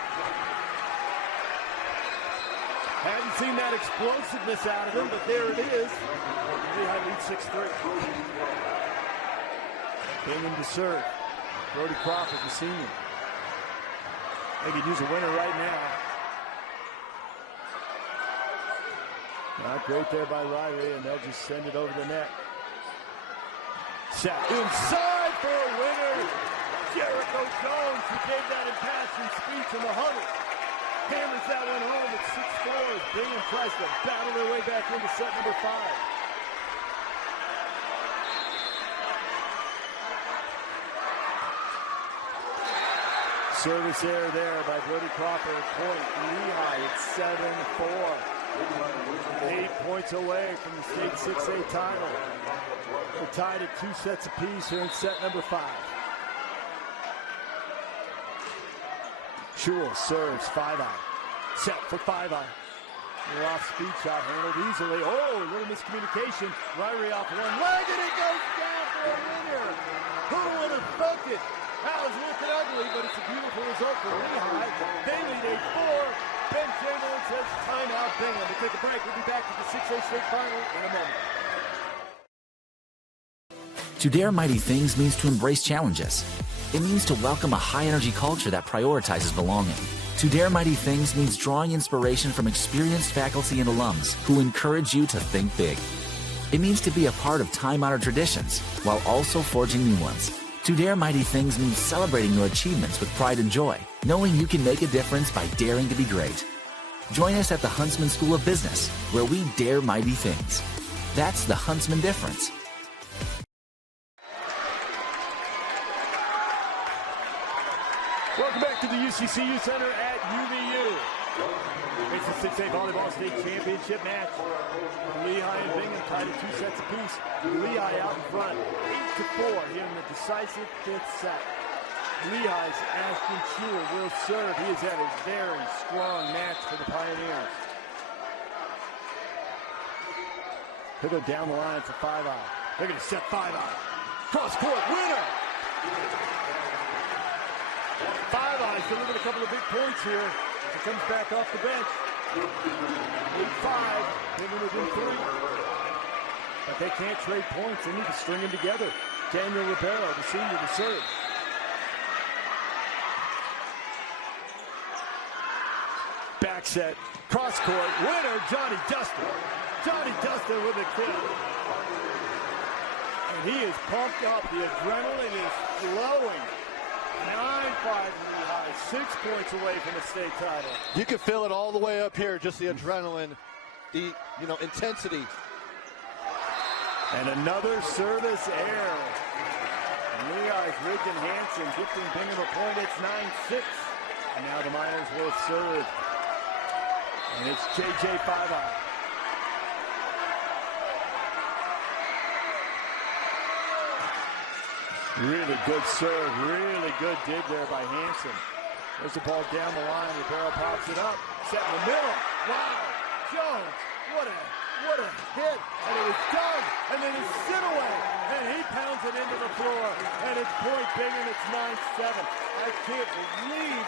Hadn't seen that explosiveness out of him, but there it is. Lehi leads 6-3. Bingham to serve. Brody Crawford, the senior. They could use a winner right now. Not great there by Ryrie, and they'll just send it over the net. Set inside for a winner. Jericho Jones, who gave that impassioned speech in the huddle, hammers that one home at 6-4. Bingham tries to battle their way back into set number 5. Service error there by Brody Crawford. Point Lehi at 7-4. 8 points away from the state 6A title. We're tied at 2 sets apiece here in set number 5. Chul serves 5-eye. Set for 5-eye. Little off speed shot handled easily. Oh, a little miscommunication. Ryrie off one leg and it goes down for a winner. Who would have thunk it? That was looking ugly, but it's a beautiful result for Lehi. They lead 8-4. Ben Chamberlain says timeout Bingham. We'll take a break. We'll be back to the 6A state final in a moment. To dare mighty things means to embrace challenges. It means to welcome a high-energy culture that prioritizes belonging. To dare mighty things means drawing inspiration from experienced faculty and alums who encourage you to think big. It means to be a part of time-honored traditions while also forging new ones. To dare mighty things means celebrating your achievements with pride and joy, knowing you can make a difference by daring to be great. Join us at the Huntsman School of Business, where we dare mighty things. That's the Huntsman difference. Welcome back to the UCCU Center at UVU. It's the 6A Volleyball State Championship match. Lehi and Bingham tied at 2 sets apiece. Lehi out in front, 8-4 here in the decisive 5th set. Lehi's Ashton Chul will serve. He has had a very strong match for the Pioneers. He'll go down the line for 5-eye. They're going to set 5-eye. Cross court winner. 5-eye's delivered a couple of big points here as it comes back off the bench. 8-5, Bingham within 3. But they can't trade points. They need to string them together. Daniel Ribeiro, the senior, to serve. Back set, cross court, winner, Johnny Dustin. Johnny Dustin with a kill. And he is pumped up. The adrenaline is flowing. 9-5 Lehi, 6 points away from the state title. You can feel it all the way up here, just the adrenaline, the intensity. And another service error. Lehi's Rigdon Hansen gifting Bingham a point. It's 9-6. And now the Miners will serve. And it's JJ 5-eye. Really good serve, really good dig there by Hansen. There's the ball down the line. Rivera pops it up. Set in the middle. Wow. Jones. What a hit. And it was done. And then it's Sidaway. And he pounds it into the floor. And it's point Bingham. It's 9-7. I can't believe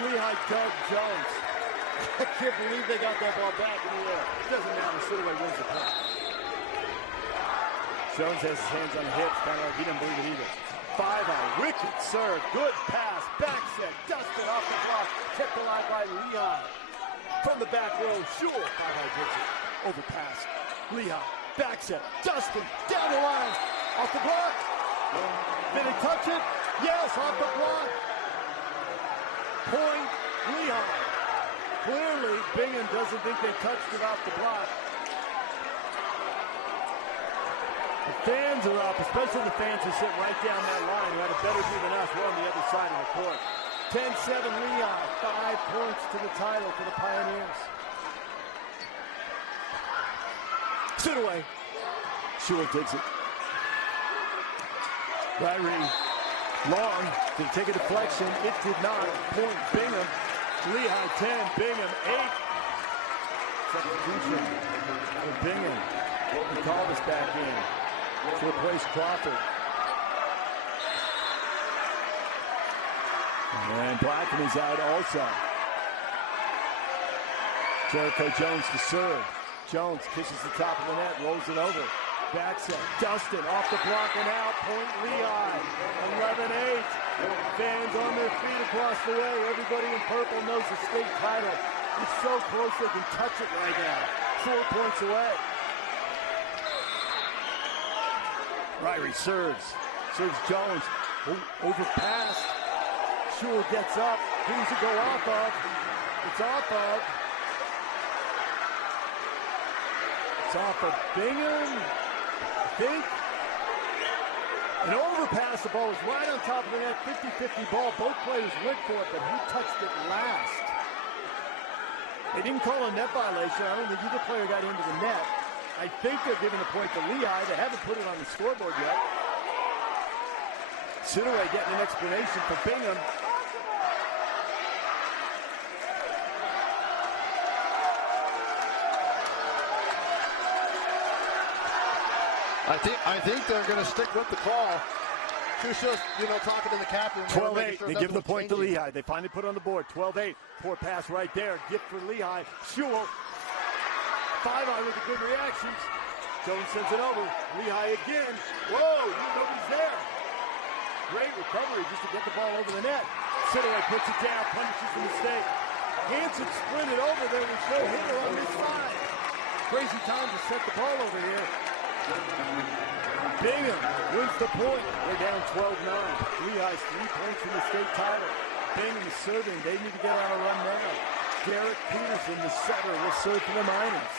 Lehi dug Jones. I can't believe they got that ball back in the air. It doesn't matter. Sidaway wins the point. Jones has his hands on the hips. Kind of like he didn't believe it either. 5-eye. Wicked serve. Good pass. Back set. Dustin off the block. Kept alive by Lehi. From the back row. Sure. 5-eye gets it. Overpass. Lehi. Back set. Dustin. Down the line. Off the block. Did he touch it? Yes. Off the block. Point Lehi. Clearly, Bingham doesn't think they touched it off the block. The fans are up, especially the fans who sit right down that line, who had a better view than us. We're on the other side of the court. 10-7 Lehi, 5 points to the title for the Pioneers. Sidaway. Shula takes it. Ryrie. Long. Did it take a deflection? It did not. Point Bingham. Lehi 10, Bingham 8. Substitution for Bingham. He called us back in to replace Crawford. And Blackman is out also. Jericho Jones to serve. Jones kisses the top of the net, rolls it over. Back set. Dustin off the block and out. Point Lehi. 11-8. Fans on their feet across the way. Everybody in purple knows the state title. It's so close they can touch it right now. 4 points away. Ryrie serves. Serves Jones. Overpassed. Shula gets up. Who does it go off of? It's off of. It's off of Bingham. I think. An overpass. The ball was right on top of the net. 50-50 ball. Both players went for it, but who touched it last? They didn't call a net violation. I don't think either player got into the net. I think they're giving the point to Lehi. They haven't put it on the scoreboard yet. Sidaway getting an explanation for Bingham. I think they're going to stick with the call. Crucio's, talking to the captain. 12-8. They give the point to Lehi. They finally put it on the board. 12-8. Poor pass right there. Gift for Lehi. Shula. 5-eye with the good reactions. Jones sends it over. Lehi again. Whoa, nobody's there. Great recovery just to get the ball over the net. Sidaway puts it down, punishes the mistake. Hanson sprinted over. There was no hitter on this side. Crazy time to set the ball over here. Bingham wins the point. They're down 12-9. Lehi's 3 points in the state title. Bingham is serving. They need to get on a run now. Derek Peterson, the setter, will serve for the Miners.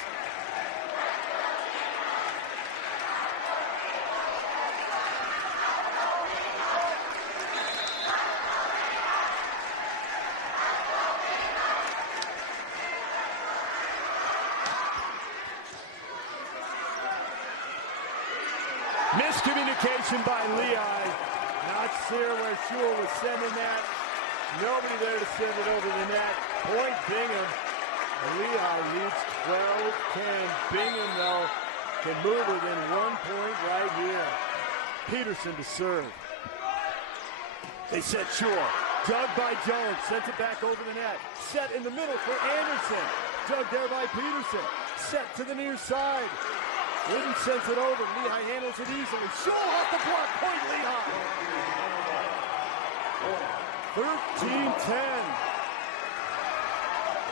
Miscommunication by Lehi. Not sure where Shula was sending that. Nobody there to send it over the net. Point Bingham. Lehi leads 12-10. Bingham, though, can move within 1 point right here. Peterson to serve. They set Shula. Dug by Jones. Sends it back over the net. Set in the middle for Anderson. Dug there by Peterson. Set to the near side. Wooden sends it over. Lehi handles it easily. Shula off the block. Point Lehi. 13-10.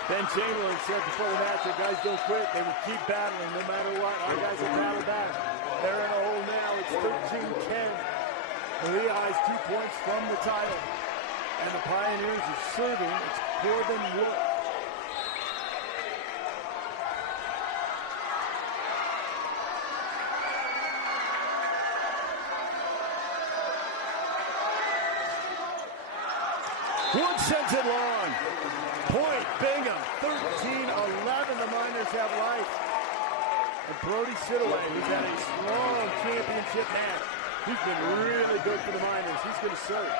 Ben Chamberlain said before the match, our guys don't quit. They will keep battling no matter what. Our guys will battle back. They're in a hole now. It's 13-10. Lehi's 2 points from the title. And the Pioneers are serving. It's Corbin Wood. Wood sends it long. Point Bingham. 13-11. The Miners have life. And Brody Sidaway, who's had a strong championship match. He's been really good for the Miners. He's going to serve.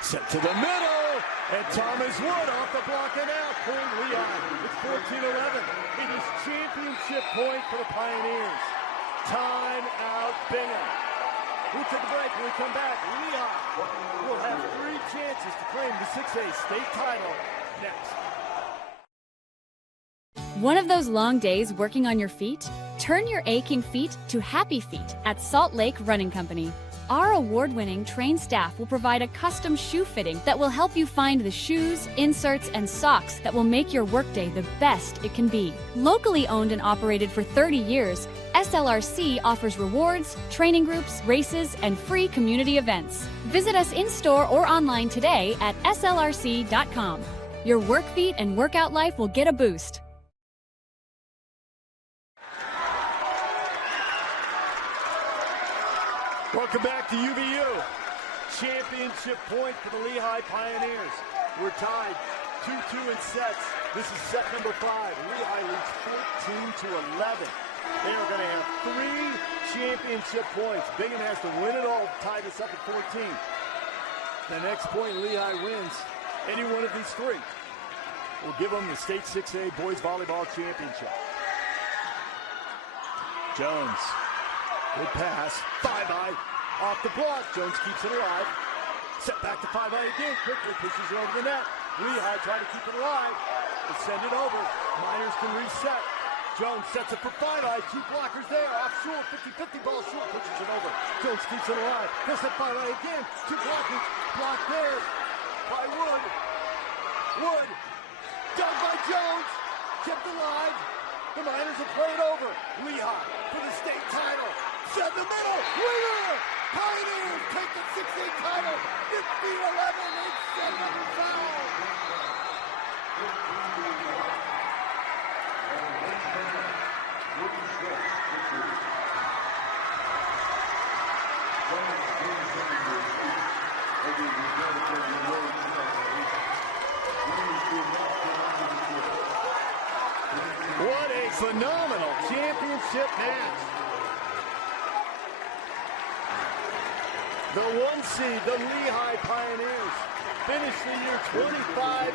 Set to the middle, and Thomas Wood off the block and out. Point Lehi. It's 14-11. It is championship point for the Pioneers. Time out, Bingham. We'll take a break. When we come back, Lehi will have 3 chances to claim the 6A state title next. One of those long days working on your feet? Turn your aching feet to happy feet at Salt Lake Running Company. Our award-winning trained staff will provide a custom shoe fitting that will help you find the shoes, inserts, and socks that will make your workday the best it can be. Locally owned and operated for 30 years, SLRC offers rewards, training groups, races, and free community events. Visit us in-store or online today at slrc.com. Your work feet and workout life will get a boost. Welcome back to UVU. Championship point for the Lehi Pioneers. We're tied 2-2 in sets. This is set number 5. Lehi leads 14-11. They are going to have 3 championship points. Bingham has to win it all to tie this up at 14. The next point Lehi wins, any one of these 3 will give them the state 6A boys volleyball championship. Jones. Good pass. 5-eye. Off the block. Jones keeps it alive. Set back to 5-eye again. Quickly pushes it over the net. Lehi trying to keep it alive. They send it over. Miners can reset. Jones sets it for 5-eye. 2 blockers there. Off short. 50-50 ball short. Pushes it over. Jones keeps it alive. He'll set 5-eye again. 2 blockers. Blocked there by Wood. Wood. Done by Jones. Kept alive. The Miners will play it over. Lehi for the state title. Set the middle. Winner! Pioneers take the 6A title. 15-11 and 7-5. What a phenomenal championship match. The 1 seed, the Lehi Pioneers, finished the year 25-2,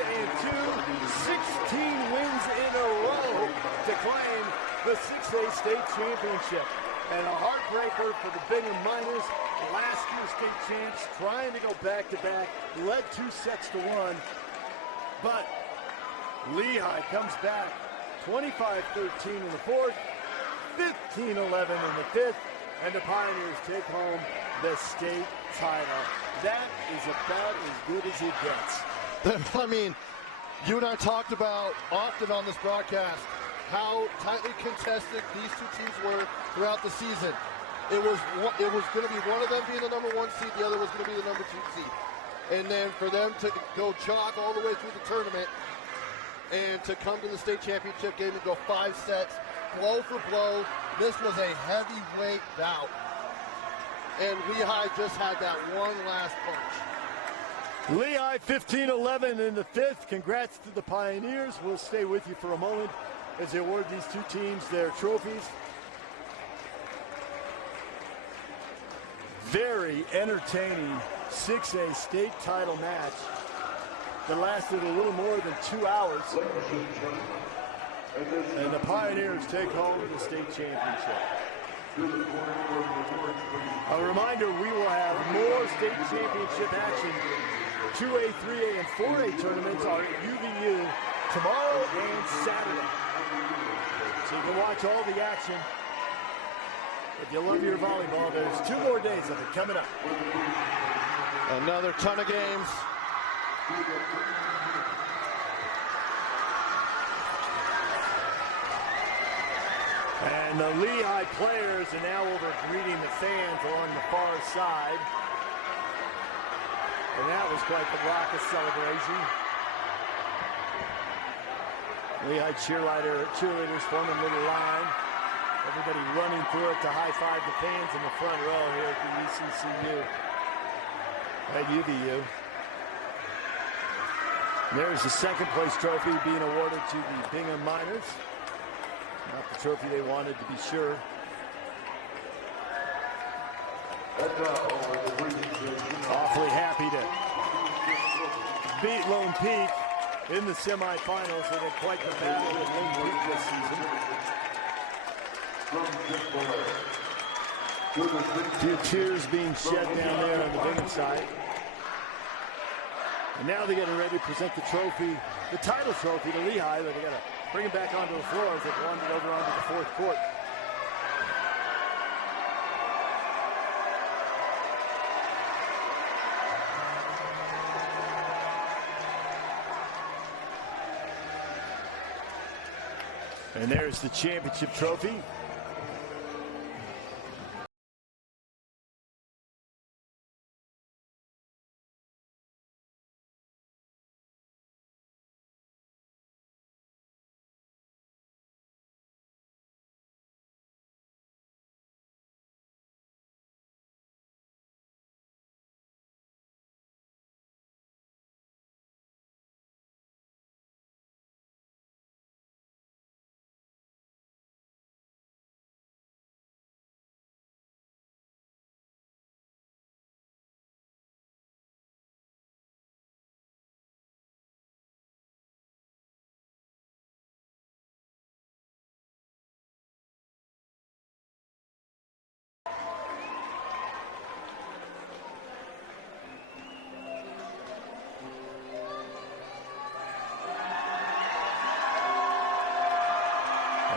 16 wins in a row to claim the 6A state championship. And a heartbreaker for the Bingham Miners, last year's state champs, trying to go back-to-back, led 2 sets to 1. But Lehi comes back 25-13 in the 4th, 15-11 in the 5th, and the Pioneers take home the state title. That is about as good as it gets. I mean, you and I talked about often on this broadcast how tightly contested these 2 teams were throughout the season. It was going to be one of them being the number 1 seed, the other was going to be the number 2 seed. And then for them to go jog all the way through the tournament and to come to the state championship game and go 5 sets, blow for blow. This was a heavyweight bout. And Lehi just had that one last punch. Lehi 15-11 in the 5th. Congrats to the Pioneers. We'll stay with you for a moment as they award these 2 teams their trophies. Very entertaining 6A state title match that lasted a little more than 2 hours. And the Pioneers take home the state championship. A reminder, we will have more state championship action. 2A, 3A, and 4A tournaments are at UVU tomorrow and Saturday. So you can watch all the action. If you love your volleyball, there's 2 more days of it coming up. Another ton of games. And the Lehi players are now over greeting the fans along the far side. And that was quite the raucous celebration. Lehi cheerleaders forming a little line. Everybody running through it to high-five the fans in the front row here at the UCCU. At UVU. And there's the 2nd place trophy being awarded to the Bingham Miners. Not the trophy they wanted, to be sure. Awfully happy to beat Lone Peak in the semifinals. They had quite the battle with Lone Peak this season. A few tears being shed down there on the Bingham side. And now they're getting ready to present the trophy, the title trophy to Lehi. But they got to bring it back onto the floor as they've wandered over onto the fourth court. And there's the championship trophy.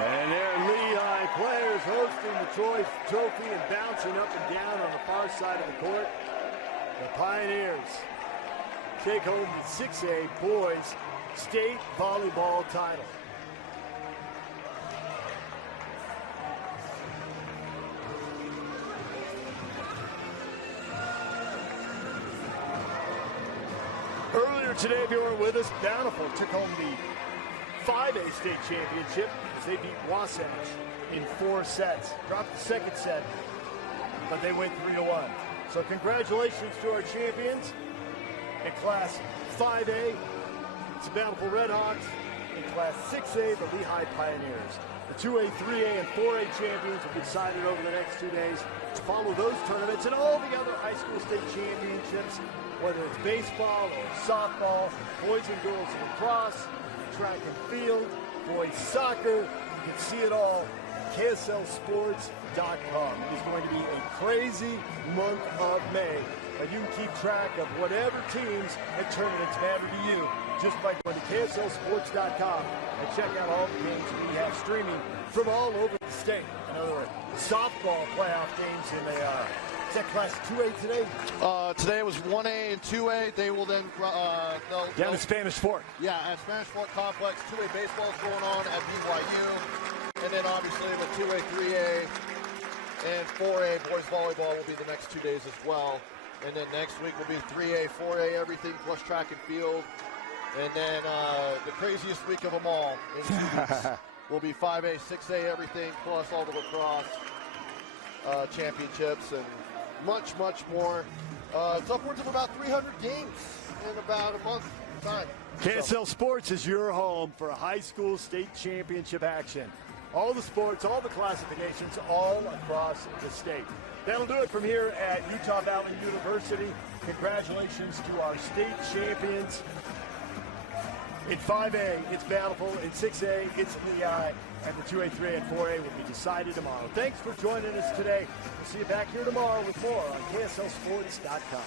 And there Lehi players hosting the trophy and bouncing up and down on the far side of the court. The Pioneers take home the 6A boys state volleyball title. Earlier today, if you weren't with us, Bountiful took home the 5A state championship as they beat Wasatch in 4 sets. Dropped the second set, but they went 3-1. So congratulations to our champions in Class 5A. It's the Bountiful Redhawks. In Class 6A, the Lehi Pioneers. The 2A, 3A, and 4A champions will be decided over the next 2 days. Follow those tournaments and all the other high school state championships, whether it's baseball or softball, boys and girls lacrosse, track and field, boys soccer. You can see it all at KSLSports.com. It is going to be a crazy month of May, but you can keep track of whatever teams and tournaments matter to you just by going to KSLSports.com and check out all the games we have streaming from all over the state. In other words, softball playoff games in the is that Class 2A today? Today was 1A and 2A. They will then down to Spanish Fork. Yeah, at Spanish Fork Complex. 2A baseball is going on at BYU, and then obviously the 2A, 3A, and 4A boys volleyball will be the next 2 days as well. And then next week will be 3A, 4A, everything plus track and field. And then the craziest week of them all in 2 weeks will be 5A, 6A, everything plus all the lacrosse championships and much, much more. It's upwards of about 300 games in about a month's time. KSL Sports is your home for high school state championship action. All the sports, all the classifications, all across the state. That'll do it from here at Utah Valley University. Congratulations to our state champions. In 5A, it's Bountiful. In 6A, it's Lehi. And the 2A, 3A, and 4A will be decided tomorrow. Thanks for joining us today. We'll see you back here tomorrow with more on KSLSports.com.